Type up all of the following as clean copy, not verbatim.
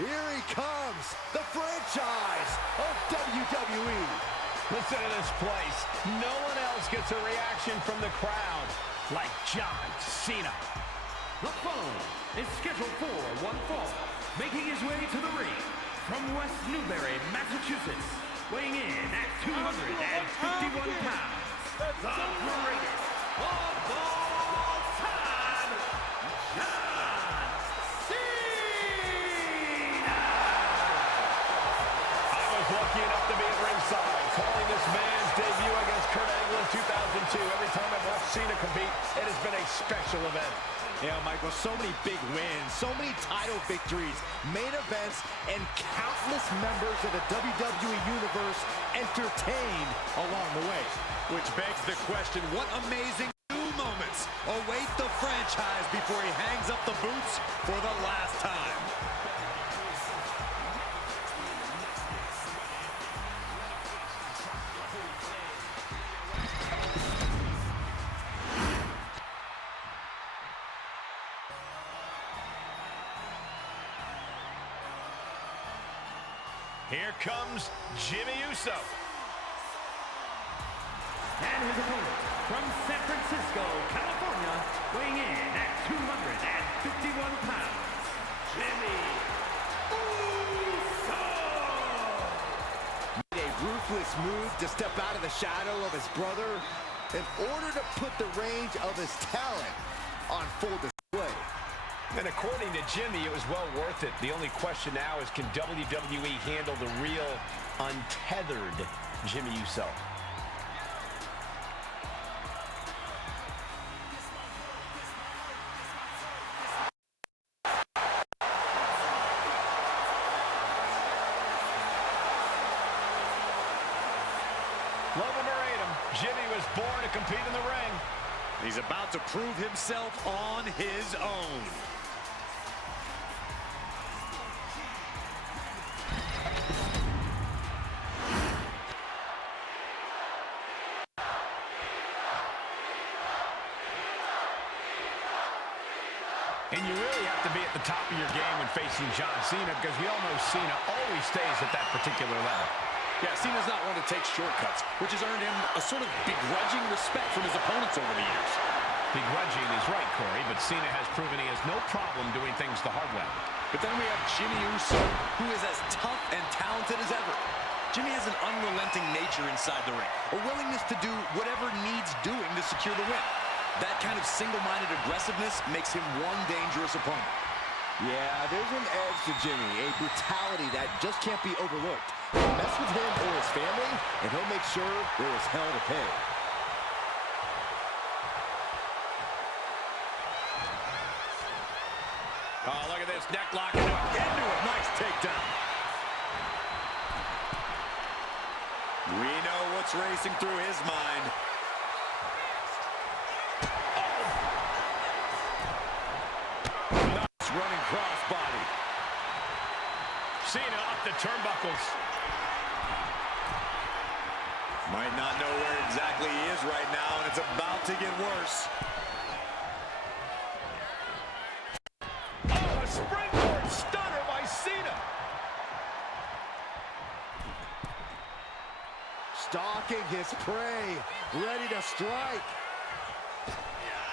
Here he comes, the franchise of WWE. Listen to this place. No one else gets a reaction from the crowd like John Cena. The following is scheduled for one fall, making his way to the ring from West Newbury, Massachusetts, weighing in at 251 pounds, the greatest of all time, John Cena! I was lucky enough to be at ringside, calling this man's debut against Kurt Angle in 2002. Every time I've watched Cena compete, it has been a special event. Yeah, Michael, so many big wins, so many title victories, main events, and countless members of the WWE Universe entertained along the way. Which begs the question, what amazing new moments await the franchise before he hangs up the boots for the last time? Here comes Jimmy Uso. And his opponent from San Francisco, California, weighing in at 251 pounds, Jimmy Uso! Made a ruthless move to step out of the shadow of his brother in order to put the range of his talent on full display. And according to Jimmy, it was well worth it. The only question now is, can WWE handle the real, untethered Jimmy Uso? Love him or hate him, Jimmy was born to compete in the ring. He's about to prove himself on his own. And you really have to be at the top of your game when facing John Cena, because we all know Cena always stays at that particular level. Yeah, Cena's not one to take shortcuts, which has earned him a sort of begrudging respect from his opponents over the years. Begrudging is right, Corey, but Cena has proven he has no problem doing things the hard way. But then we have Jimmy Uso, who is as tough and talented as ever. Jimmy has an unrelenting nature inside the ring, a willingness to do whatever needs doing to secure the win. That kind of single-minded aggressiveness makes him one dangerous opponent. Yeah, there's an edge to Jimmy, a brutality that just can't be overlooked. Mess with him or his family, and he'll make sure there is hell to pay. Oh, look at this, neck lock into it. Nice takedown. We know what's racing through his mind. Nice running crossbody. Cena up the turnbuckles. Might not know where exactly he is right now, and it's about to get worse. Oh, a springboard stunner by Cena. Stalking his prey, ready to strike.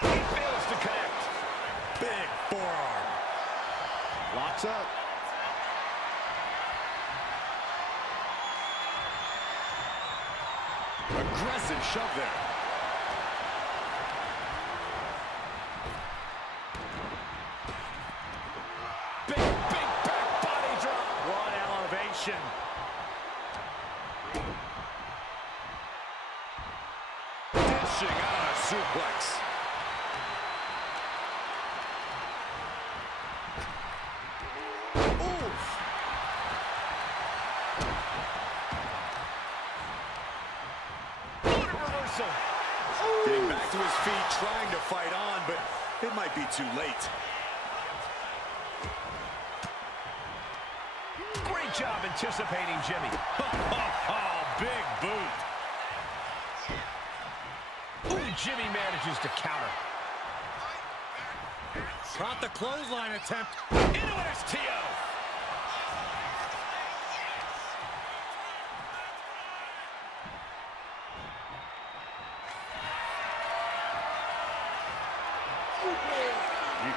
He fails to connect. Big forearm. Locks up. Aggressive shove there. Big back body drop. What elevation. Dishing out a suplex. Getting back to his feet, trying to fight on, but it might be too late. Great job anticipating Jimmy. Oh, big boot. Ooh, Jimmy manages to counter. Caught the clothesline attempt. Into an STO.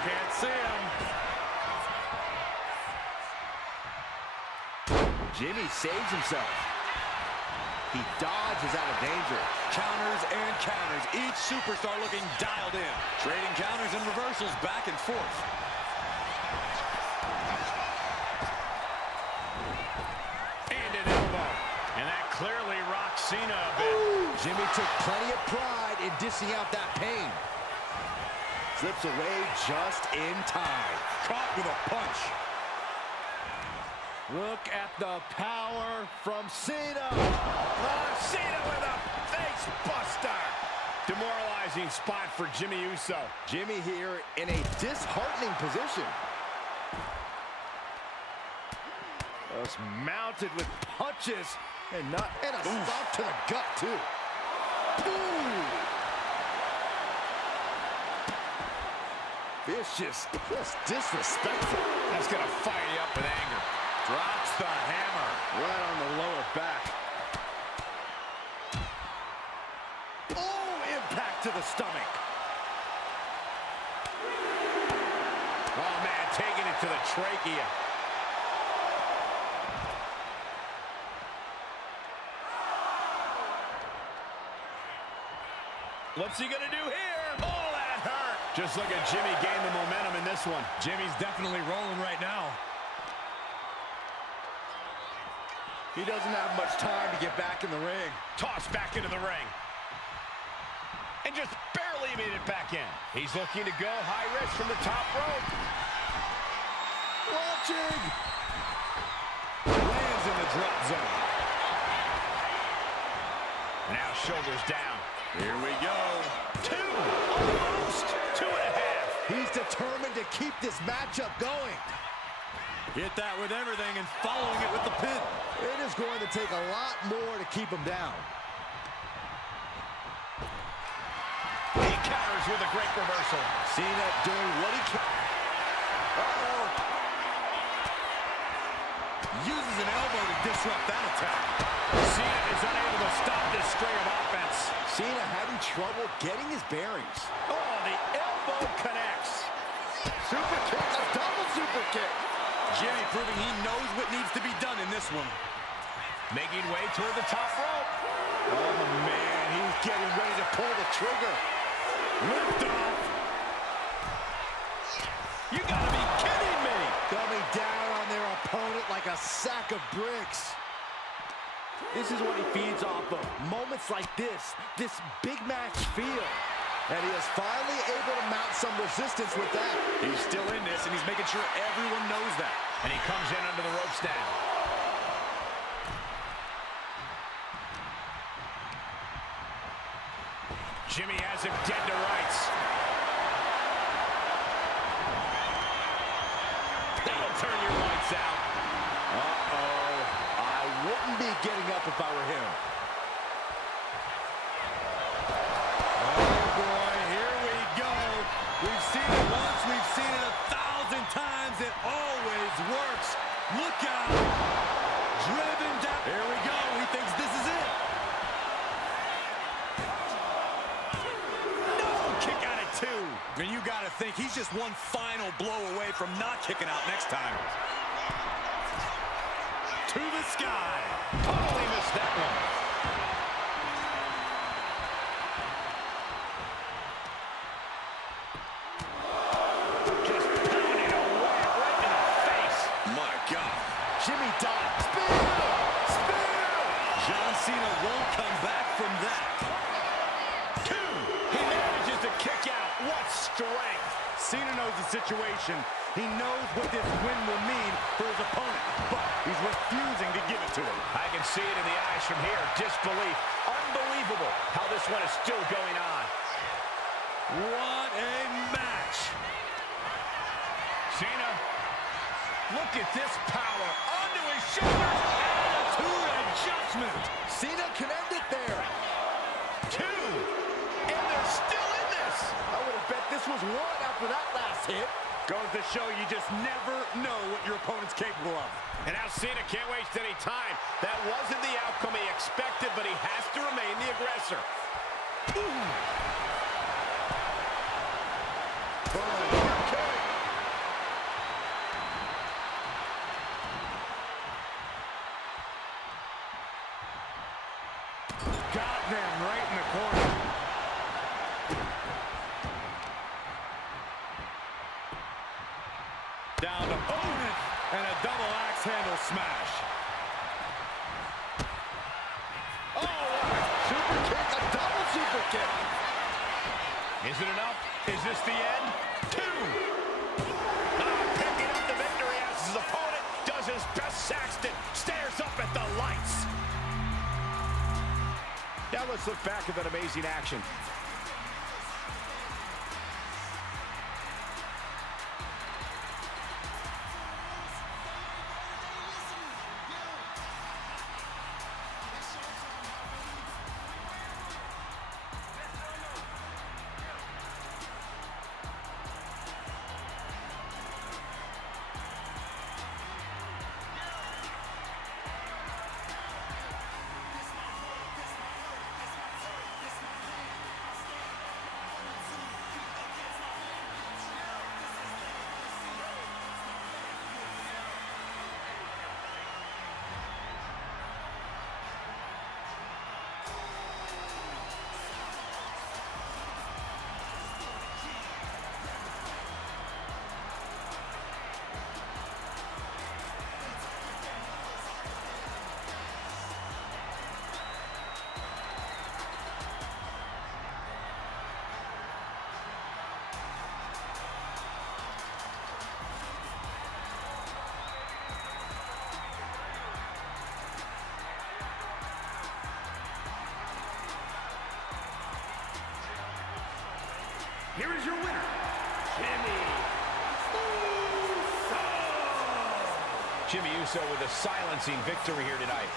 can't see him. Jimmy saves himself. He dodges out of danger. Counters and counters. Each superstar looking dialed in. Trading counters and reversals back and forth. And an elbow. And that clearly rocks Cena a bit. Jimmy took plenty of pride in dishing out that pain. Slips away just in time. Caught with a punch. Look at the power from Cena. Cena with a face buster. Demoralizing spot for Jimmy Uso. Jimmy here in a disheartening position. Just mounted with punches and a stop to the gut too. Ooh. It's just disrespectful. That's gonna fire you up with anger. Drops the hammer. Right on the lower back. Oh, impact to the stomach. Oh, man, taking it to the trachea. What's he gonna do here? Oh, that hurt. Just look at Jimmy gain the momentum in this one. Jimmy's definitely rolling right now. He doesn't have much time to get back in the ring. Tossed back into the ring. And just barely made it back in. He's looking to go high risk from the top rope. Launching. Lands in the drop zone. Now shoulders down. Here we go. Two. Almost. 2.5. He's determined to keep this matchup going. Hit that with everything and following it with the pin. It is going to take a lot more to keep him down. He counters with a great reversal. Cena doing what he can. Uh-oh. Uses an elbow to disrupt that attack. Cena is unable to stop this string of offense. Cena having trouble getting his bearings. Oh, the elbow connects. Super kick, a double super kick. Jimmy proving he knows what needs to be done in this one. Making way toward the top rope. Oh, man, he's getting ready to pull the trigger. Lift off. You gotta be kidding me. Coming down on their opponent like a sack of bricks. This is what he feeds off of. Moments like this big match feel. And he is finally able to mount some resistance with that. He's still in this, and he's making sure everyone knows that. And he comes in under the ropes now. Jimmy has him dead to rights. That'll turn your lights out. Uh-oh. I wouldn't be getting up if I were him. Oh, boy, here we go. We've seen it once, we've seen it 1,000 times. It always works. Look out. Driven down. Here we go. He thinks this is it. No, kick out at 2. And you got to think he's just one final blow away from not kicking out next time. To the sky. Totally missed that one. Just pounding away right in the face. My God. Jimmy dives. Spear! Spear! John Cena won't come back from that. 2. He manages to kick out. What strength. Cena knows the situation. He knows what this win will mean for his opponent, but he's refusing to give it to him. I can see it in the eyes from here. Disbelief. Unbelievable how this one is still going on. What a match. Cena, look at this power. Onto his shoulders. Attitude adjustment. Cena can end it there. 2. And they're still in this. I would have bet this was 1 after that last hit. Goes to show you just never know what your opponent's capable of. And now Cena can't waste any time. That wasn't the outcome he expected, but he has to remain the aggressor. Okay. slam right in the corner. Down to opponent, and a double axe handle smash. Oh, super kick, a double super kick. Is it enough? Is this the end? 2. Picking up the victory as his opponent does his best. Saxton stares up at the lights. Now let's look back at that amazing action. Here is your winner, Jimmy Uso. Jimmy Uso with a silencing victory here tonight.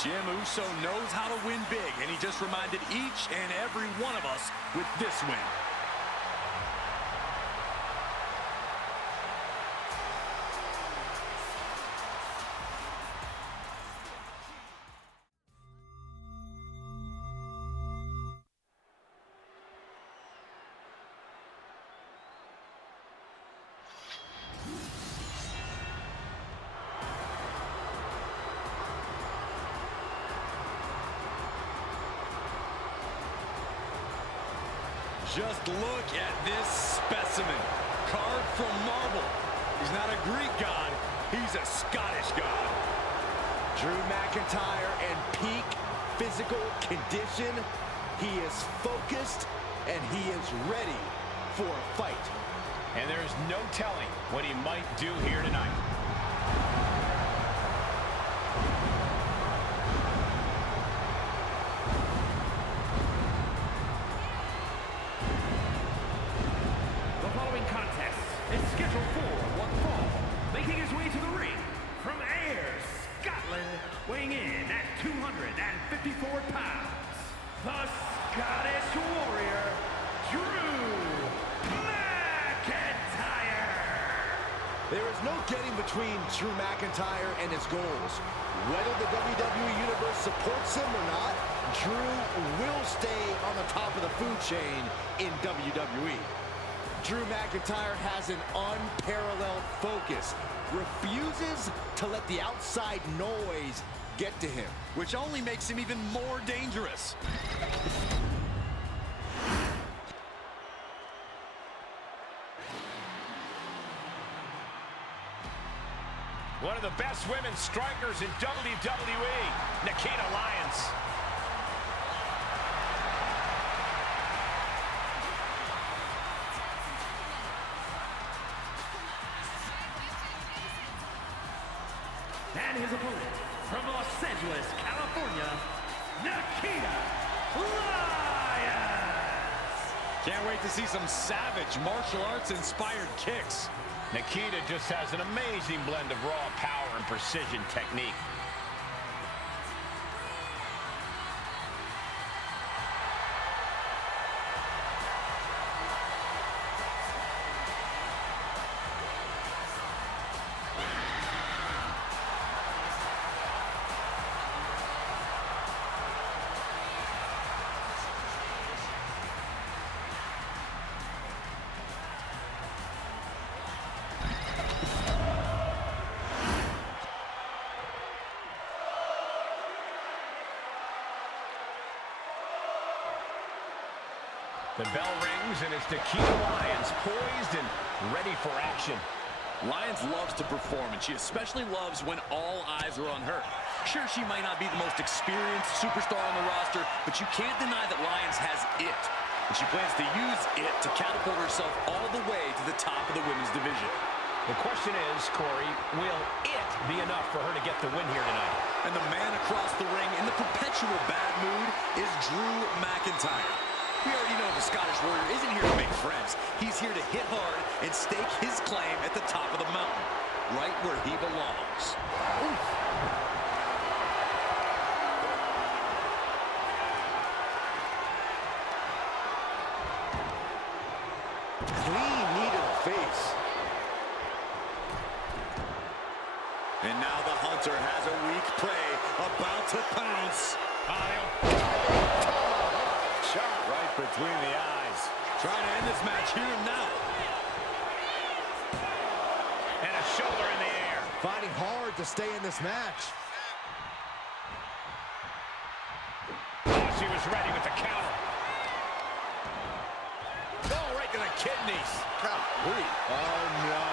Jim Uso knows how to win big, and he just reminded each and every one of us with this win. Just look at this specimen. Carved from marble. He's not a Greek god, he's a Scottish god. Drew McIntyre in peak physical condition. He is focused and he is ready for a fight. And there's no telling what he might do here tonight. Weighing in at 254 pounds, the Scottish Warrior, Drew McIntyre. There is no getting between Drew McIntyre and his goals. Whether the WWE Universe supports him or not, Drew will stay on the top of the food chain in WWE. Drew McIntyre has an unparalleled focus, refuses to let the outside noise get to him, which only makes him even more dangerous. One of the best women strikers in WWE, Nikita Lyons. And his opponent, from Los Angeles, California, Nikita Lyons. Can't wait to see some savage martial arts inspired kicks. Nikita just has an amazing blend of raw power and precision technique. The bell rings, and it's Nikita Lyons, poised and ready for action. Lyons loves to perform, and she especially loves when all eyes are on her. Sure, she might not be the most experienced superstar on the roster, but you can't deny that Lyons has it. And she plans to use it to catapult herself all the way to the top of the women's division. The question is, Corey, will it be enough for her to get the win here tonight? And the man across the ring in the perpetual bad mood is Drew McIntyre. We already know the Scottish Warrior isn't here to make friends. He's here to hit hard and stake his claim at the top of the mountain, right where he belongs. Oof. Clean knee to the face. And now the Hunter has a weak prey about to pounce. Shot right between the eyes. Trying to end this match here and now. And a shoulder in the air. Fighting hard to stay in this match. Oh, she was ready with the counter. Oh, right to the kidneys. Oh, no.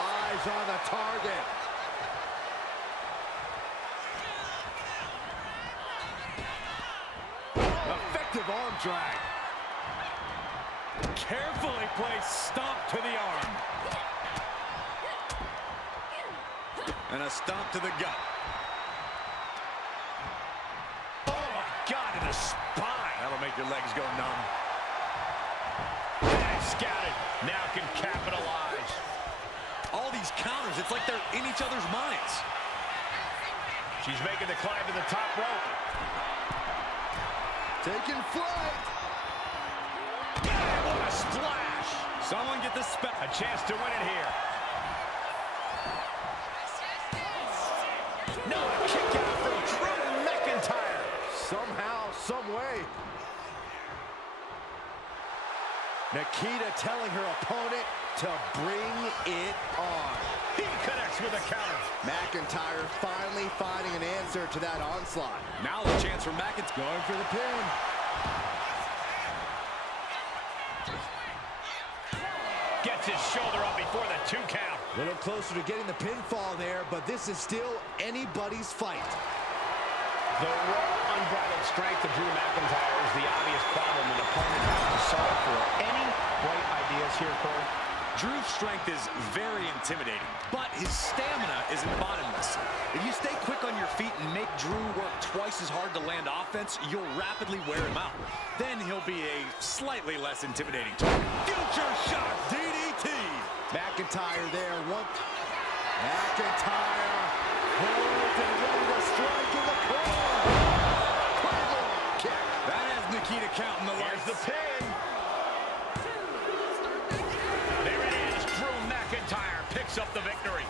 Eyes on the target. Effective arm drag. Carefully placed stomp to the arm. And a stomp to the gut. Oh, my God, in the spine. That'll make your legs go numb. And scouted. Now can capitalize. All these counters, it's like they're in each other's minds. She's making the climb to the top rope. Taking flight. God, what a splash. Someone get the spell. A chance to win it here. No, a kick out from Drew McIntyre. Somehow, some way. Nikita telling her opponent to bring it on. He connects with a counter. McIntyre finally finding an answer to that onslaught. Now the chance for McIntyre. Going for the pin. Gets his shoulder up before the 2 count. A little closer to getting the pinfall there, but this is still anybody's fight. The raw, unbridled strength of Drew McIntyre is the obvious problem an opponent has to solve for. Any bright ideas here, Corey? Drew's strength is very intimidating, but his stamina isn't bottomless. If you stay quick on your feet and make Drew work twice as hard to land offense, you'll rapidly wear him out. Then he'll be a slightly less intimidating target. Future shot, DDT! McIntyre there. McIntyre holds and ready to strike in the corner. Cargill kick. That has Nikita counting the lights. Here's the pin. There it is. Drew McIntyre picks up the victory.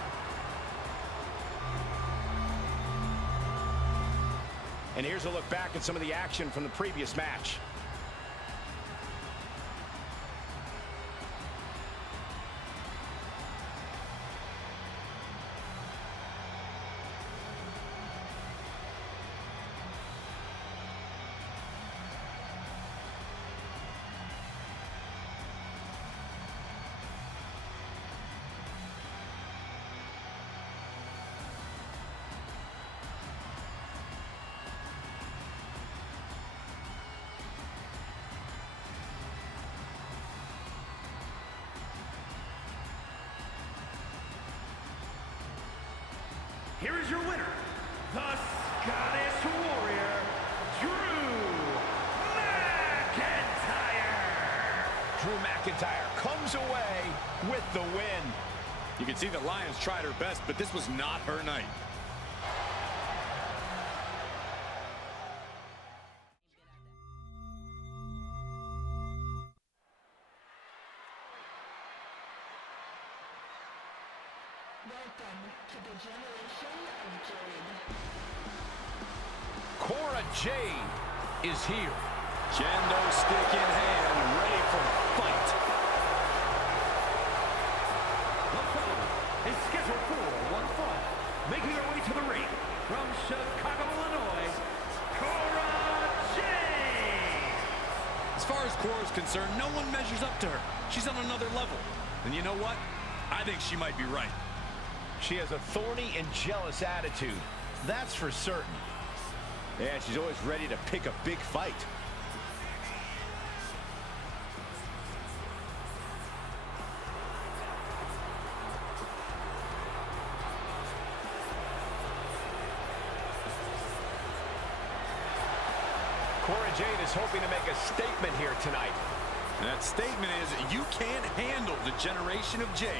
And here's a look back at some of the action from the previous match. Here is your winner, the Scottish Warrior, Drew McIntyre. Drew McIntyre comes away with the win. You can see that Lyons tried her best, but this was not her night. Welcome to the generation of Jade. Cora Jade is here. Kendo stick in hand, ready for a fight. The following is scheduled for one fall. Making her way to the ring from Chicago, Illinois, Cora Jade. As far as Cora's concerned, no one measures up to her. She's on another level. And you know what? I think she might be right. She has a thorny and jealous attitude. That's for certain. Yeah, she's always ready to pick a big fight. Jade is hoping to make a statement here tonight. And that statement is, you can't handle the generation of Jade.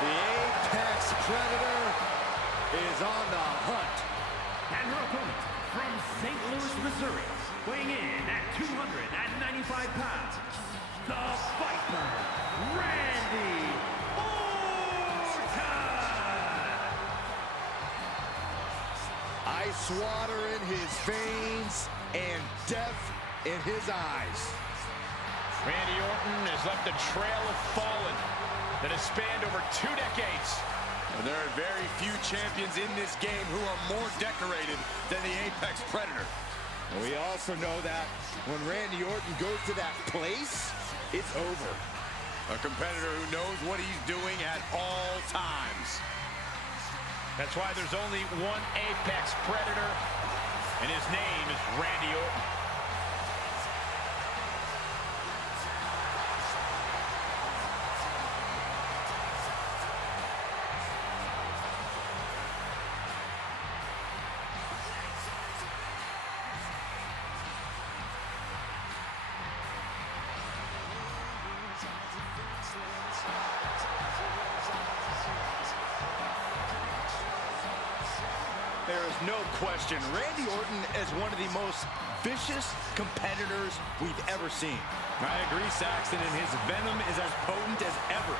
The Apex Predator is on the hunt. And her opponent from St. Louis, Missouri, weighing in at 295 pounds, the Viper, Randy Orton! Ice water in his veins and death in his eyes. Randy Orton has left a trail of fallen that has spanned over 2 decades. And there are very few champions in this game who are more decorated than the Apex Predator. And we also know that when Randy Orton goes to that place, it's over. A competitor who knows what he's doing at all times. That's why there's only one Apex Predator, and his name is Randy Orton. There is no question, Randy Orton is one of the most vicious competitors we've ever seen. I agree, Saxton, and his venom is as potent as ever.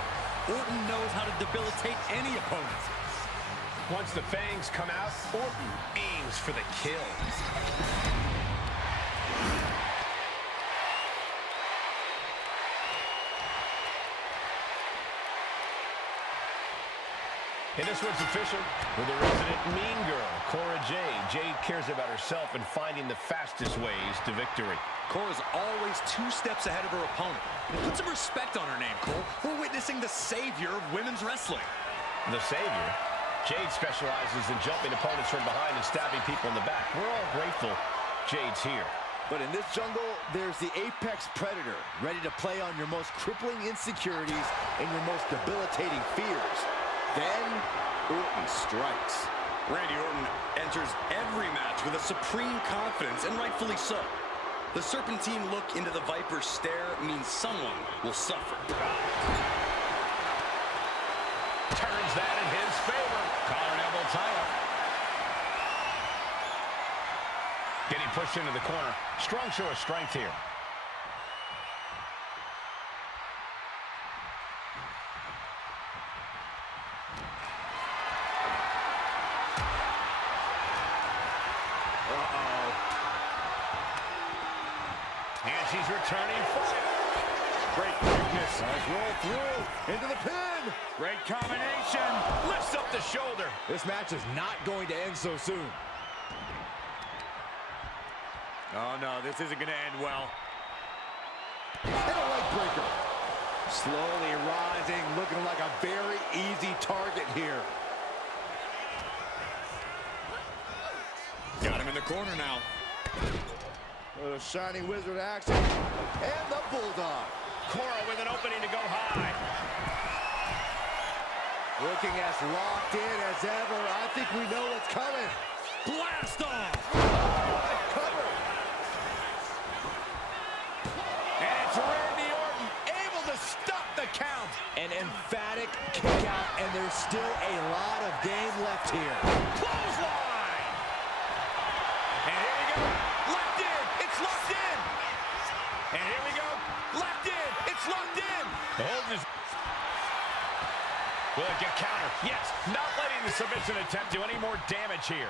Orton knows how to debilitate any opponent. Once the fangs come out, Orton aims for the kill. And this one's official with the resident mean girl, Jade. Jade cares about herself and finding the fastest ways to victory. Cora's always 2 steps ahead of her opponent. Put some respect on her name, Cole. We're witnessing the savior of women's wrestling. The savior? Jade specializes in jumping opponents from behind and stabbing people in the back. We're all grateful Jade's here. But in this jungle, there's the Apex Predator, ready to play on your most crippling insecurities and your most debilitating fears. Then, Orton strikes. Randy Orton enters every match with a supreme confidence, and rightfully so. The serpentine look into the Viper's stare means someone will suffer. Turns that in his favor. Collar and elbow tie-up. Getting pushed into the corner. Strong show of strength here. And she's returning fire. Great quickness. Nice roll through into the pin. Great combination. Lifts up the shoulder. This match is not going to end so soon. Oh, no, this isn't going to end well. And a leg breaker. Slowly rising, looking like a very easy target here. Got him in the corner now. The Shining Wizard action. And the Bulldog. Cora with an opening to go high. Looking as locked in as ever. I think we know what's coming. Blast off! Cover. And it's Randy Orton able to stop the count. An emphatic kick out, and there's still a lot of game left here. Clothesline. And here we go. Locked in. It's locked in. And here we go. Locked in. It's locked in. The hold is... Will it get counter? Yes. Not letting the submission attempt do any more damage here.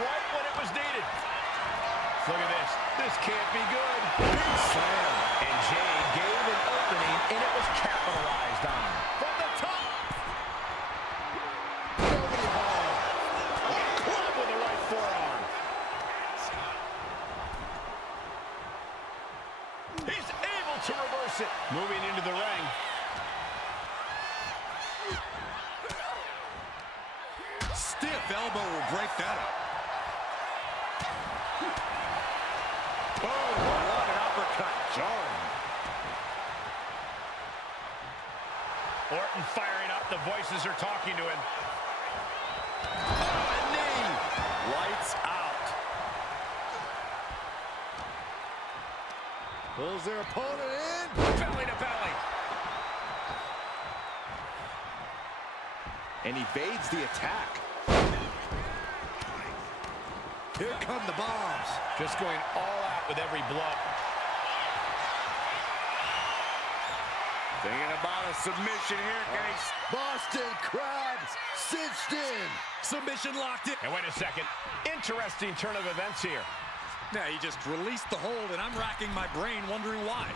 right when it was needed. Look at this. This can't be good. Big slam. And Jade gave an opening, and it was capitalized on. From the top. Nobody home. A club with the right forearm. He's able to reverse it. Moving into the ring. Stiff elbow will break that up. Oh, what an uppercut. Jarring. Orton firing up. The voices are talking to him. Oh, a knee. Lights out. Pulls their opponent in. Belly to belly. And evades the attack. Here come the bombs. Just going all out with every blow. Thinking about a submission here, guys. Boston Crab cinched in. Submission locked in. And wait a second. Interesting turn of events here. Now he just released the hold, and I'm racking my brain wondering why.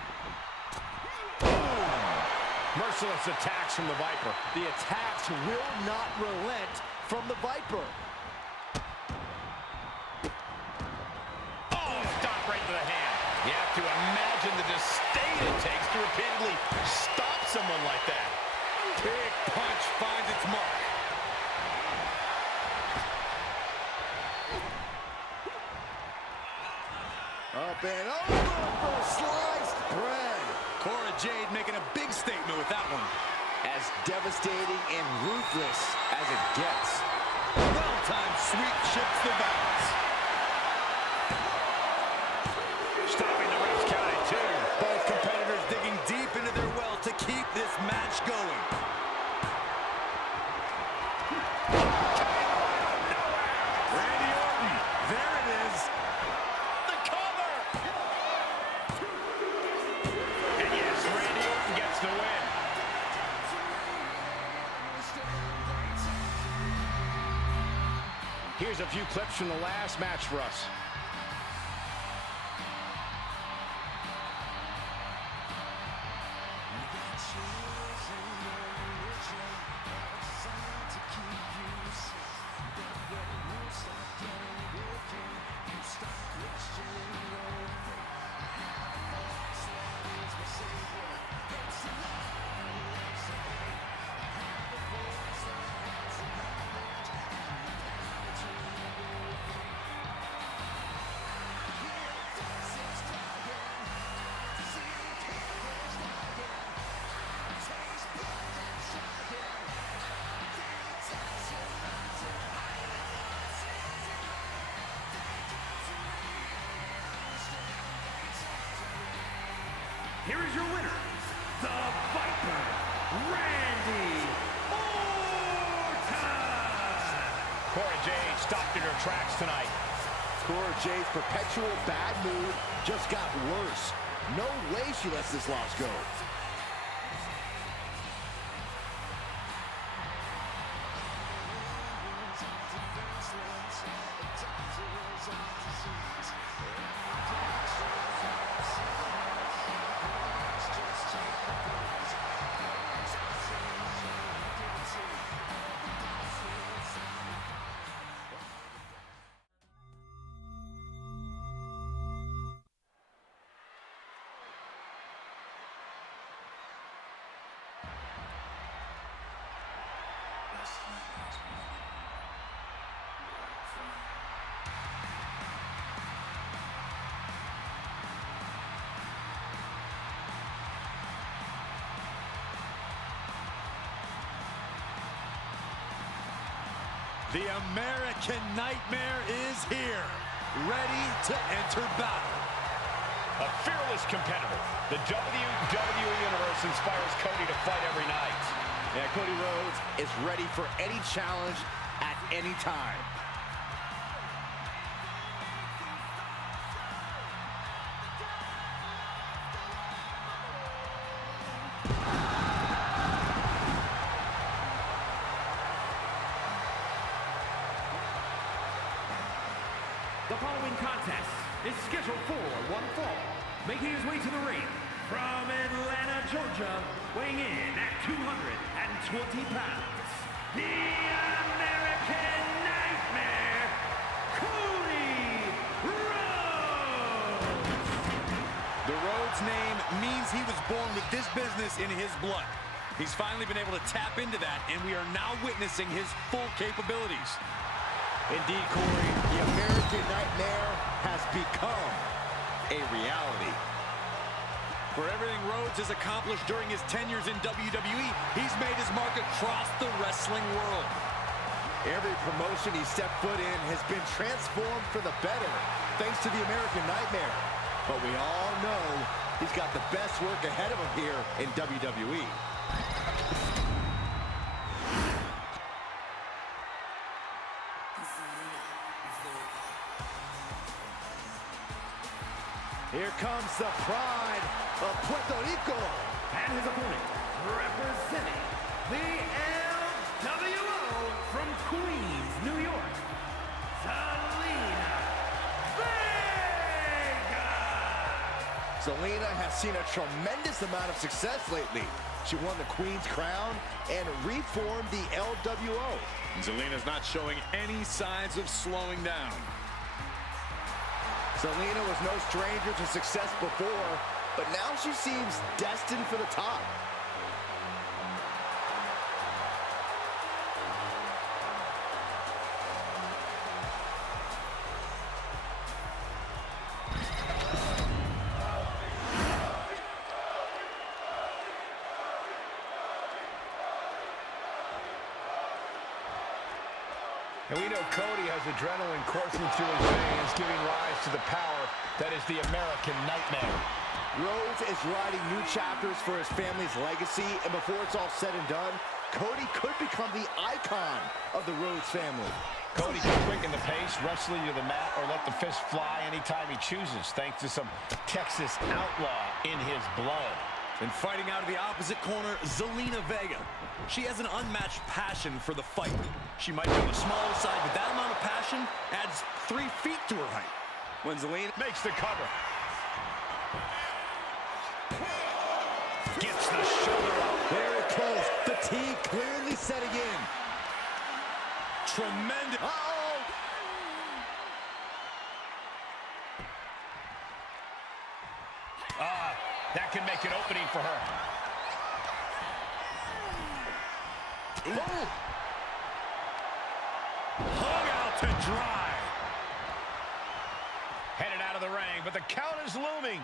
Merciless attacks from the Viper. The attacks will not relent from the Viper. Oh, stop right to the hand. You have to imagine the disdain it takes to repeatedly stop someone like that. Big punch finds its mark. Up and over for sliced bread. Jade making a big statement with that one. As devastating and ruthless as it gets. Well-timed sweep shifts the balance. Stopping the ref's count at 2. Both competitors digging deep into their well to keep this match going. Randy Orton, there it is. The cover! And yes, Randy Orton gets the win. Here's a few clips from the last match for us. Here is your winner, the Viper, Randy Orton. Jade stopped in her tracks tonight. Jade's perpetual bad mood just got worse. No way she lets this loss go. The American Nightmare is here, ready to enter battle. A fearless competitor. The WWE Universe inspires Cody to fight every night. Yeah, Cody Rhodes is ready for any challenge at any time. The following contest is scheduled for one fall. Making his way to the ring from Atlanta, Georgia, weighing in at 220 pounds, the American Nightmare, Cody Rhodes! The Rhodes name means he was born with this business in his blood. He's finally been able to tap into that, and we are now witnessing his full capabilities. Indeed, Corey, the American Nightmare has become a reality. For everything Rhodes has accomplished during his tenures in WWE, he's made his mark across the wrestling world. Every promotion he stepped foot in has been transformed for the better, thanks to the American Nightmare. But we all know he's got the best work ahead of him here in WWE. Here comes the pride of Puerto Rico. And his opponent, representing the LWO from Queens, New York, Zelina Vega! Zelina has seen a tremendous amount of success lately. She won the Queen's Crown and reformed the LWO. Zelina's not showing any signs of slowing down. Zelina was no stranger to success before, but now she seems destined for the top. And we know Cody has adrenaline coursing through his veins, giving rise to the power that is the American Nightmare. Rhodes is writing new chapters for his family's legacy, and before it's all said and done, Cody could become the icon of the Rhodes family. Cody can quicken the pace, wrestle you to the mat, or let the fist fly anytime he chooses, thanks to some Texas outlaw in his blood. And fighting out of the opposite corner, Zelina Vega. She has an unmatched passion for the fight. She might be on the smaller side, but that amount of passion adds 3 feet to her height. When Zelina Makes the cover. Gets the shoulder up. Very close. Fatigue clearly setting in. tremendous. Uh-oh! That can make an opening for her. Ooh. Hung out to dry. Headed out of the ring, but the count is looming.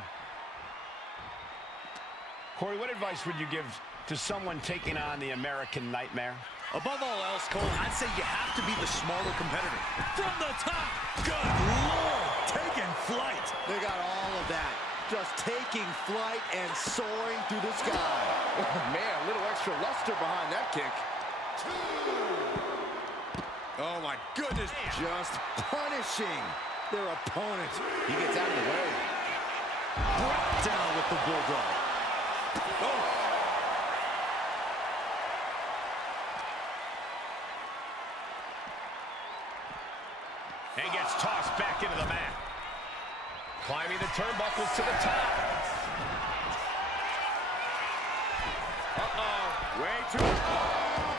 Corey, what advice would you give to someone taking on the American Nightmare? Above all else, Cole, I'd say you have to be the smarter competitor. From the top, good Lord, taking flight. They got all of that. Just taking flight and soaring through the sky. Oh, man, a little extra luster behind that kick. Oh, my goodness. Just punishing their opponent. He gets out of the way. Brought down with the bulldog. Oh. And gets tossed back into the mat. Climbing the turnbuckles to the top. Uh-oh. Way too...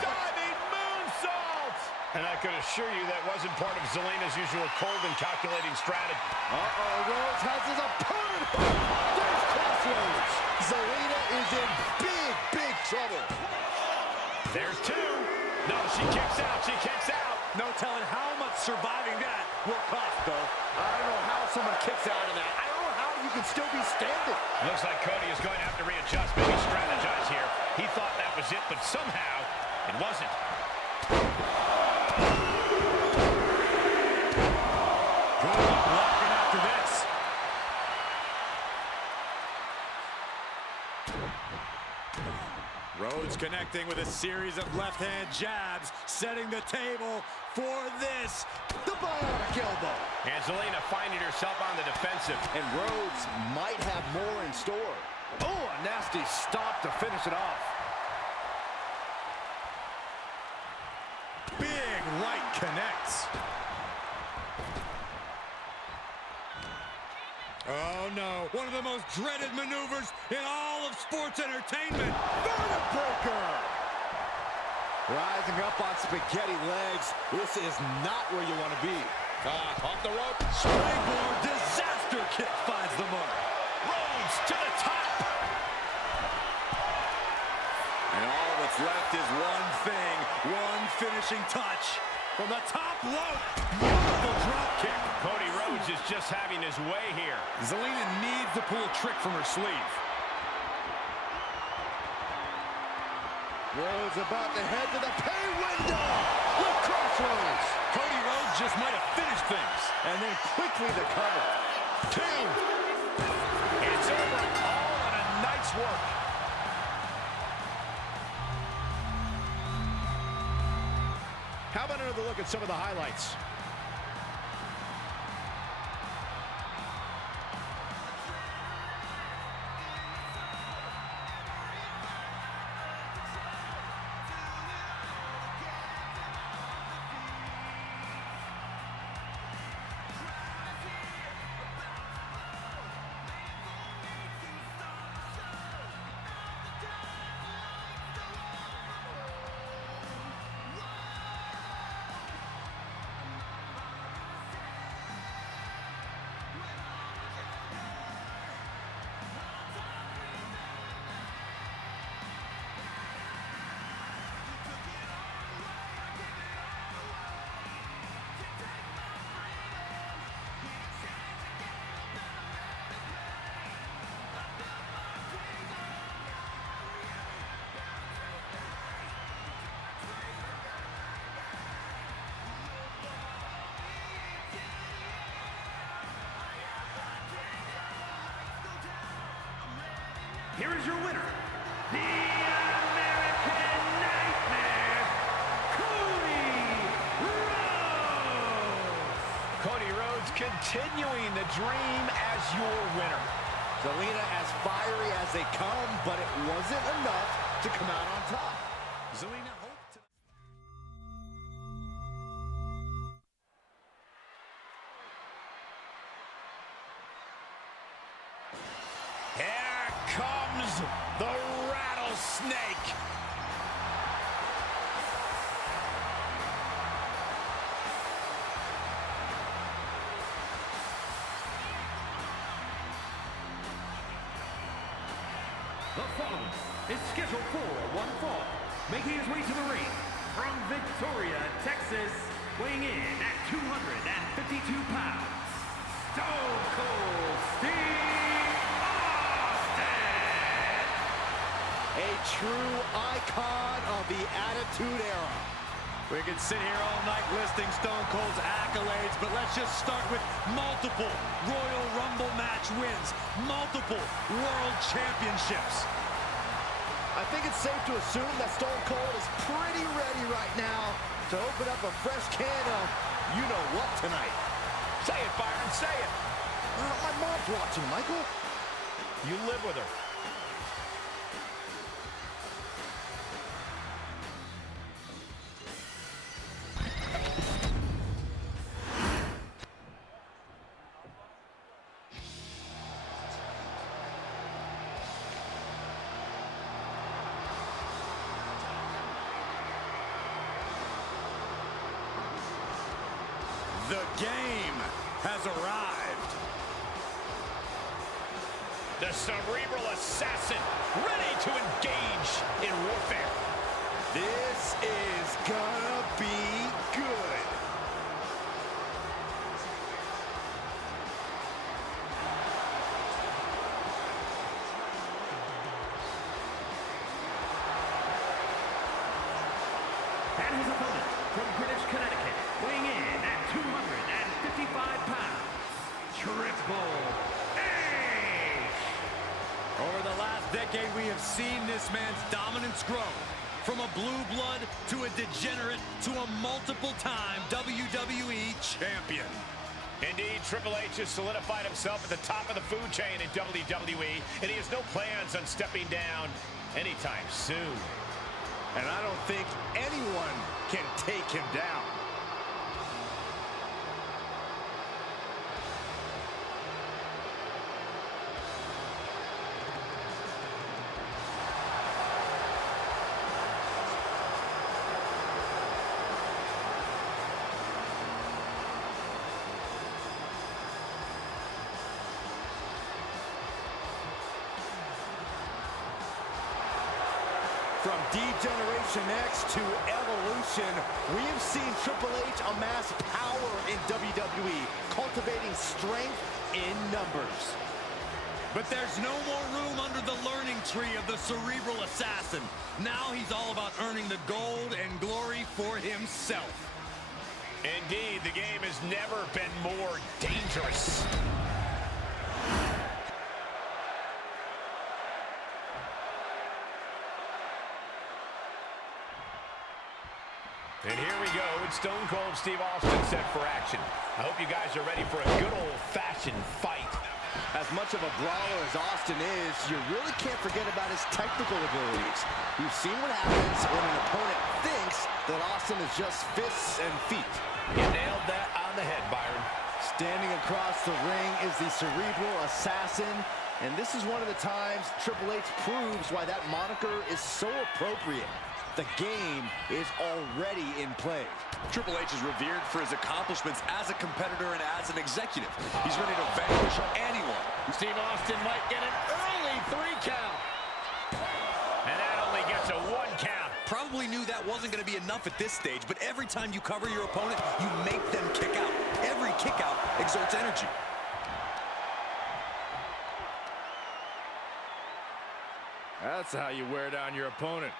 Diving moonsault. And I could assure you that wasn't part of Zelina's usual cold and calculating strategy. Uh-oh, Rhodes has his opponent. There's Crossroads. Zelina is in big, big trouble. There's two. No, she kicks out. She kicks out. No telling how much surviving that will cost, though. I don't know how someone kicks out of that. I don't know how you can still be standing. Looks like Cody is going to have to readjust, maybe strategize here. He thought that was it, but somehow it wasn't. Good luck blocking after this. Rhodes connecting with a series of left-hand jabs, setting the table for this. The bionic elbow. And Zelina finding herself on the defensive. And Rhodes might have more in store. Oh, a nasty stop to finish it off. Big right connects. Oh, no. One of the most dreaded maneuvers in all of sports entertainment. Vertebreaker! Rising up on spaghetti legs. This is not where you want to be. Off the rope. Springboard disaster kick finds the mark. Rollins to the top. And all that's left is one thing, one finishing touch. From the top rope, beautiful drop kick. Cody Rhodes is just having his way here. Zelina needs to pull a trick from her sleeve. Rhodes about to head to the pay window with crossroads. Cody Rhodes just might have finished things. And then quickly the cover. 2. It's over. All on a night's work. How about another look at some of the highlights? Here is your winner, the American Nightmare, Cody Rhodes. Cody Rhodes continuing the dream as your winner. Zelina as fiery as they come, but it wasn't enough to come out on top. Zelina hoped to... Here comes the rattlesnake. The following is scheduled for one fall, making his way to the ring from Victoria, Texas, weighing in at 252 pounds, Stone Cold Steve Austin! A true icon of the Attitude Era. We could sit here all night listing Stone Cold's accolades, but let's just start with multiple Royal Rumble match wins, multiple World Championships. I think it's safe to assume that Stone Cold is pretty ready right now to open up a fresh can of you-know-what tonight. Say it, Byron, say it. My mom's watching, Michael. You live with her. The game has arrived. The cerebral assassin, ready to engage in warfare. This is gonna be good. And his opponent from Greenwich, Connecticut, weighing in at 255 pounds, Triple H! Over the last decade, we have seen this man's dominance grow. From a blue blood to a degenerate to a multiple-time WWE champion. Indeed, Triple H has solidified himself at the top of the food chain in WWE, and he has no plans on stepping down anytime soon. And I don't think anyone can take him down. From Degeneration X to Evolution, we have seen Triple H amass power in WWE, cultivating strength in numbers. But there's no more room under the learning tree of the cerebral assassin. Now he's all about earning the gold and glory for himself. Indeed, the game has never been more dangerous. And here we go. It's Stone Cold Steve Austin set for action. I hope you guys are ready for a good old-fashioned fight. As much of a brawler as Austin is, you really can't forget about his technical abilities. We've seen what happens when an opponent thinks that Austin is just fists and feet. You nailed that on the head, Byron. Standing across the ring is the cerebral assassin, and this is one of the times Triple H proves why that moniker is so appropriate. The game is already in play. Triple H is revered for his accomplishments as a competitor and as an executive. He's ready to vanquish anyone. Steve Austin might get an early 3 count. And that only gets a 1 count. Probably knew that wasn't going to be enough at this stage, but every time you cover your opponent, you make them kick out. Every kick out exerts energy. That's how you wear down your opponent.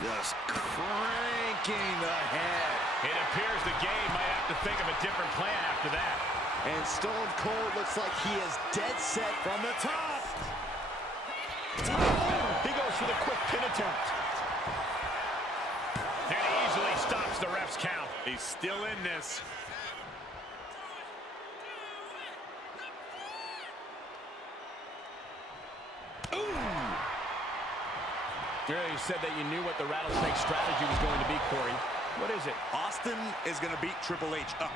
Just cranking the head. It appears the game might have to think of a different plan after that. And Stone Cold looks like he is dead set from the top. He goes for the quick pin attempt. And he easily stops the ref's count. He's still in this. Yeah, you said that you knew what the rattlesnake strategy was going to be, Corey. What is it? Austin is going to beat Triple H up.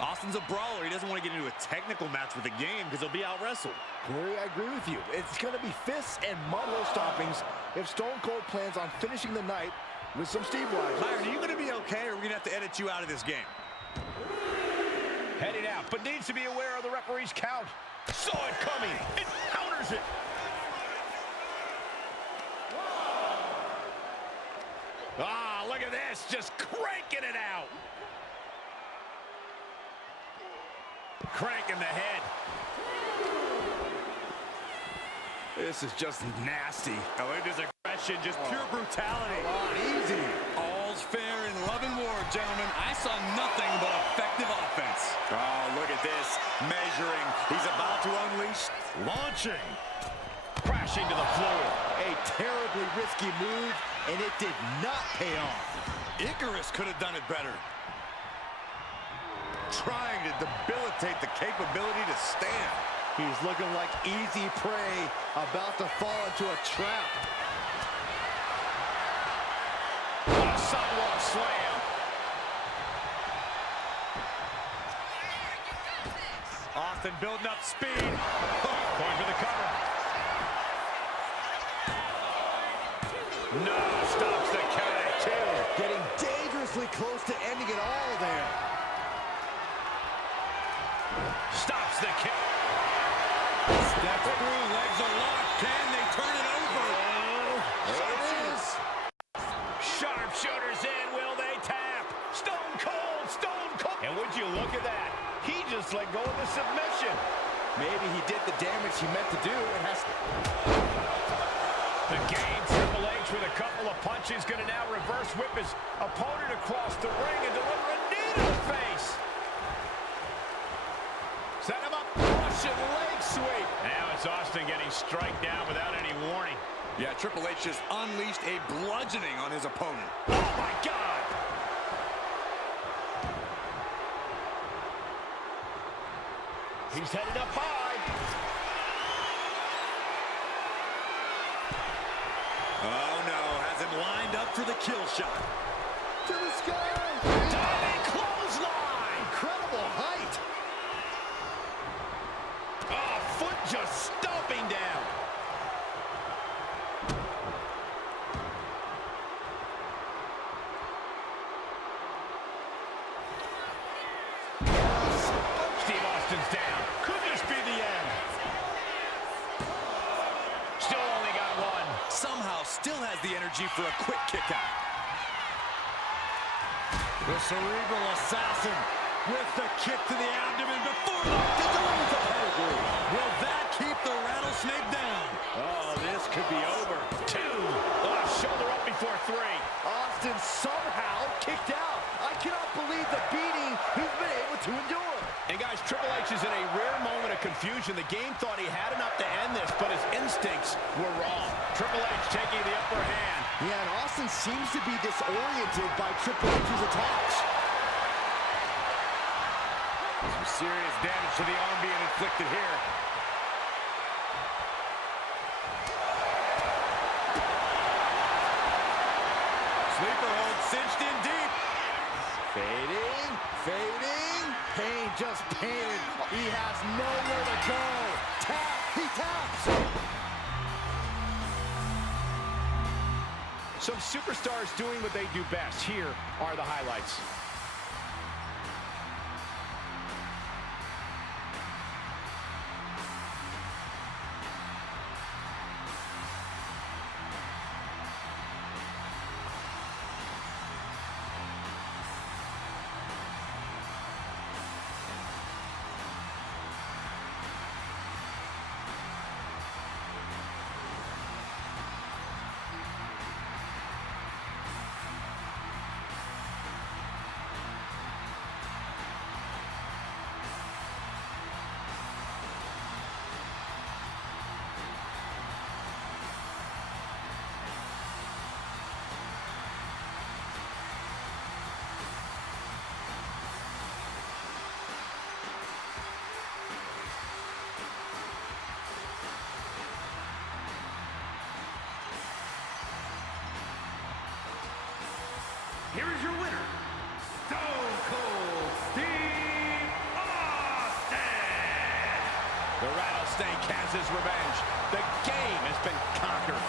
Austin's a brawler. He doesn't want to get into a technical match with the game because he'll be out-wrestled. Corey, I agree with you. It's going to be fists and mudhole stompings if Stone Cold plans on finishing the night with some Steve Rogers. Byron, are you going to be okay, or are we going to have to edit you out of this game? Heading out, but needs to be aware of the referee's count. Saw it coming. It counters it. Ah, look at this, just cranking it out. Cranking the head. This is just nasty. Oh, look at this aggression, just pure brutality. Come on, easy. All's fair in love and war, gentlemen. I saw nothing but effective offense. Oh, look at this, measuring. He's about to unleash. Launching. Crashing to the floor. A terribly risky move, and it did not pay off. Icarus could have done it better. Trying to debilitate the capability to stand. He's looking like easy prey, about to fall into a trap. A sidewalk slam. Austin building up speed. Going for the cover. No, stops the count at 2. Getting dangerously close to ending it all there. Stops the kick. Steps through, legs are locked. Can they turn it over? There it is. Sharpshooters in, will they tap? Stone Cold, Stone Cold. And would you look at that? He just let go of the submission. Maybe he did the damage he meant to do. It has to. The game, Triple H with a couple of punches, going to now reverse whip his opponent across the ring and deliver a knee to the face. Set him up, Russian leg sweep. Now it's Austin getting strike down without any warning. Yeah, Triple H just unleashed a bludgeoning on his opponent. Oh, my God. He's headed up high. Oh, no, has him lined up for the kill shot. To the sky. Diving clothesline. Incredible height. Oh, foot just stomping down. Steve Austin's down. Could this be the end? Still only got one. somehow still has the energy for a quick kick out. The cerebral assassin with the kick to the abdomen before the pedigree. Will that keep the rattlesnake down? Oh, this could be over. 2. Oh, shoulder up before 3. Austin somehow kicked out. I cannot believe the beating he's been able to endure. And guys, Triple H is in a rare moment of confusion. The game thought he had enough to end this, but his instincts were wrong. Triple H taking the upper hand. Yeah, and Austin seems to be disoriented by Triple H's attacks. Some serious damage to the arm being inflicted here. Sleeper hold cinched in deep. Fading, fading. Pain just painted. He has nowhere to go. Tap, he taps. Some superstars doing what they do best. Here are the highlights. Here is your winner, Stone Cold Steve Austin. The rattlesnake has his revenge. The game has been conquered.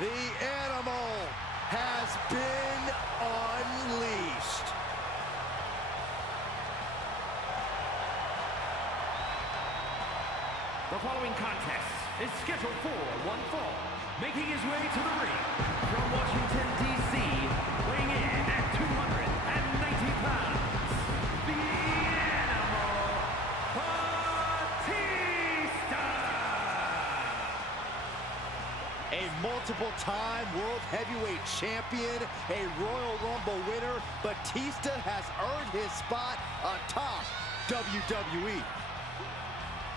The animal has been unleashed. The following contest is scheduled for one fall. Making his way to the ring from Washington, D.C., weighing in at 290 pounds, the Animal Batista! A multiple-time World Heavyweight Champion, a Royal Rumble winner, Batista has earned his spot atop WWE.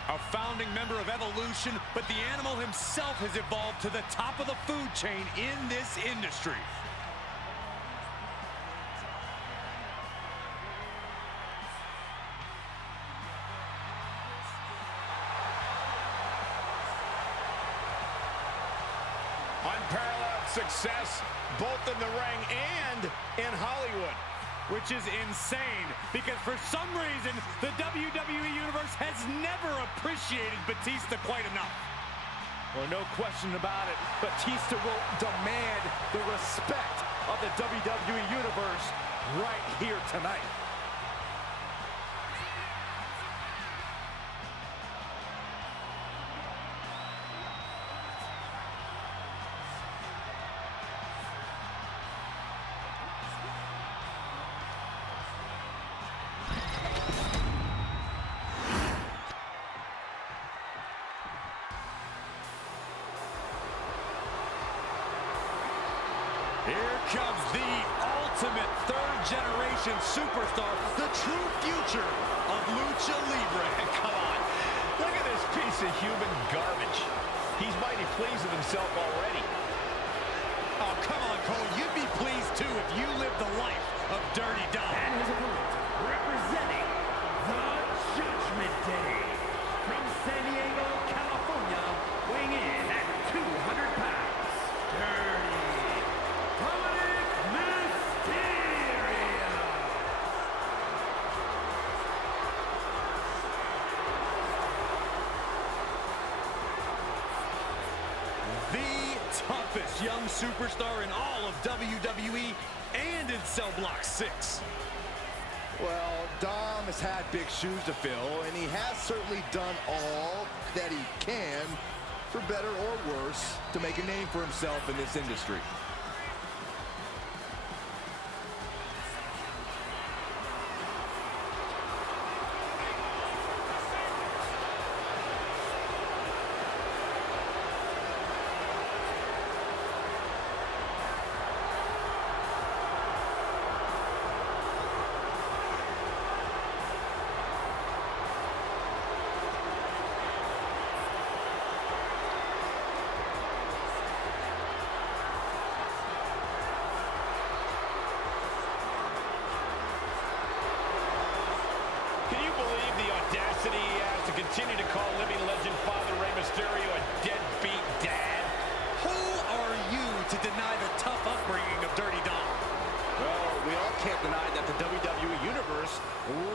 A founding member of Evolution, but the animal himself has evolved to the top of the food chain in this industry. Unparalleled success both in the ring and in Hollywood. Which is insane, because for some reason, the WWE Universe has never appreciated Batista quite enough. Well, no question about it, Batista will demand the respect of the WWE Universe right here tonight. Here comes the ultimate third-generation superstar, the true future of Lucha Libre. Come on. Look at this piece of human garbage. He's mighty pleased with himself already. Oh, come on, Cole. You'd be pleased, too, if you lived the life of Dirty Dom. And his opponent, representing the Judgment Day, from San Diego, California, weighing in at 200 pounds, Dirty Dominic Mysterio. The toughest young superstar in all of WWE and in Cell Block 6. Well, Dom has had big shoes to fill, and he has certainly done all that he can, for better or worse, to make a name for himself in this industry. He has to continue to call living legend Father Rey Mysterio a deadbeat dad. Who are you to deny the tough upbringing of Dirty Dom? Well, we all can't deny that the WWE Universe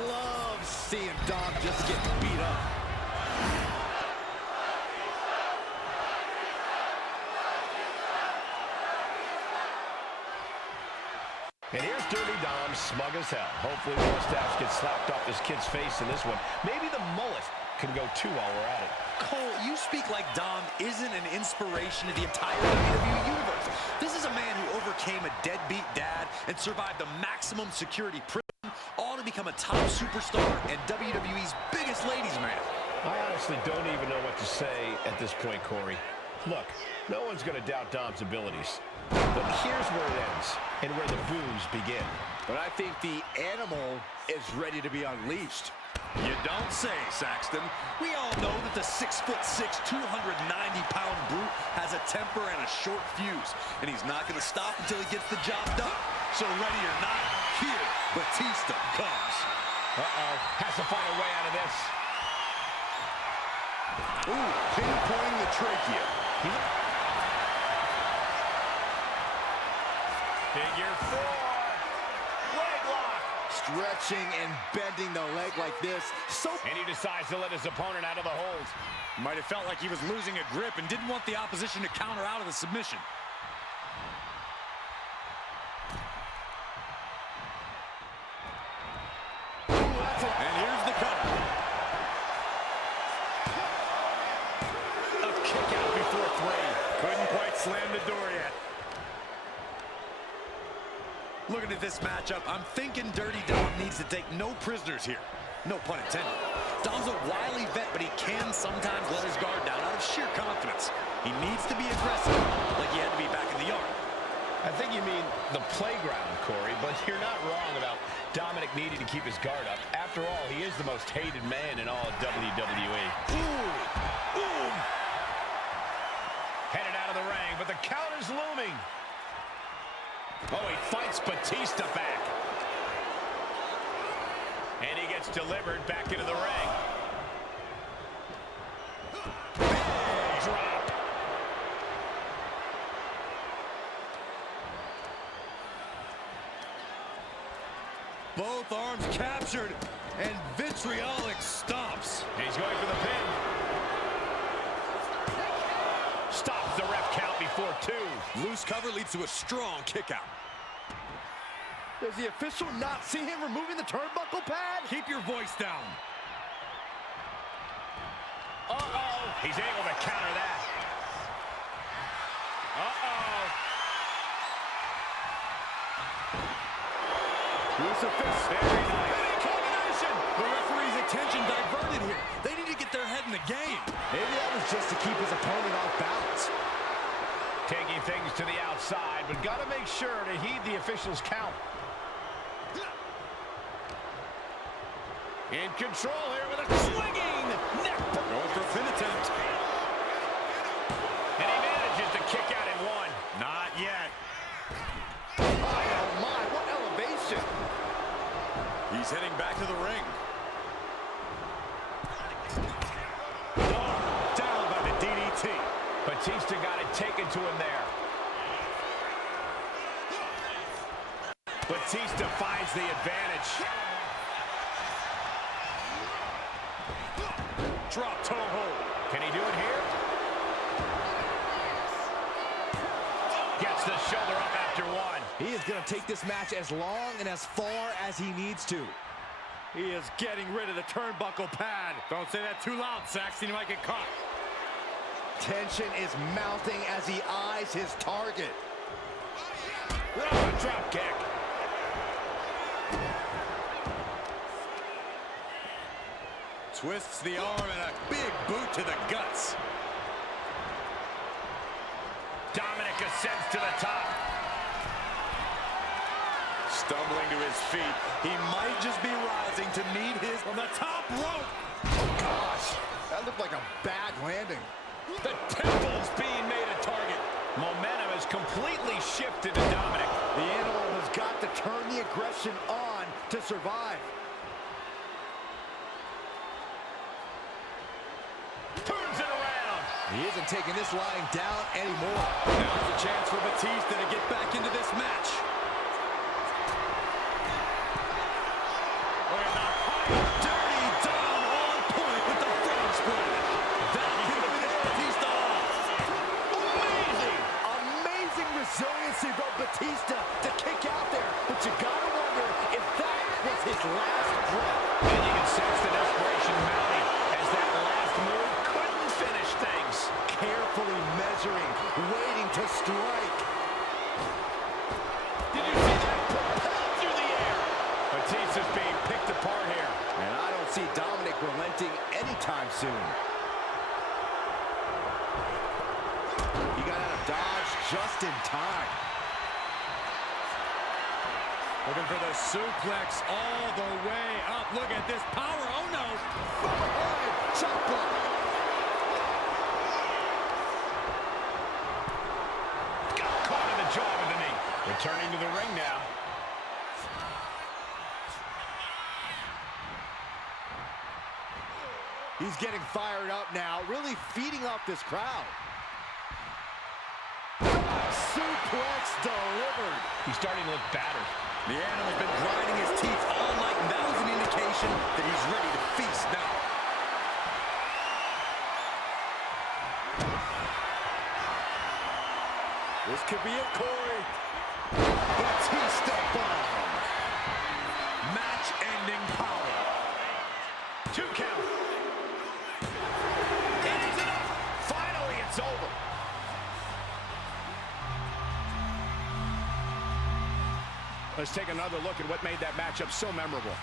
loves seeing Dom just get beat up. And here's Dirty Dom, smug as hell. Hopefully the mustache gets slapped off his kid's face in this one. Maybe the mullet can go too while we're at it. Cole, you speak like Dom isn't an inspiration to the entire WWE Universe. This is a man who overcame a deadbeat dad and survived a maximum security prison, all to become a top superstar and WWE's biggest ladies' man. I honestly don't even know what to say at this point, Corey. Look, no one's going to doubt Dom's abilities. But here's where it ends, and where the boos begin. But I think the animal is ready to be unleashed. You don't say, Saxton. We all know that the 6'6", 290-pound brute has a temper and a short fuse, and he's not going to stop until he gets the job done. So ready or not, here Batista comes. Uh-oh, has to find a way out of this. Ooh, pinpointing the trachea. Figure 4. Leg lock. Stretching and bending the leg like this. And he decides to let his opponent out of the hold. Might have felt like he was losing a grip and didn't want the opposition to counter out of the submission. And here's the cover. A kick out before 3. Couldn't quite slam the door yet. Looking at this matchup, I'm thinking Dirty Dom needs to take no prisoners here. No pun intended. Dom's a wily vet, but he can sometimes let his guard down out of sheer confidence. He needs to be aggressive, like he had to be back in the yard. I think you mean the playground, Corey, but you're not wrong about Dominic needing to keep his guard up. After all, he is the most hated man in all of WWE. Ooh! Boom! Headed out of the ring, but the count is looming. Oh, he fights Batista back. And he gets delivered back into the ring. Big drop. Both arms captured, and vitriolic stomps. And he's going for the pin. Stops the ref count before 2. Loose cover leads to a strong kick out. Does the official not see him removing the turnbuckle pad? Keep your voice down. Uh-oh. He's able to counter that. Uh-oh. Here's the fist. Very nice. Big combination. The referee's attention diverted here. They need to get their head in the game. Maybe that was just to keep his opponent off balance. Taking things to the outside, but got to make sure to heed the official's count. In control here with a swinging neck. Going for a pin attempt. And he manages to kick out in one. Not yet. Oh, my, what elevation. He's heading back to the ring. Down by the DDT. Batista got it taken to him there. Batista finds the advantage. Drop toe hold. Can he do it here? Gets the shoulder up after one. He is going to take this match as long and as far as he needs to. He is getting rid of the turnbuckle pad. Don't say that too loud, Saxton. You might get caught. Tension is mounting as he eyes his target. Oh, drop kick. Twists the arm and a big boot to the guts. Dominic ascends to the top. Stumbling to his feet. He might just be rising to meet his... From the top rope. Oh, gosh. That looked like a bad landing. The temple's being made a target. Momentum has completely shifted to Dominic. The animal has got to turn the aggression on to survive. Turns it around. He isn't taking this lying down anymore. Now's a chance for Batista to get back into this match. Look at that. Dirty down on point with the front splash. That could have been Batista off. Amazing! Amazing resiliency from Batista to kick out there. But you gotta wonder if that was his last breath. And you can sense the desperation mounting as that last move couldn't finish things. Carefully measuring, waiting to strike. Did you see that? Propelled through the air. Batista's being picked apart here. And I don't see Dominic relenting anytime soon. He got out of dodge just in time. Looking for the suplex all the way up. Look at this power. Oh, no. Chop block. Got caught in the jaw with the knee. Returning to the ring now. He's getting fired up now, really feeding off this crowd. Suplex delivered. He's starting to look battered. The animal's been grinding his teeth all night, and that was an indication that he's ready to feast now. This could be it, Corey. Batista bomb. Match-ending power. 2 count. It is enough. Finally, it's over. Let's take another look at what made that matchup so memorable.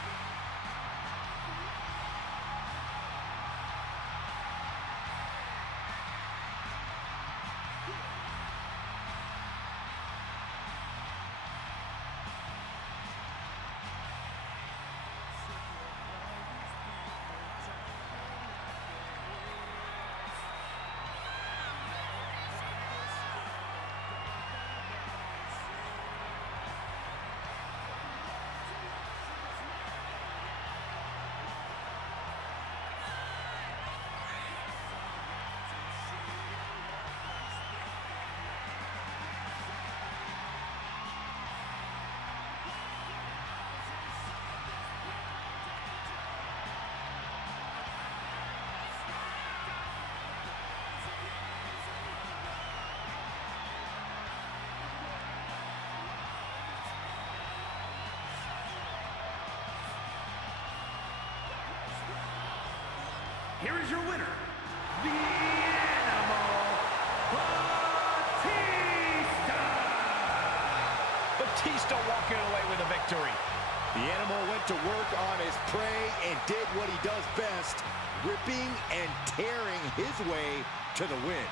Here is your winner, the Animal, Batista! Batista walking away with a victory. The animal went to work on his prey and did what he does best, ripping and tearing his way to the win.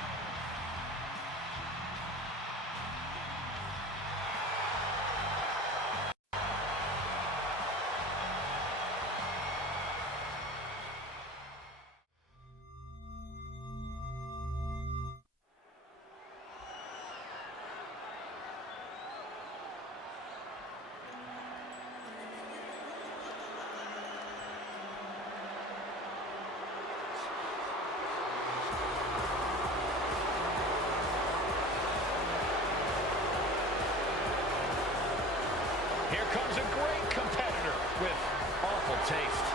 Here comes a great competitor with awful taste.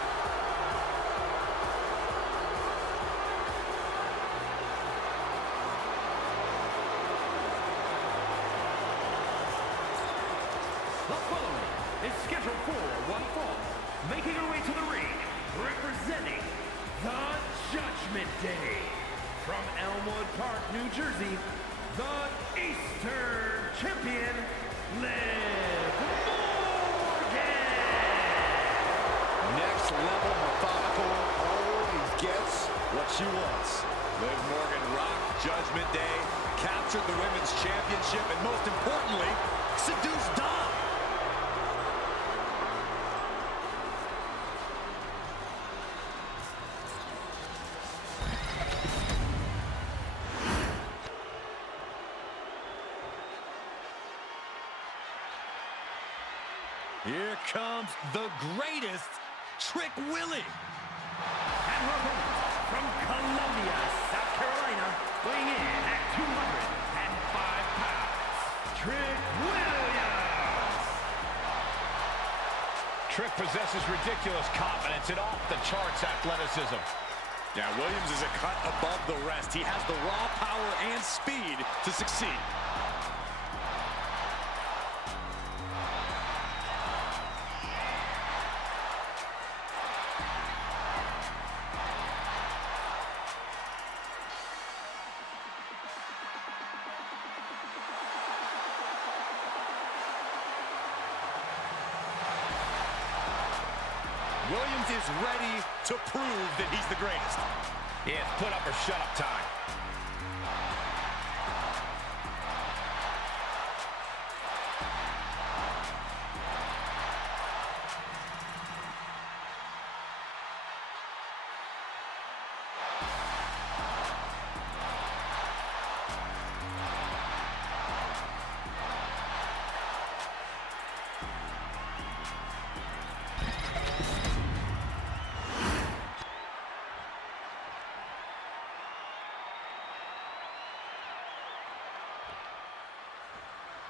The following is scheduled for one fall, making her way to the ring, representing the Judgment Day. From Elmwood Park, New Jersey, the Eastern Champion, Liv Morgan. Next level methodical, always gets what she wants. Liv Morgan rocked Judgment Day, captured the Women's Championship, and most importantly, seduced Dom. Here comes the greatest, Trick Willie. And her opponent from Columbia, South Carolina, weighing in at 205 pounds, Trick Williams. Trick possesses ridiculous confidence and off-the-charts athleticism. Yeah, Williams is a cut above the rest. He has the raw power and speed to succeed. Williams is ready to prove that he's the greatest. Yeah, it's put up or shut up time.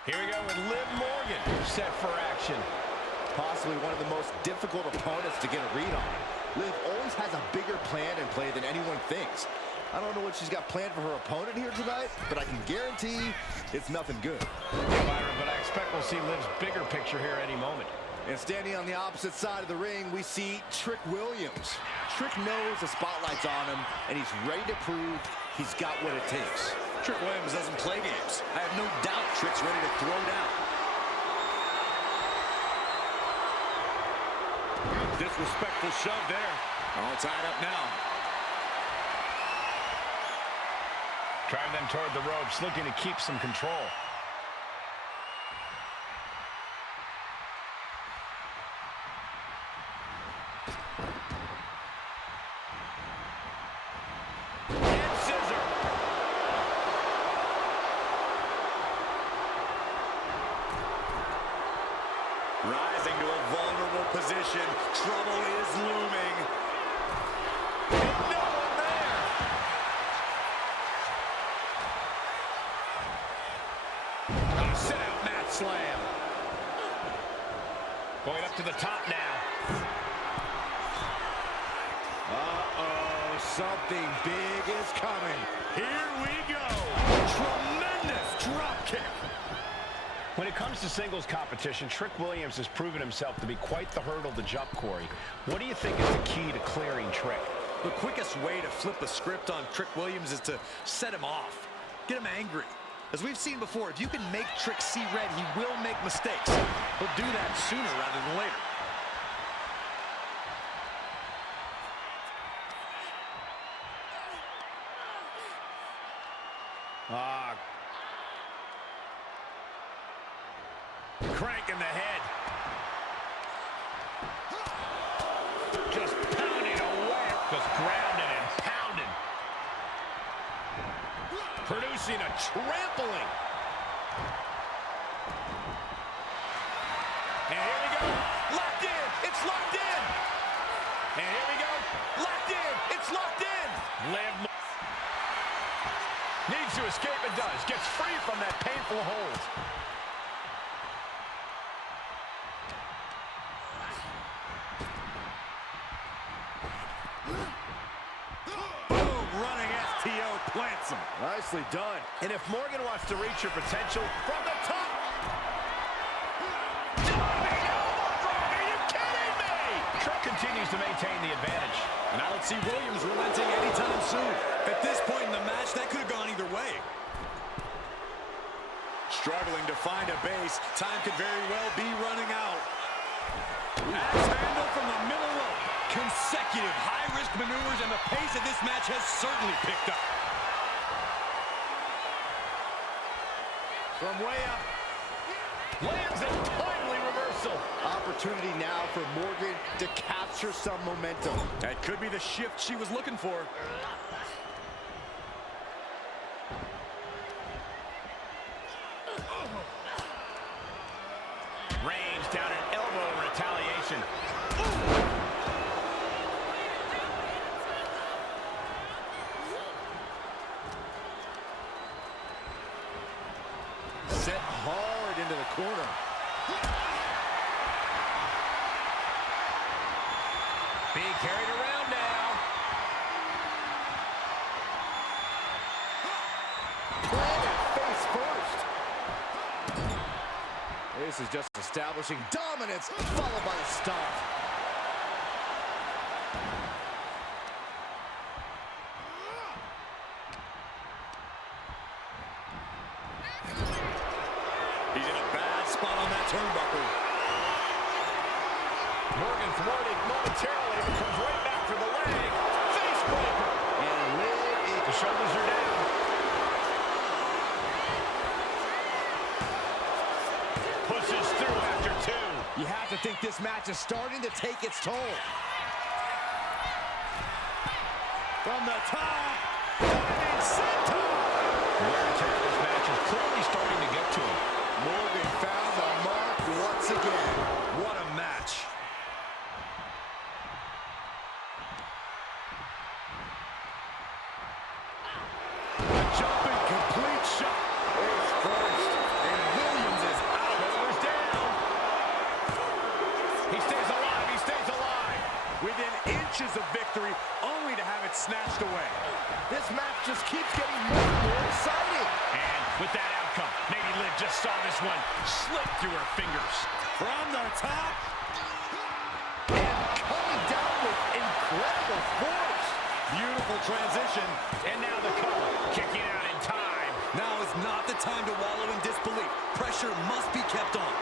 Here we go with Liv Morgan set for action. Possibly one of the most difficult opponents to get a read on. Liv always has a bigger plan in play than anyone thinks. I don't know what she's got planned for her opponent here tonight, but I can guarantee it's nothing good. Yeah, Byron, but I expect we'll see Liv's bigger picture here any moment. And standing on the opposite side of the ring, we see Trick Williams. Trick knows the spotlight's on him, and he's ready to prove he's got what it takes. Trick Williams doesn't play games. I have no doubt Trick's ready to throw down. Disrespectful shove there. All tied up now. Driving them toward the ropes, looking to keep some control. Rising to a vulnerable position. Trouble is looming. No one there. A sit-out mat slam. Going up to the top now. Uh-oh, something big is coming. Here we go. Tremendous drop kick. When it comes to singles competition, Trick Williams has proven himself to be quite the hurdle to jump, Corey. What do you think is the key to clearing Trick? The quickest way to flip the script on Trick Williams is to set him off. Get him angry. As we've seen before, if you can make Trick see red, he will make mistakes. He'll do that sooner rather than later. Crank in the head. Just pounding away. Just grounding and pounding. Producing a trampling. And here we go. Locked in. It's locked in. And here we go. Locked in. It's locked in. Liv needs to escape and does. Gets free from that painful hold. awesome. Nicely done. And if Morgan wants to reach her potential from the top. Continues to maintain the advantage. And I don't see Williams relenting anytime soon. At this point in the match, that could have gone either way. Struggling to find a base. Time could very well be running out. Axe handle from the middle rope. Consecutive high-risk maneuvers, and the pace of this match has certainly picked up. From way up. Lands a timely reversal. Opportunity now for Morgan to capture some momentum. That could be the shift she was looking for. Range down an elbow in retaliation. Set hard into the corner. Being carried around now. Planted face first. This is just establishing dominance, followed by a stomp. He's in a bad spot on that turnbuckle. Morgan thwarted momentarily, but comes right back for the leg. Face breaker. And The shoulders are down. Pushes through after two. you have to think this match is starting to take its toll. From the top. Diving center. Wear and tear of this match is clearly starting to get to him. Morgan found the mark once again. What a match. A jumping complete shot. It's first. And Williams is out. Shoulders down. He stays alive. He stays alive. Within inches of victory, only to have it snatched away. This match just keeps getting more and more exciting. And with that outcome, maybe Liv just saw this one slip through her fingers. From the top. And coming down with incredible force. Beautiful transition. And now the cover, kicking out in time. Now is not the time to wallow in disbelief. Pressure must be kept on.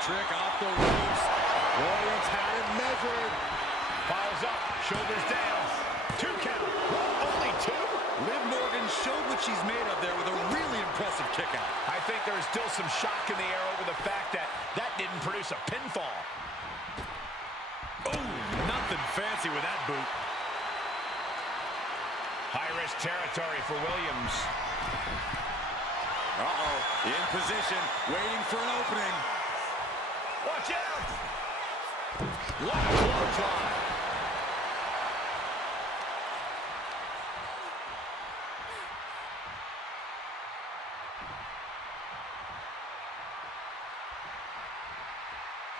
Trick off the ropes. Williams had it measured. Follows up, shoulders down. 2 count. Only 2? Liv Morgan showed what she's made of there with a really impressive kick out. I think there is still some shock in the air over the fact that that didn't produce a pinfall. Oh, nothing fancy with that boot. High-risk territory for Williams. Uh-oh, in position, waiting for an opening. Watch out! What a clothesline.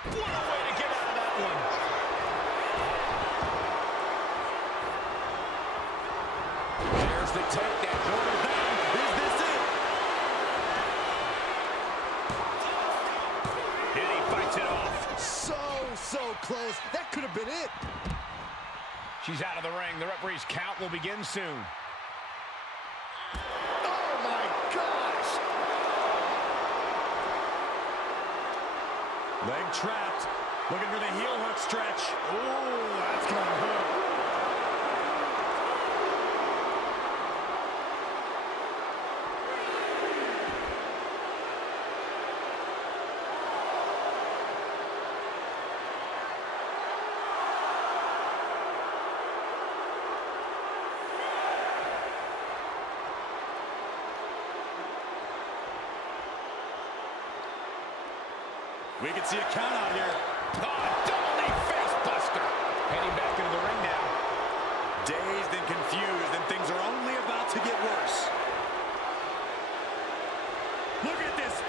What a way to get out of that one. There's the takedown. Shoulders down. Is this it? And he fights it off. So close. That could have been it. She's out of the ring. The referee's count will begin soon. Oh, my gosh. Leg trapped. Looking for the heel hook stretch. Oh, that's going to hurt. We can see a count out here. Oh, double knee face buster. Heading back into the ring now. Dazed and confused, and things are only about to get worse. Look at this.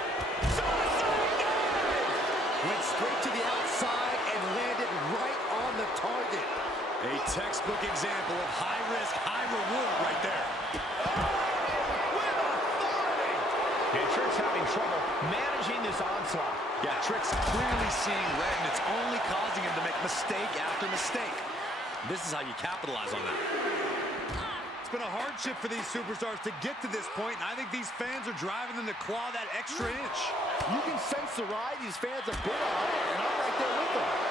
Suicide dive! Went straight to the outside and landed right on the target. A textbook example of high risk, high reward right there. With authority! And Trish having trouble managing this onslaught. Yeah, Trick's clearly seeing red, and it's only causing him to make mistake after mistake. This is how you capitalize on that. It's been a hardship for these superstars to get to this point, and I think these fans are driving them to claw that extra inch. You can sense the ride these fans have been on, and I'm right there with them.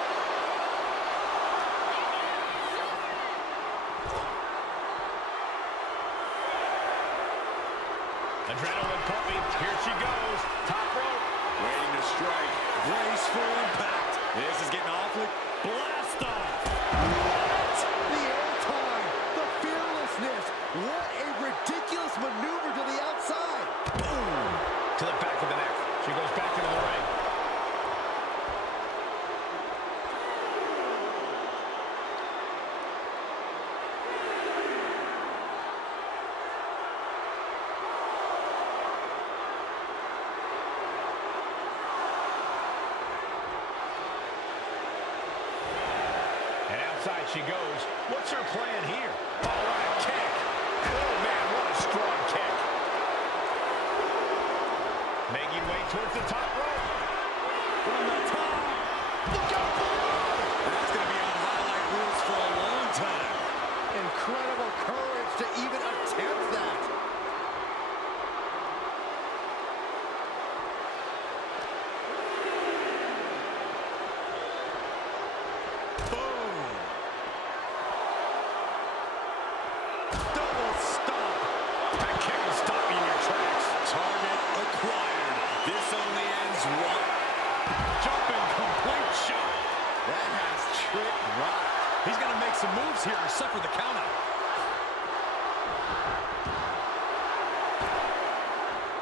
Adrenaline pumping. Here she goes. Top rope. Waiting to strike. Graceful impact. This is getting awfully blast off. What? The airtime, the fearlessness. What a ridiculous maneuver to the outside. Boom. To the back of the neck. She goes back into the ring. Outside she goes. What's her plan here? Oh, what a kick. Oh, man, what a strong kick. Making way towards the top rope. From the top. Look out below. That's going to be on highlight reels for a long time. Incredible courage to even attempt that. He's going to make some moves here and suffer the countout.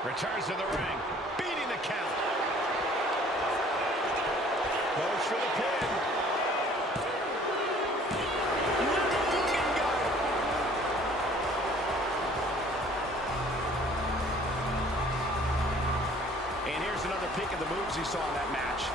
Returns to the ring, beating the count. Goes for the pin. And here's another peek at the moves he saw in that match.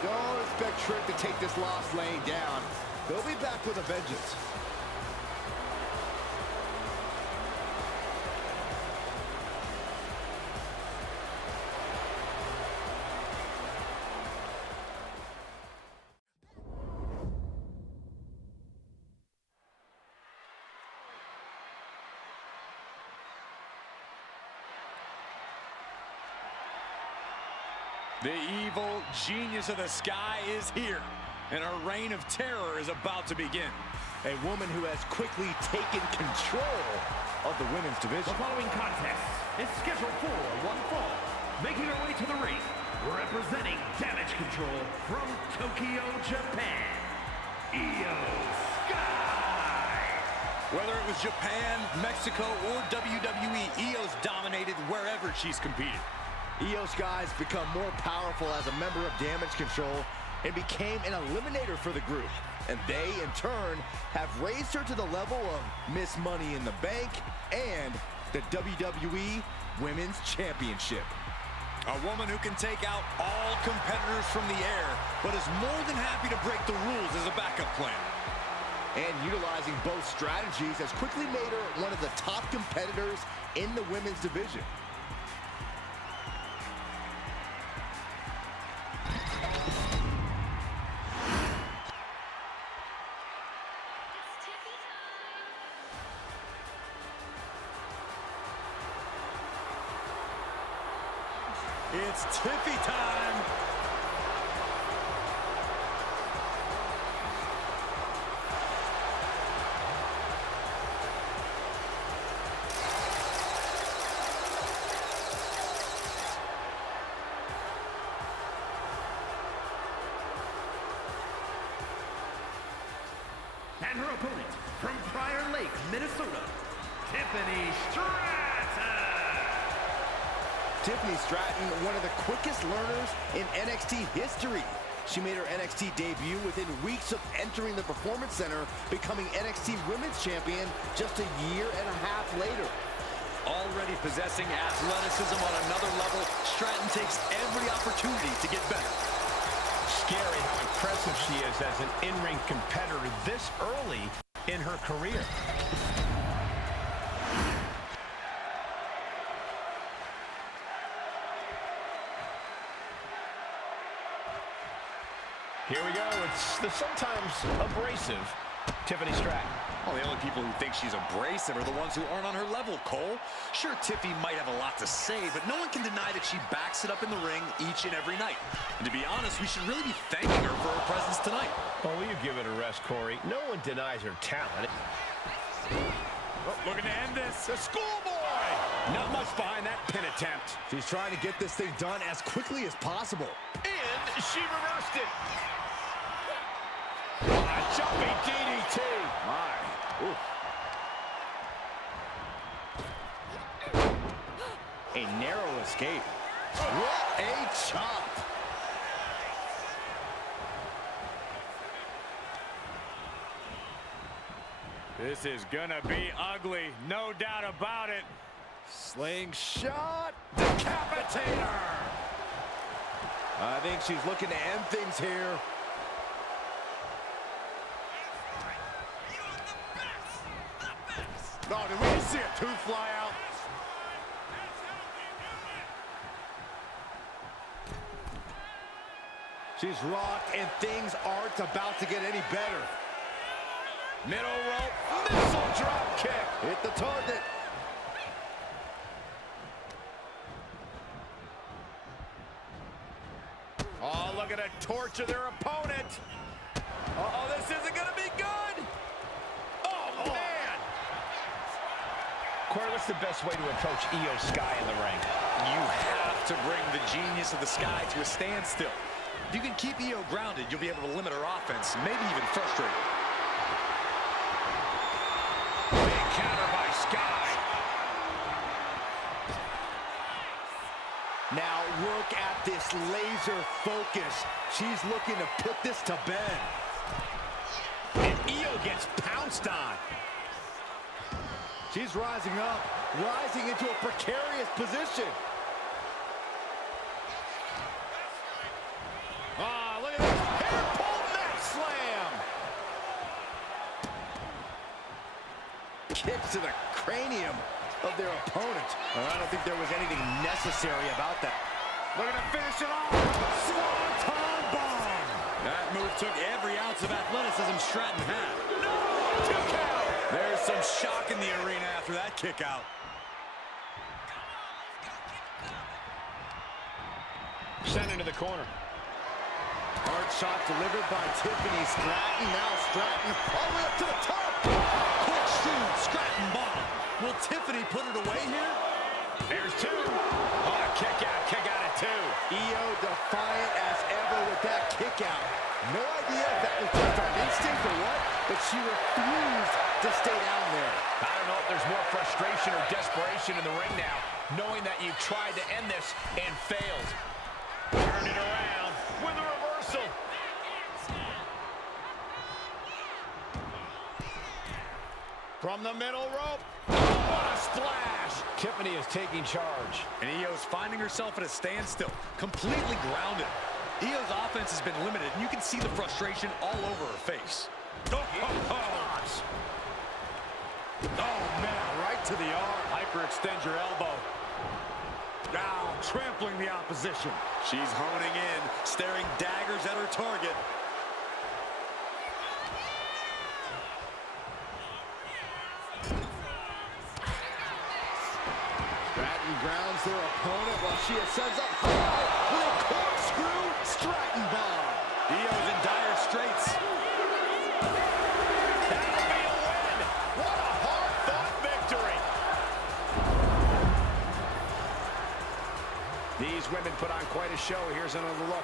Don't expect Trick to take this loss laying down. They'll be back with a vengeance. The evil genius of the sky is here, and a reign of terror is about to begin. A woman who has quickly taken control of the women's division. The following contest is scheduled for one fall. Making her way to the ring, representing Damage Control from Tokyo, Japan, Io Sky. Whether it was Japan, Mexico, or WWE, Io's dominated wherever she's competed. Io Sky's become more powerful as a member of Damage Control and became an eliminator for the group. and they, in turn, have raised her to the level of Miss Money in the Bank and the WWE Women's Championship. A woman who can take out all competitors from the air, but is more than happy to break the rules as a backup plan. And utilizing both strategies has quickly made her one of the top competitors in the women's division. It's Tiffy time. And her opponent, from Prior Lake, Minnesota, Tiffany Stratton. Tiffany Stratton, one of the quickest learners in NXT history. She made her NXT debut within weeks of entering the Performance Center, becoming NXT Women's Champion just a year and a half later. Already possessing athleticism on another level, Stratton takes every opportunity to get better. Scary how impressive she is as an in-ring competitor this early in her career. Here we go. It's the sometimes abrasive Tiffany Stratton. Well, the only people who think she's abrasive are the ones who aren't on her level, Cole. Sure, Tiffy might have a lot to say, but no one can deny that she backs it up in the ring each and every night. And to be honest, we should really be thanking her for her presence tonight. Oh, will you give it a rest, Corey? No one denies her talent. Oh, looking to end this. A schoolboy. Not much behind that pin attempt. She's trying to get this thing done as quickly as possible. And she reversed it. A jumping DDT. My. Ooh. A narrow escape. What a chop. This is gonna be ugly, no doubt about it. Slingshot. Decapitator. I think she's looking to end things here. Oh, did we just see a tooth fly out? She's rocked, and things aren't about to get any better. Middle rope. Missile drop kick. Hit the target. Oh, look at her torture their opponent. Uh-oh, this isn't gonna be good. Oh, man. Corey, what's the best way to approach Io Sky in the ring? You have to bring the genius of the Sky to a standstill. If you can keep Io grounded, you'll be able to limit her offense, maybe even frustrate her. Big counter by Sky. Now look at this laser focus. She's looking to put this to bed. And Io gets pounced on. She's rising up, rising into a precarious position. Ah, look at this. Hair pull neck slam. Kicks to the cranium of their opponent. I don't think there was anything necessary about that. Looking to finish it off. Swanton bomb. That move took every ounce of athleticism Stratton had. No, 2 count. There's some shock in the arena after that kick out. Sent into the corner. Hard shot delivered by Tiffany Stratton. Now Stratton all the way up to the top. Quick shoot, Stratton bottom. Will Tiffany put it away here? There's two. Oh, kick out at two. Io defiant as ever with that kick out. No idea if that was just on instinct or what, but she refused to stay down there. I don't know if there's more frustration or desperation in the ring now, knowing that you've tried to end this and failed. Turned it around with a reversal. From the middle rope. What a splash. Tiffany is taking charge. And Io's finding herself at a standstill, completely grounded. Io's offense has been limited, and you can see the frustration all over her face. Oh, man, right to the arm. Hyperextend your elbow. Now, trampling the opposition. She's honing in, staring daggers at her target. Stratton grounds their opponent while she ascends up high with a corkscrew Stratton bomb. Io's in dire straits. That'll be a win. What a hard-fought victory. These women put on quite a show. Here's another look.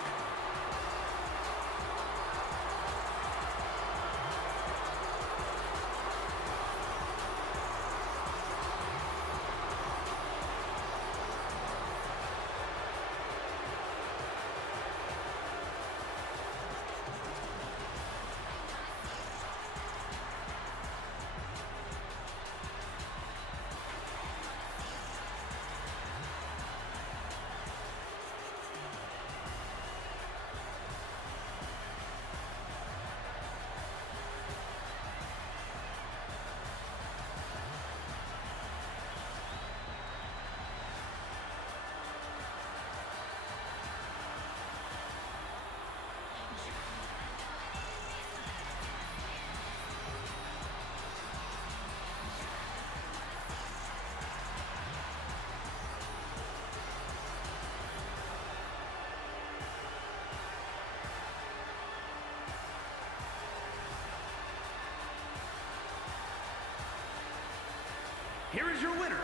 Here is your winner,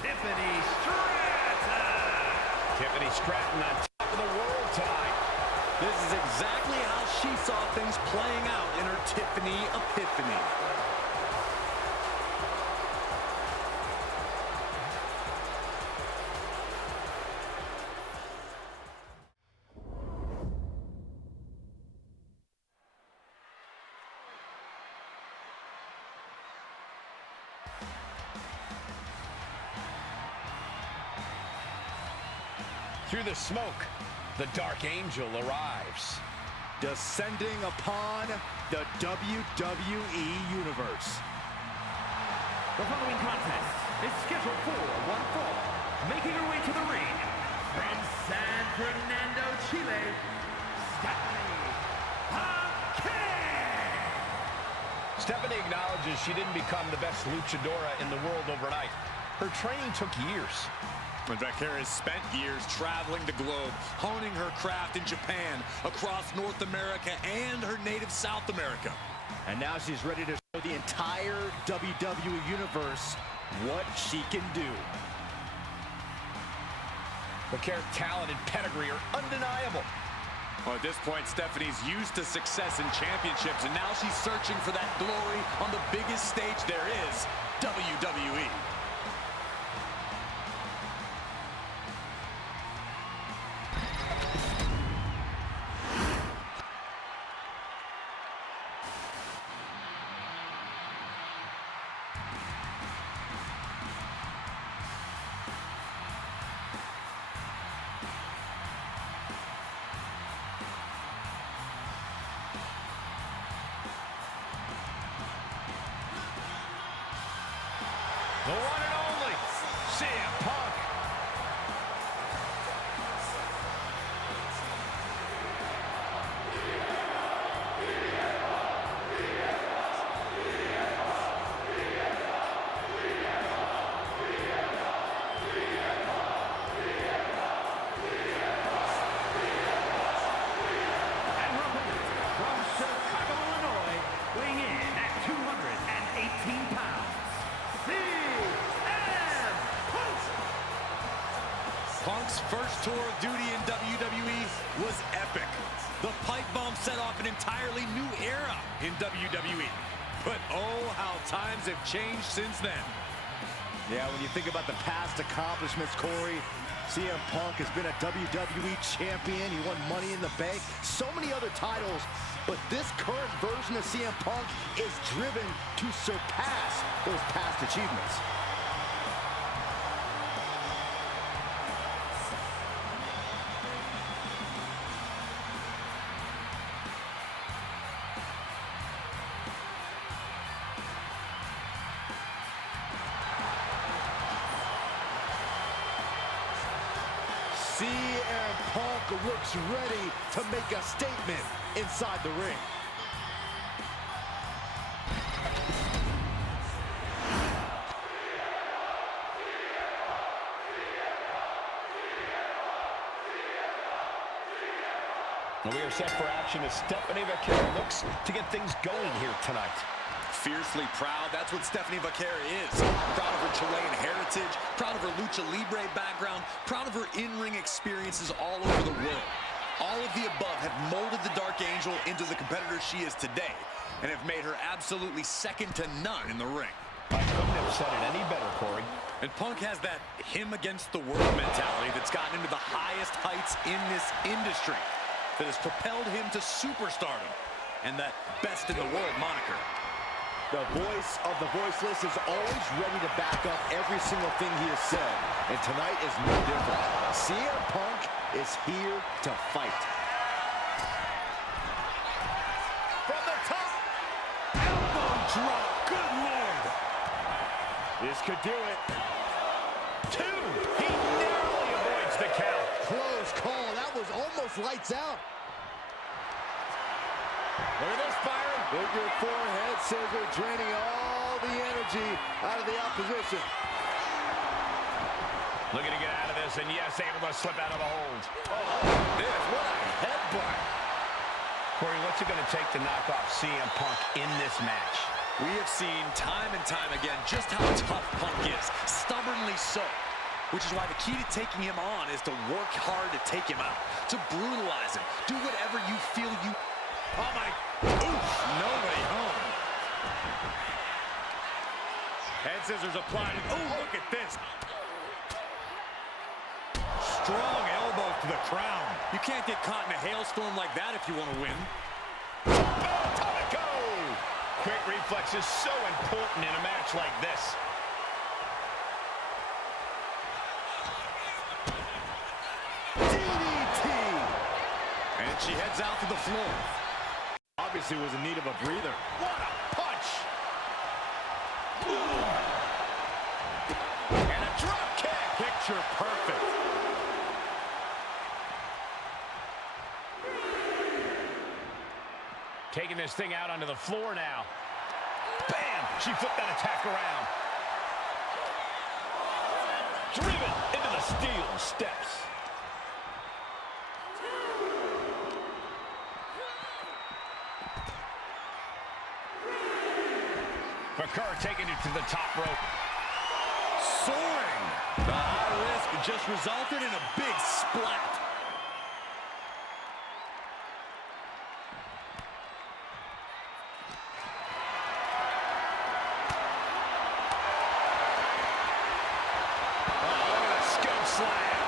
Tiffany Stratton. Tiffany Stratton on top of the world tie. This is exactly how she saw things playing out in her Tiffany epiphany. Through the smoke, the Dark Angel arrives. Descending upon the WWE Universe. The following contest is scheduled for one fall. Making her way to the ring from San Fernando, Chile, Stephanie acknowledges she didn't become the best luchadora in the world overnight. Her training took years. And Raquel has spent years traveling the globe, honing her craft in Japan, across North America, and her native South America. And now she's ready to show the entire WWE Universe what she can do. Raquel's talent and pedigree are undeniable. Well, at this point, Stephanie's used to success in championships, and now she's searching for that glory on the biggest stage there is, WWE. The one and only CM Punk. And her opponent from Chicago, Illinois, weighing in at 218 pounds. Punk's first tour of duty in WWE was epic. The pipe bomb set off an entirely new era in WWE. But oh, how times have changed since then. Yeah, when you think about the past accomplishments, Corey, CM Punk has been a WWE champion. He won Money in the Bank, so many other titles. But this current version of CM Punk is driven to surpass those past achievements. CM Punk looks ready to make a statement inside the ring. Well, we are set for action as Stephanie Vaquero looks to get things going here tonight. Fiercely proud, that's what Stephanie Vaquero is. Proud of her Chilean heritage, proud of her lucha libre background, proud of her in-ring experiences all over the world. All of the above have molded the Dark Angel into the competitor she is today and have made her absolutely second to none in the ring. I couldn't have said it any better, Corey. And Punk has that him against the world mentality that's gotten him to the highest heights in this industry, that has propelled him to superstardom and that best in the world moniker. The voice of the voiceless is always ready to back up every single thing he has said. And tonight is no different. CM Punk is here to fight. From the top. Elbow drop. Good Lord. This could do it. 2. He narrowly avoids the count. Close call. That was almost lights out. Look at this, Byron. Figure 4 head scissor, draining all the energy out of the opposition. Looking to get out of this, and yes, able to slip out of the hold. Oh, this, what a headbutt. Corey, what's it going to take to knock off CM Punk in this match? We have seen time and time again just how tough Punk is, stubbornly so. Which is why the key to taking him on is to work hard to take him out, to brutalize him, do whatever you feel you... Oh my, oof, no way home. Head scissors applied. Oh, look at this. Strong elbow to the crown. You can't get caught in a hailstorm like that if you want to win. Atomico! Quick reflex is so important in a match like this. DDT! And she heads out to the floor. Obviously was in need of a breather. What a punch! And a drop kick. Picture perfect. Taking this thing out onto the floor now. Bam! She flipped that attack around. Driven into the steel steps. Vaquero taking it to the top rope. Soaring. The high risk just resulted in a big splat. Oh, a scoop slam.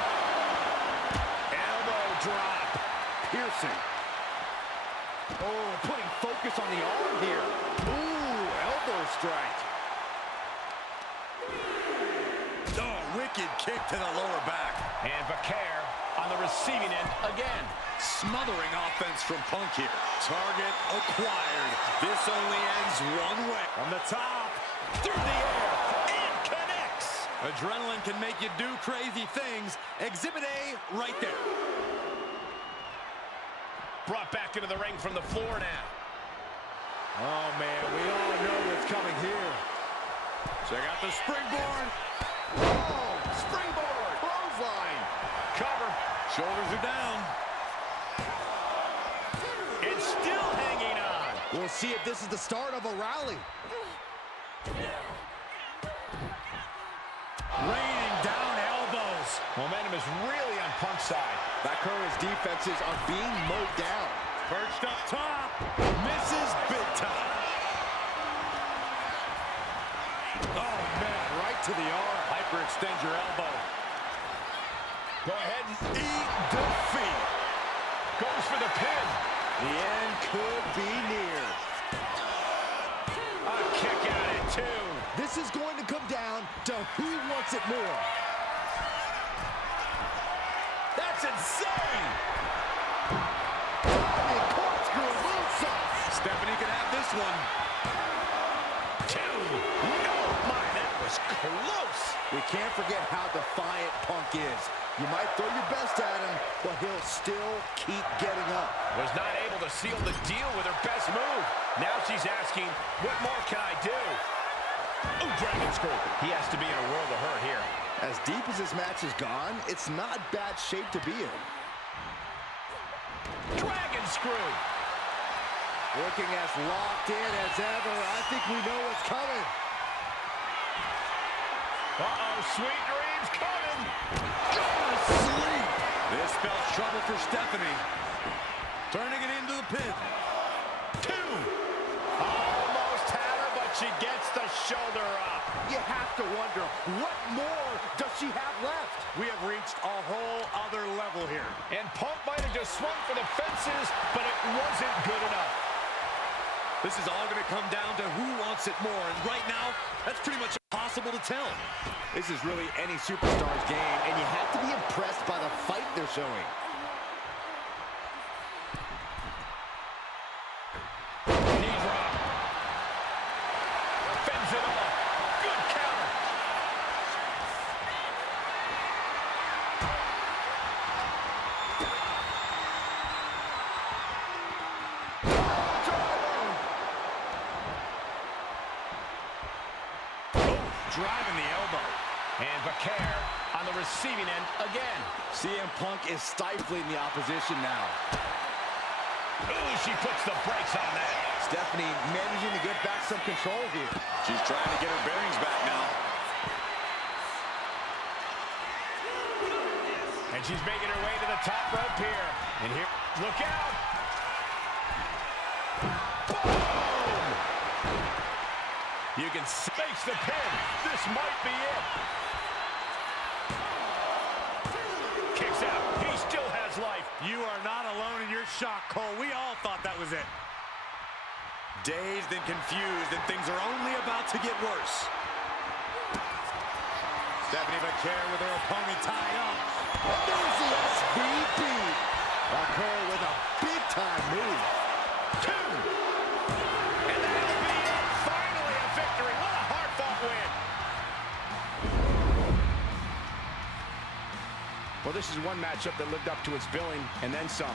Elbow drop. Piercing. Oh, putting focus on the arm here. Ooh, elbow strike. Oh, wicked kick to the lower back. And Vaquero on the receiving end again. Smothering offense from Punk here. Target acquired. This only ends one way. From the top. Through the air. And connects. Adrenaline can make you do crazy things. Exhibit A right there. Brought back into the ring from the floor now. Oh, man, we all know what's coming here. Check out the springboard. Oh, springboard. Clothesline. Cover. Shoulders are down. It's still hanging on. We'll see if this is the start of a rally. Raining down elbows. Momentum is really on Punk's side. Vaquero's defenses are being mowed down. Perched up top. Misses big time. Oh, man, right to the arm. Hyperextend your elbow. Go ahead and Eat defeat. goes for the pin. The end could be near. A kick out at 2. This is going to come down to who wants it more. That's insane. Diving corkscrew moonsault. Stephanie can have this one. 2. No, my, that was close. We can't forget how defiant Punk is. You might throw your best at him, but he'll still keep getting up. Was not able to seal the deal with her best move. Now she's asking, what more can I do? Oh, dragon screw. He has to be in a world of hurt here. As deep as this match has gone, it's not bad shape to be in. Dragon screw. Looking as locked in as ever. I think we know what's coming. Uh-oh, sweet dreams coming. Go to sleep. This spells trouble for Stephanie. Turning it into the pin. 2. Almost had her, but she gets the shoulder up. You have to wonder, what more does she have left? We have reached a whole other level here. And Punk might have just swung for the fences, but it wasn't good enough. This is all going to come down to who wants it more. And right now, that's pretty much impossible to tell. This is really any superstar's game, and you have to be impressed by the fight they're showing. Knee drop. Fends it off. Good counter. Driving the elbow. And Vaquer on the receiving end again. CM Punk is stifling the opposition now. Ooh, she puts the brakes on that. Stephanie managing to get back some control here. She's trying to get her bearings back now. And she's making her way to the top rope here. And here, look out. Boom! You can face the pin. This might be it. Kicks out. He still has life. You are not alone in your shock, Cole. We all thought that was it. Dazed and confused, and things are only about to get worse. Stephanie Vaquer with her opponent tied up. There's the SVP. Vaquer with a big-time move. 2. And that'll be it. Finally a victory. What a hard-fought win. Well, this is one matchup that lived up to its billing, and then some.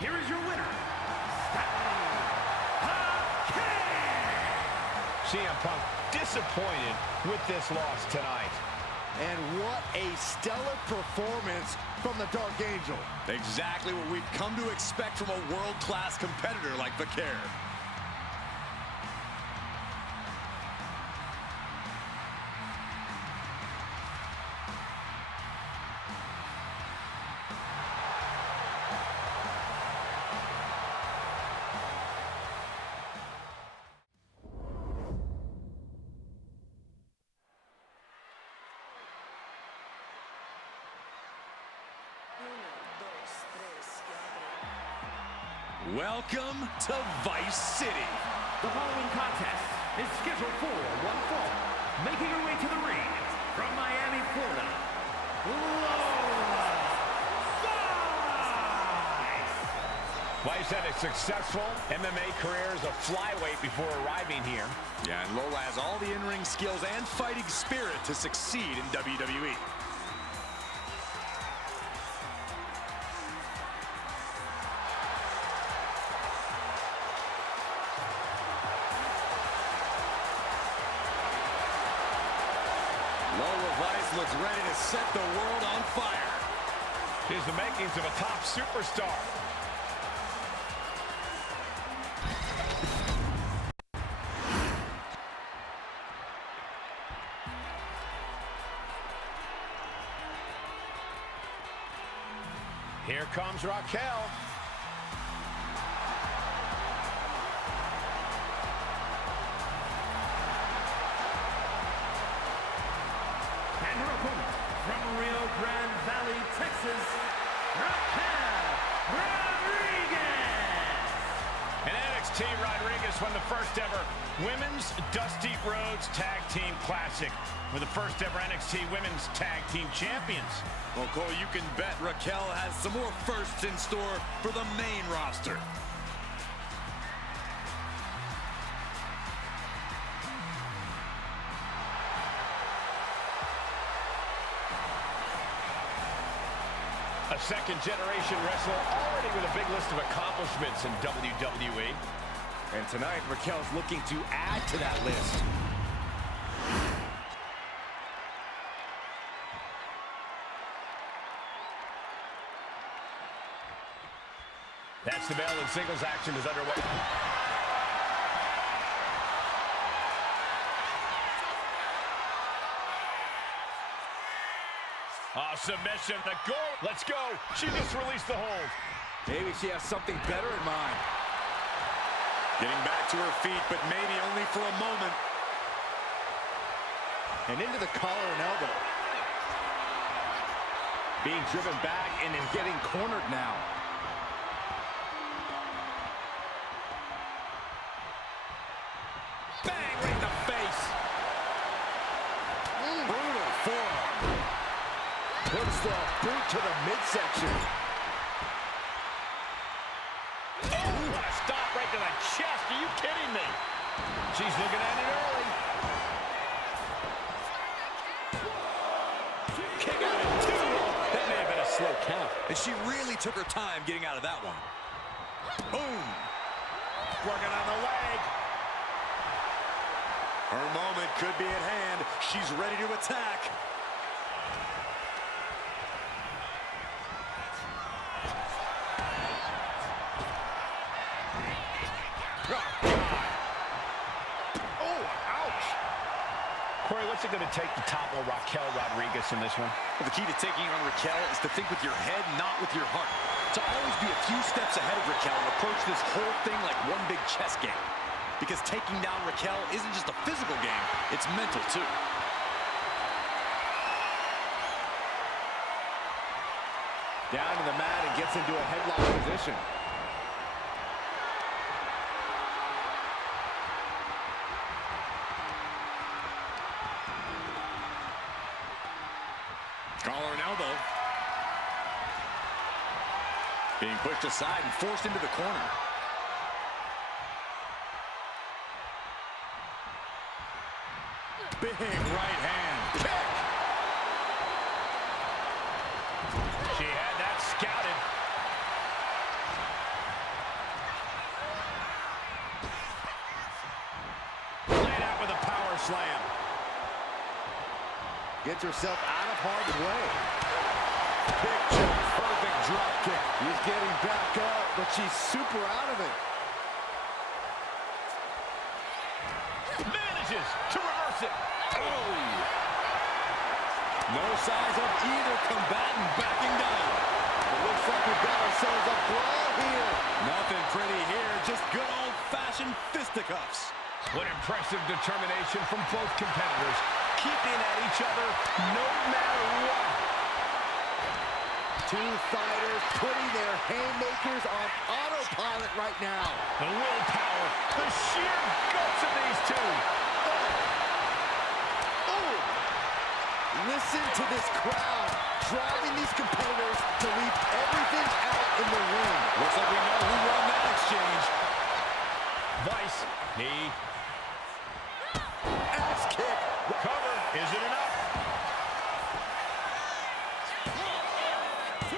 Here is your winner, CM Punk disappointed with this loss tonight. And what a stellar performance from the Dark Angel. Exactly what we've come to expect from a world-class competitor like Vaquer. Welcome to Vice City. The following contest is scheduled for one fall. Making her way to the ring from Miami, Florida, Vice had a successful MMA career as a flyweight before arriving here. Yeah, and Lola has all the in-ring skills and fighting spirit to succeed in WWE. Lola Vice looks ready to set the world on fire. She's the makings of a top superstar. Here comes Raquel. and her opponent from Rio Grande Valley, Texas, Raquel Rodriguez. And NXT Rodriguez won the first ever Women's Dusty Rhodes Tag Team Classic. We're the first ever NXT Women's Tag Team Champions. Well, Cole, you can bet Raquel has some more firsts in store for the main roster. A second-generation wrestler already with a big list of accomplishments in WWE. And tonight, Raquel's looking to add to that list. That's the bell, and singles action is underway. Oh, submission, the goal. Let's go. She just released the hold. Maybe she has something better in mind. Getting back to her feet, but maybe only for a moment. And into the collar and elbow. Being driven back and is getting cornered now. Bang, right in the face. Brutal forearm. Puts the boot to the midsection. Oh, what a stop right to the chest. Are you kidding me? She's looking at it early. Kick out at two. That may have been a slow count. And she really took her time getting out of that one. Boom. Working on the leg. Her moment could be at hand. She's ready to attack. Corey, what's it going to take to topple Raquel Rodriguez in this one? Well, the key to taking on Raquel is to think with your head, not with your heart. To always be a few steps ahead of Raquel and approach this whole thing like one big chess game. Because taking down Raquel isn't just a physical game, it's mental too. Down to the mat and gets into a headlock position. Collar and elbow. Being pushed aside and forced into the corner. Big right hand. Kick! She had that scouted. Laid out with a power slam. Gets herself out of harm's way. Picture perfect drop kick. He's getting back up, but she's super out of it. Manages to reverse it. Oh! No signs of either combatant backing down. It looks like we've got ourselves a brawl here. Nothing pretty here, just good old-fashioned fisticuffs. What impressive determination from both competitors, keeping at each other no matter what. two fighters putting their haymakers on autopilot right now. The willpower, the sheer guts of these two. Oh! Listen to this crowd driving these competitors to leave everything out in the ring. Looks like we know who won that exchange. Vice, knee. Axe kick. Cover, is it enough?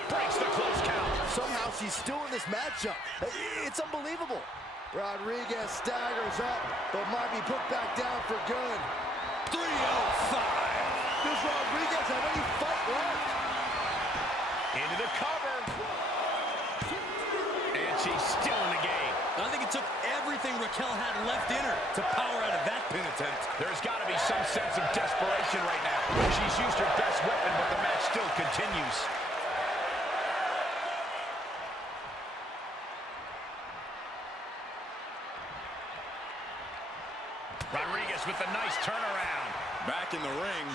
Breaks the close count. Somehow she's still in this matchup. It's unbelievable. Rodriguez staggers up, but might be put back down for good. 305. Does Rodriguez have any fight left? Into the cover. And she's still in the game. I think it took everything Raquel had left in her to power out of that pin attempt. There's got to be some sense of desperation right now. She's used her best weapon, but the match still continues. Rodriguez with a nice turnaround. Back in the ring.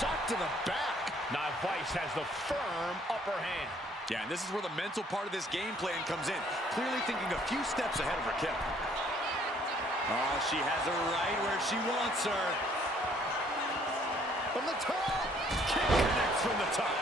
Shot to the back. Now Vice has the firm upper hand. Yeah, and this is where the mental part of this game plan comes in. Clearly thinking a few steps ahead of Raquel. Oh, she has her right where she wants her. From the top. Kick connects from the top.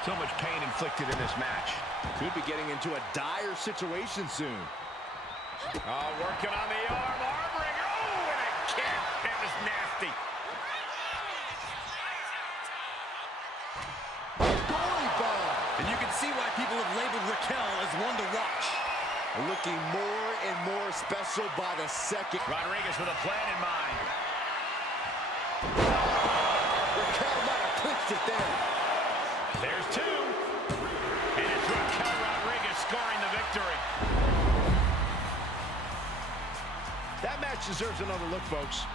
So much pain inflicted in this match. Could be getting into a dire situation soon. Oh, working on the arm wringer. Oh, and a kick. That was nasty. Goalie bomb. And you can see why people have labeled Raquel as one to watch. Looking more and more special by the second. Rodriguez with a plan in mind. Raquel might have clinched it there. There's two. And it's Raquel Rodriguez scoring the victory. That match deserves another look, folks.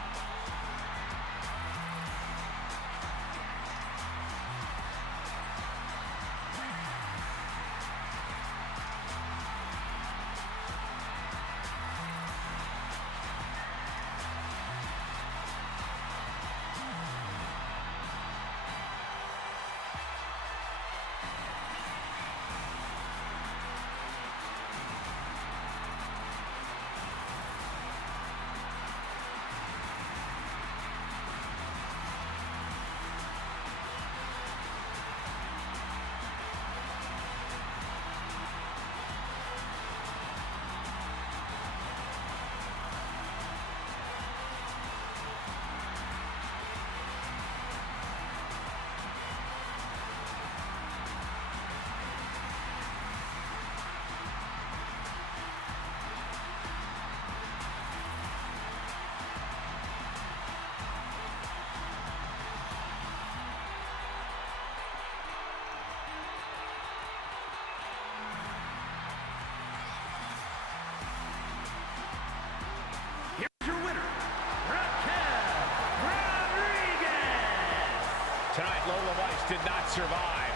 Tonight, Lola Vice did not survive.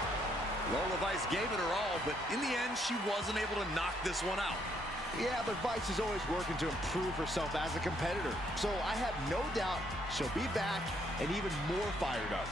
Lola Vice gave it her all, but in the end, she wasn't able to knock this one out. Yeah, but Vice is always working to improve herself as a competitor. So I have no doubt she'll be back and even more fired up.